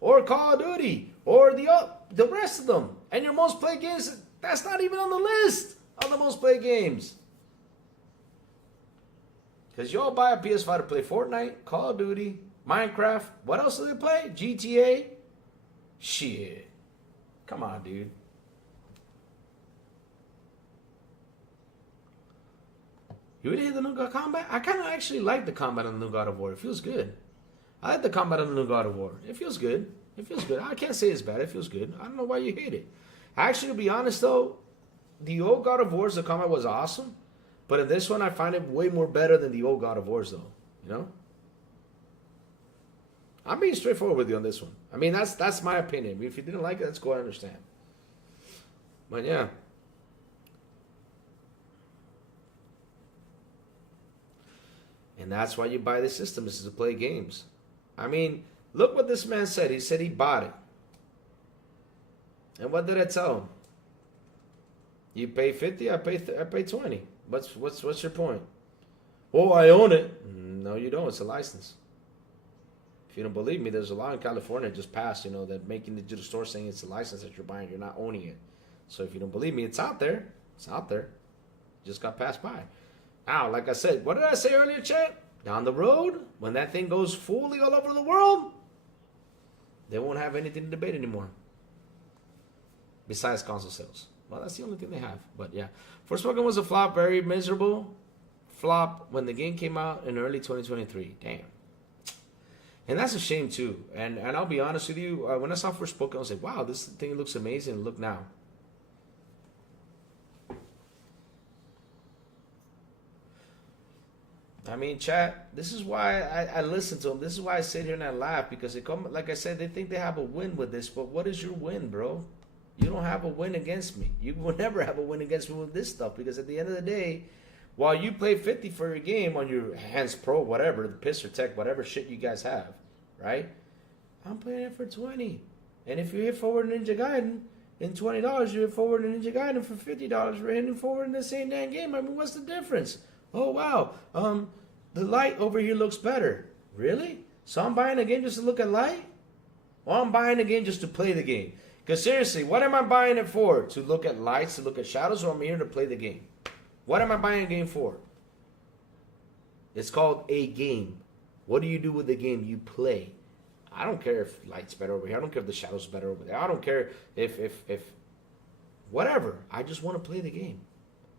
Or Call of Duty. Or the rest of them. And your most played games, that's not even on the list of the most played games. Because y'all buy a PS5 to play Fortnite, Call of Duty, Minecraft. What else do they play? GTA? Shit. Come on, dude. You really hate the new combat? I kind of actually like the combat on the new God of War. It feels good. I like the combat on the new God of War. It feels good. It feels good. I can't say it's bad. It feels good. I don't know why you hate it. Actually, to be honest, though, the old God of Wars, the combat was awesome. But in this one, I find it way more better than the old God of Wars, though. You know? I'm being straightforward with you on this one. I mean, that's my opinion. If you didn't like it, that's cool. I understand. But yeah. And that's why you buy the system, is to play games. I mean, look what this man said. He said he bought it. And what did I tell him? You pay 50, I pay 20. What's your point? Oh, I own it. No, you don't. It's a license. If you don't believe me, there's a law in California just passed, you know, that making the digital store saying it's a license that you're buying, you're not owning it. So if you don't believe me, it's out there. It's out there. Just got passed by. Now, like I said, what did I say earlier, Chet? Down the road, when that thing goes fully all over the world, they won't have anything to debate anymore. Besides console sales. Well, that's the only thing they have. But yeah. Forspoken was a flop, very miserable flop when the game came out in early 2023. Damn. And that's a shame too. And I'll be honest with you, when I saw Forspoken, I was like, wow, this thing looks amazing. Look now. I mean, chat, this is why I listen to them. This is why I sit here and I laugh, because they come, like I said, they think they have a win with this. But what is your win, bro? You don't have a win against me. You will never have a win against me with this stuff, because at the end of the day, while you play 50 for your game on your Hands Pro, whatever, the Piss or Tech, whatever shit you guys have, right? I'm playing it for 20. And if you hit forward Ninja Gaiden in $20, you hit forward Ninja Gaiden for $50. We're hitting forward in the same damn game. I mean, what's the difference? Oh, wow. The light over here looks better. Really? So I'm buying a game just to look at light? Or I'm buying a game just to play the game? Because seriously, what am I buying it for? To look at lights, to look at shadows, or I'm here to play the game? What am I buying a game for? It's called a game. What do you do with the game? You play. I don't care if light's better over here. I don't care if the shadow's better over there. I don't care if whatever. I just want to play the game.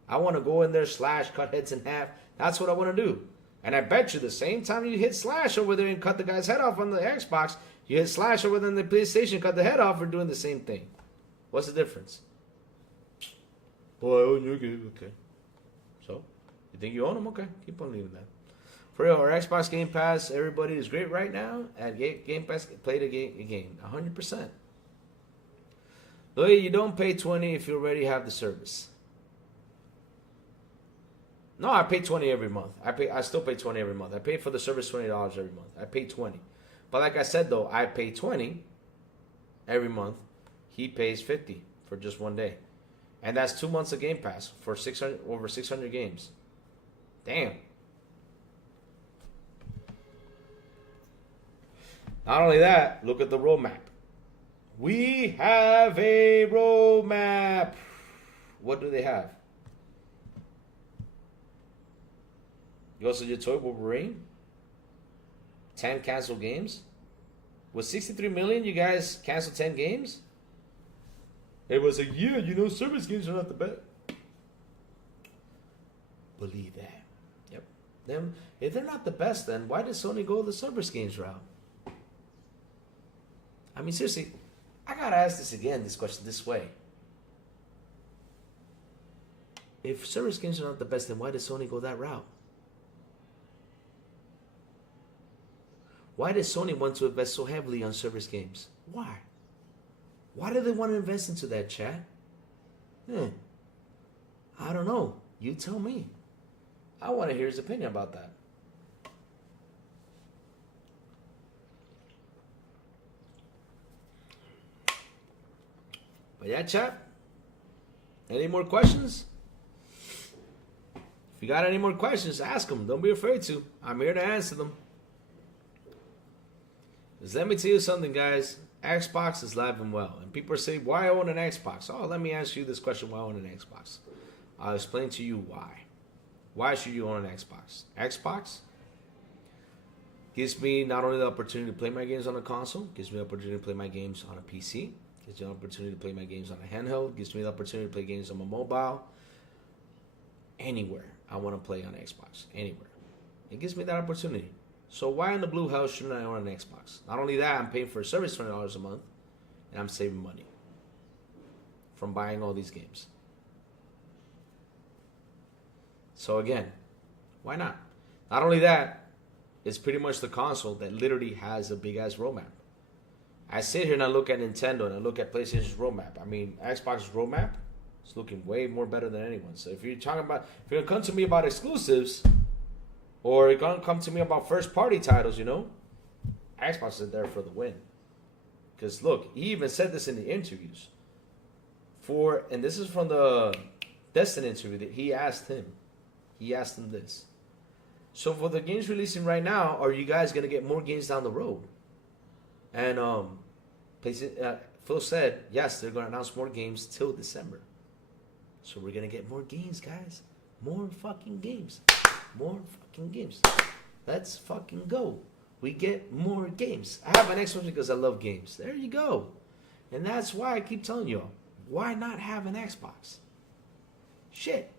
I want to go in there, slash, cut heads in half. That's what I want to do. And I bet you the same time you hit slash over there and cut the guy's head off on the Xbox, you hit slash over there on the PlayStation, cut the head off, we're doing the same thing. What's the difference? Well, I own your game. Okay. So, you think you own them? Okay. Keep on leaving that. For real, our Xbox Game Pass, everybody is great right now. At Game Pass, play the game. 100%. Look, you don't pay 20 if you already have the service. No, I pay 20 every month. I still pay 20 every month. I pay for the service $20 every month. I pay 20. But like I said though, I pay 20 every month. He pays 50 for just one day. And that's 2 months of Game Pass for over 600 games. Damn. Not only that, look at the roadmap. We have a roadmap. What do they have? Ghost of your Toy Wolverine. 10 canceled games. With 63 million, you guys canceled 10 games? It was a year, you know, service games are not the best. Believe that. Yep. Them, if they're not the best, then why did Sony go the service games route? I mean, seriously, I gotta ask this question this way. If service games are not the best, then why did Sony go that route? Why does Sony want to invest so heavily on service games? Why? Why do they want to invest into that, chat? I don't know. You tell me. I want to hear his opinion about that. But yeah, chat. Any more questions? If you got any more questions, ask them. Don't be afraid to. I'm here to answer them. Because let me tell you something, guys. Xbox is live and well. And people say, why own an Xbox? Oh, let me ask you this question, why own an Xbox? I'll explain to you why. Why should you own an Xbox? Xbox gives me not only the opportunity to play my games on a console, gives me the opportunity to play my games on a PC, gives me the opportunity to play my games on a handheld, gives me the opportunity to play games on my mobile. Anywhere I want to play on Xbox. Anywhere. It gives me that opportunity. So why in the blue hell shouldn't I own an Xbox? Not only that, I'm paying for a service $20 a month, and I'm saving money from buying all these games. So again, why not? Not only that, it's pretty much the console that literally has a big ass roadmap. I sit here and I look at Nintendo and I look at PlayStation's roadmap. I mean, Xbox's roadmap is looking way more better than anyone. So if you're gonna come to me about exclusives, or you're gonna come to me about first party titles, Xbox is there for the win. Because look, he even said this in the interviews. And this is from the Destiny interview that he asked him. He asked him this. So for the games releasing right now, are you guys gonna get more games down the road? And Phil said, yes, they're gonna announce more games till December. So we're gonna get more games, guys. More fucking games. More fucking games. Let's fucking go. We get more games. I have an Xbox because I love games. There you go. And that's why I keep telling you, why not have an Xbox? Shit.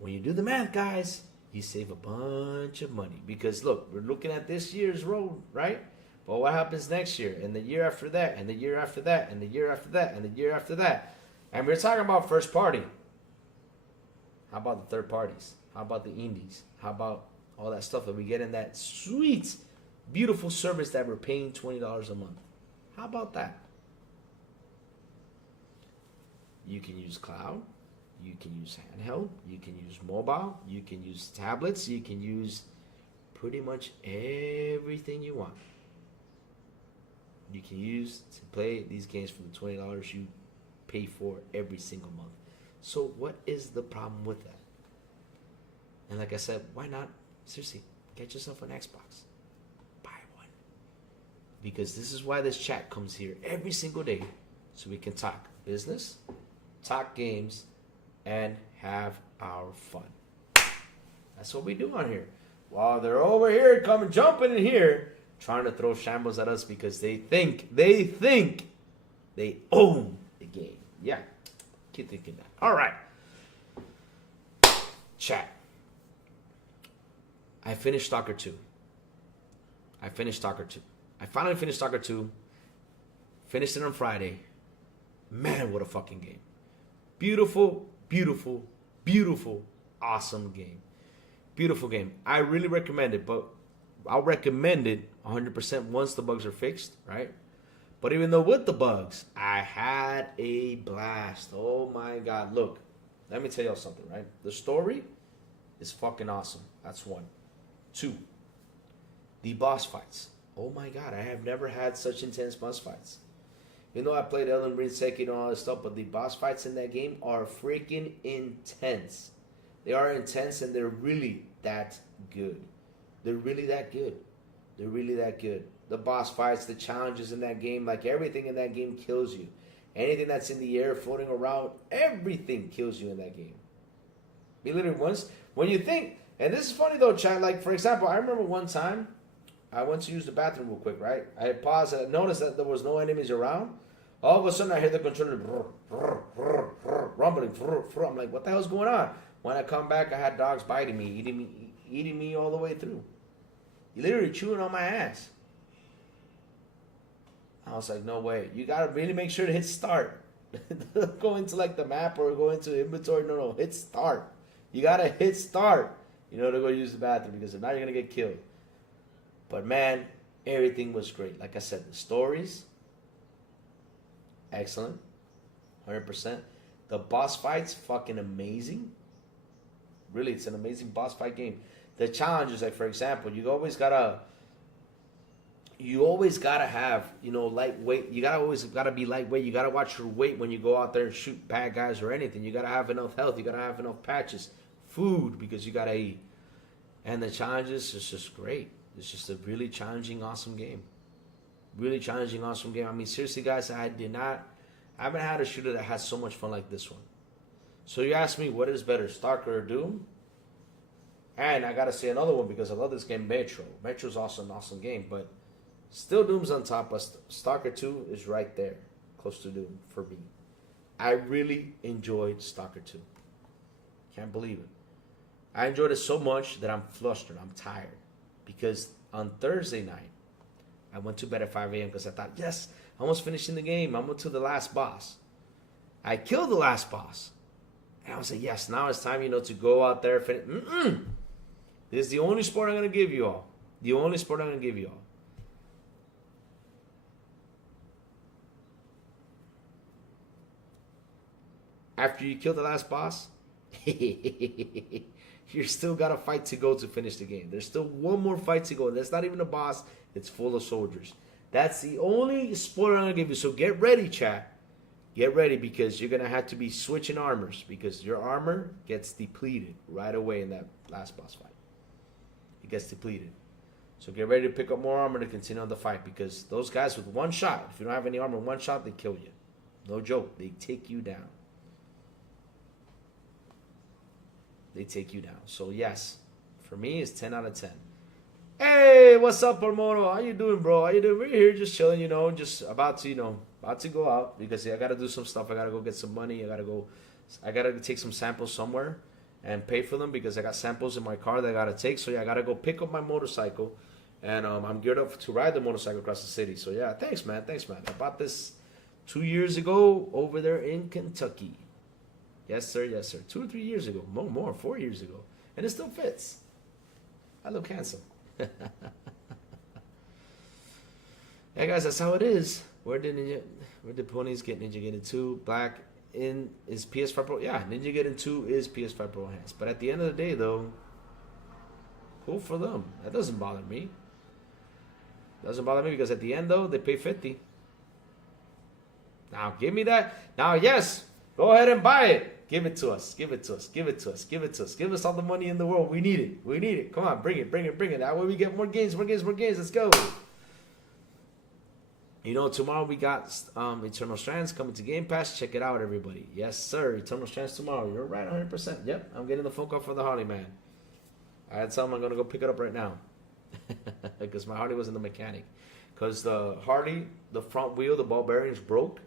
When you do the math, guys, you save a bunch of money. Because look, we're looking at this year's road, right? But what happens next year? And the year after that, and the year after that, and the year after that, and the year after that. And we're talking about first party. How about the third parties? How about the indies? How about all that stuff that we get in that sweet, beautiful service that we're paying $20 a month? How about that? You can use cloud. You can use handheld. You can use mobile. You can use tablets. You can use pretty much everything you want. You can use to play these games for the $20 you pay for every single month. So what is the problem with that? And like I said, why not? Seriously, get yourself an Xbox. Buy one. Because this is why this chat comes here every single day. So we can talk business, talk games, and have our fun. That's what we do on here. While they're over here jumping in here, trying to throw shambles at us because they think they own the game. Yeah, keep thinking that. All right. Chat. I finished Stalker 2. I finally finished Stalker 2. Finished it on Friday. Man, what a fucking game. Beautiful, beautiful, beautiful, awesome game. Beautiful game. I really recommend it, but I'll recommend it 100% once the bugs are fixed, right? But even though with the bugs, I had a blast. Oh my God. Look, let me tell y'all something, right? The story is fucking awesome. That's one. Two, the boss fights. Oh my God, I have never had such intense boss fights. You know, I played Elden Ring, Sekiro, and all that stuff, but the boss fights in that game are freaking intense. They are intense, and they're really that good. They're really that good. They're really that good. The boss fights, the challenges in that game, like everything in that game kills you. Anything that's in the air, floating around, everything kills you in that game. Me literally once, when you think, and this is funny though, chat, like for example, I remember one time, I went to use the bathroom real quick, right? I had paused and I noticed that there was no enemies around. All of a sudden I hear the controller rumbling. I'm like, what the hell's going on? When I come back, I had dogs biting me, eating me all the way through. Literally chewing on my ass. I was like, no way. You gotta really make sure to hit start. Go into like the map or go into inventory. No, hit start. You gotta hit start, to go use the bathroom, because if not, you're gonna get killed. But man, everything was great. Like I said, the stories, excellent, 100%. The boss fights, fucking amazing. Really, it's an amazing boss fight game. The challenges, like for example, you always gotta have, lightweight. You always gotta be lightweight. You gotta watch your weight when you go out there and shoot bad guys or anything. You gotta have enough health. You gotta have enough patches, food, because you gotta eat. And the challenges is just great. It's just a really challenging, awesome game. Really challenging, awesome game. I mean, seriously, guys, I haven't had a shooter that has so much fun like this one. So you ask me, what is better, Stalker or Doom? And I gotta say another one because I love this game, Metro. Metro's also an awesome game, but still Doom's on top, but Stalker 2 is right there, close to Doom for me. I really enjoyed Stalker 2. Can't believe it. I enjoyed it so much that I'm flustered, I'm tired. Because on Thursday night, I went to bed at 5 a.m. because I thought, yes, I'm almost finishing the game. I'm to the last boss. I killed the last boss. And I was like, yes, now it's time, to go out there. This is the only sport I'm going to give you all. The only sport I'm going to give you all. After you kill the last boss, you still got a fight to go to finish the game. There's still one more fight to go. That's not even a boss. It's full of soldiers. That's the only spoiler I'm going to give you. So get ready, chat. Get ready, because you're going to have to be switching armors, because your armor gets depleted right away in that last boss fight. It gets depleted. So get ready to pick up more armor to continue on the fight, because those guys with one shot, if you don't have any armor, one shot, they kill you. No joke. They take you down. They take you down. So yes, for me, it's 10 out of 10. Hey, what's up, Pormono? How you doing, bro? How you doing? We're here just chilling, just about to go out, because I got to do some stuff. I got to go get some money. I got to take some samples somewhere and pay for them, because I got samples in my car that I got to take. So yeah, I got to go pick up my motorcycle, and I'm geared up to ride the motorcycle across the city. So yeah, thanks, man. I bought this 2 years ago over there in Kentucky. Yes, sir. 2 or 3 years ago. More, 4 years ago. And it still fits. I look handsome. Hey, guys, that's how it is. Where did ponies get Ninja Gaiden 2? Black is PS5 Pro. Yeah, Ninja Gaiden 2 is PS5 Pro enhanced. But at the end of the day, though, cool for them. That doesn't bother me. Doesn't bother me, because at the end, though, they pay 50. Now, give me that. Now, yes, go ahead and buy it. Give it to us. Give us all the money in the world. We need it. Come on, bring it. That way we get more games. Let's go. Tomorrow we got Eternal Strands coming to Game Pass. Check it out, everybody. Yes, sir. Eternal Strands tomorrow. You're right, 100%. Yep, I'm getting the phone call for the Harley, man. I had some. I'm going to go pick it up right now. Because my Harley was in the mechanic. Because the Harley, the front wheel, the ball bearings broke.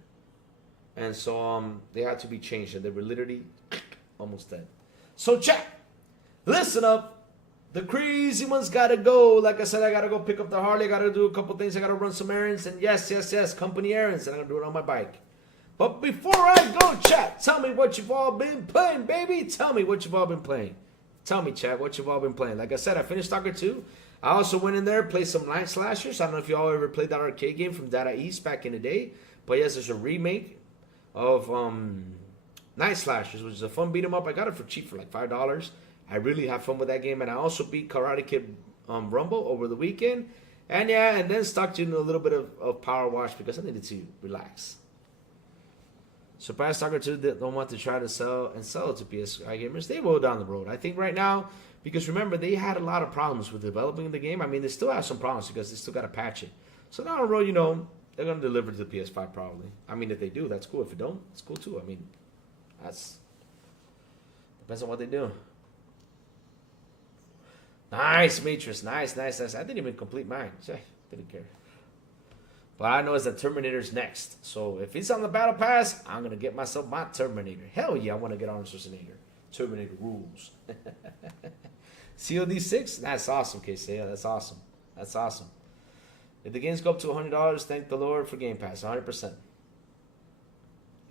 And so they had to be changed, and they were literally almost dead. So chat, listen up. The crazy ones gotta go. Like I said, I gotta go pick up the Harley. I gotta do a couple things. I gotta run some errands. And yes, company errands. And I'm gonna do it on my bike. But before I go, chat, tell me what you've all been playing, baby. Tell me what you've all been playing. Tell me, chat, what you've all been playing. Like I said, I finished Stalker 2. I also went in there, played some Night Slashers. I don't know if y'all ever played that arcade game from Data East back in the day. But yes, there's a remake of Night Slashers, which is a fun beat 'em up. I got it for cheap for like $5. I really have fun with that game, and I also beat Karate Kid Rumble over the weekend, and then stuck to a little bit of Power Wash, because I needed to relax. Surprise Stalker 2 don't want to try to sell it to PS5 gamers. They will down the road. I think right now, because remember, they had a lot of problems with developing the game. I mean, they still have some problems, because they still got to patch it. So down the road, they're going to deliver to the PS5 probably. I mean, if they do, that's cool. If they don't, it's cool too. I mean, depends on what they do. Nice, Matrix. Nice. I didn't even complete mine. Didn't care. But I know it's that Terminator's next. So if it's on the Battle Pass, I'm going to get myself my Terminator. Hell yeah, I want to get Arnold Schwarzenegger. Terminator rules. COD 6? That's awesome, KC. That's awesome. If the games go up to $100, thank the Lord for Game Pass. 100%. There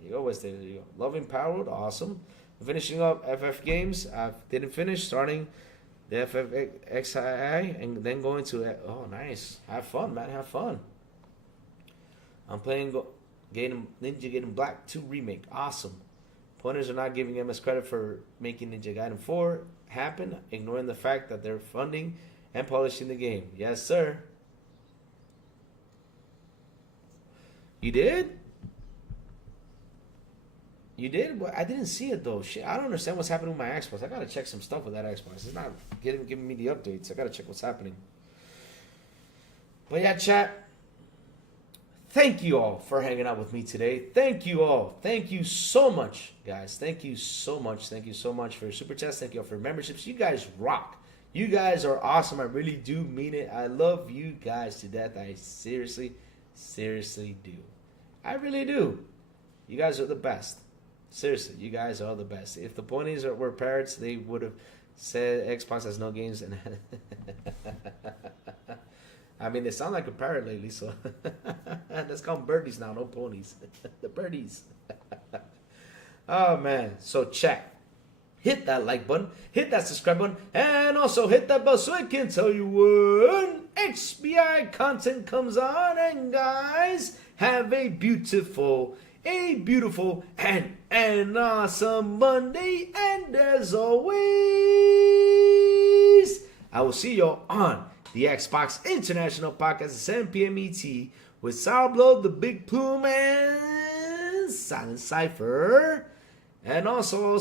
you go, West. There you go. Loving Powered, awesome. Finishing up FF games. I didn't finish. Starting the FFXI and then going to oh, nice. Have fun, man. Have fun. I'm playing Ninja Gaiden Black 2 Remake. Awesome. Pointers are not giving MS credit for making Ninja Gaiden 4 happen, ignoring the fact that they're funding and polishing the game. Yes, sir. You did? You did? Well, I didn't see it though. Shit, I don't understand what's happening with my Xbox. I gotta check some stuff with that Xbox. It's not giving me the updates. I gotta check what's happening. But yeah, chat. Thank you all for hanging out with me today. Thank you all. Thank you so much, guys. Thank you so much. Thank you so much for your super chats. Thank you all for your memberships. You guys rock. You guys are awesome. I really do mean it. I love you guys to death. I seriously do. I really do. You guys are the best. Seriously, you guys are the best. If the ponies were parrots, they would have said Xbox has no games. And I mean, they sound like a parrot lately, so let's call them birdies now, no ponies. The birdies. Oh, man. So, check. hit that like button, hit that subscribe button, and also hit that bell so I can tell you when XBI content comes on. And guys, have a beautiful, and an awesome Monday. And as always, I will see y'all on the Xbox International Podcast at 7 p.m. ET with Sourblow, the Big Plume, and Silent Cypher. And also,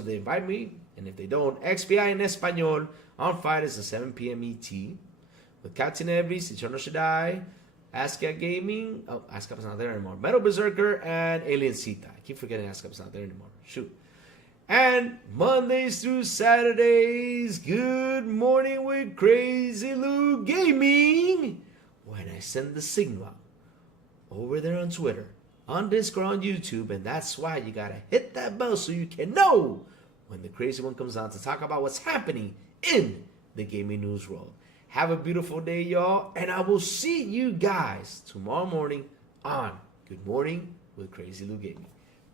they invite me, and if they don't, XBI en Español on Fridays at 7 p.m. ET with Captain Everest, Eternal Shaddai, Askia Gaming. Oh, Ascap's not there anymore. Metal Berserker and Alien Cita. I keep forgetting Ascap's not there anymore. Shoot. And Mondays through Saturdays, Good Morning with Crazy Lou Gaming. When I send the signal over there on Twitter, on Discord, on YouTube, and that's why you gotta hit that bell so you can know when the crazy one comes on to talk about what's happening in the gaming news world. Have a beautiful day, y'all, and I will see you guys tomorrow morning on Good Morning with Crazy Lou Gaming.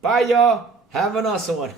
Bye, y'all. Have an awesome one.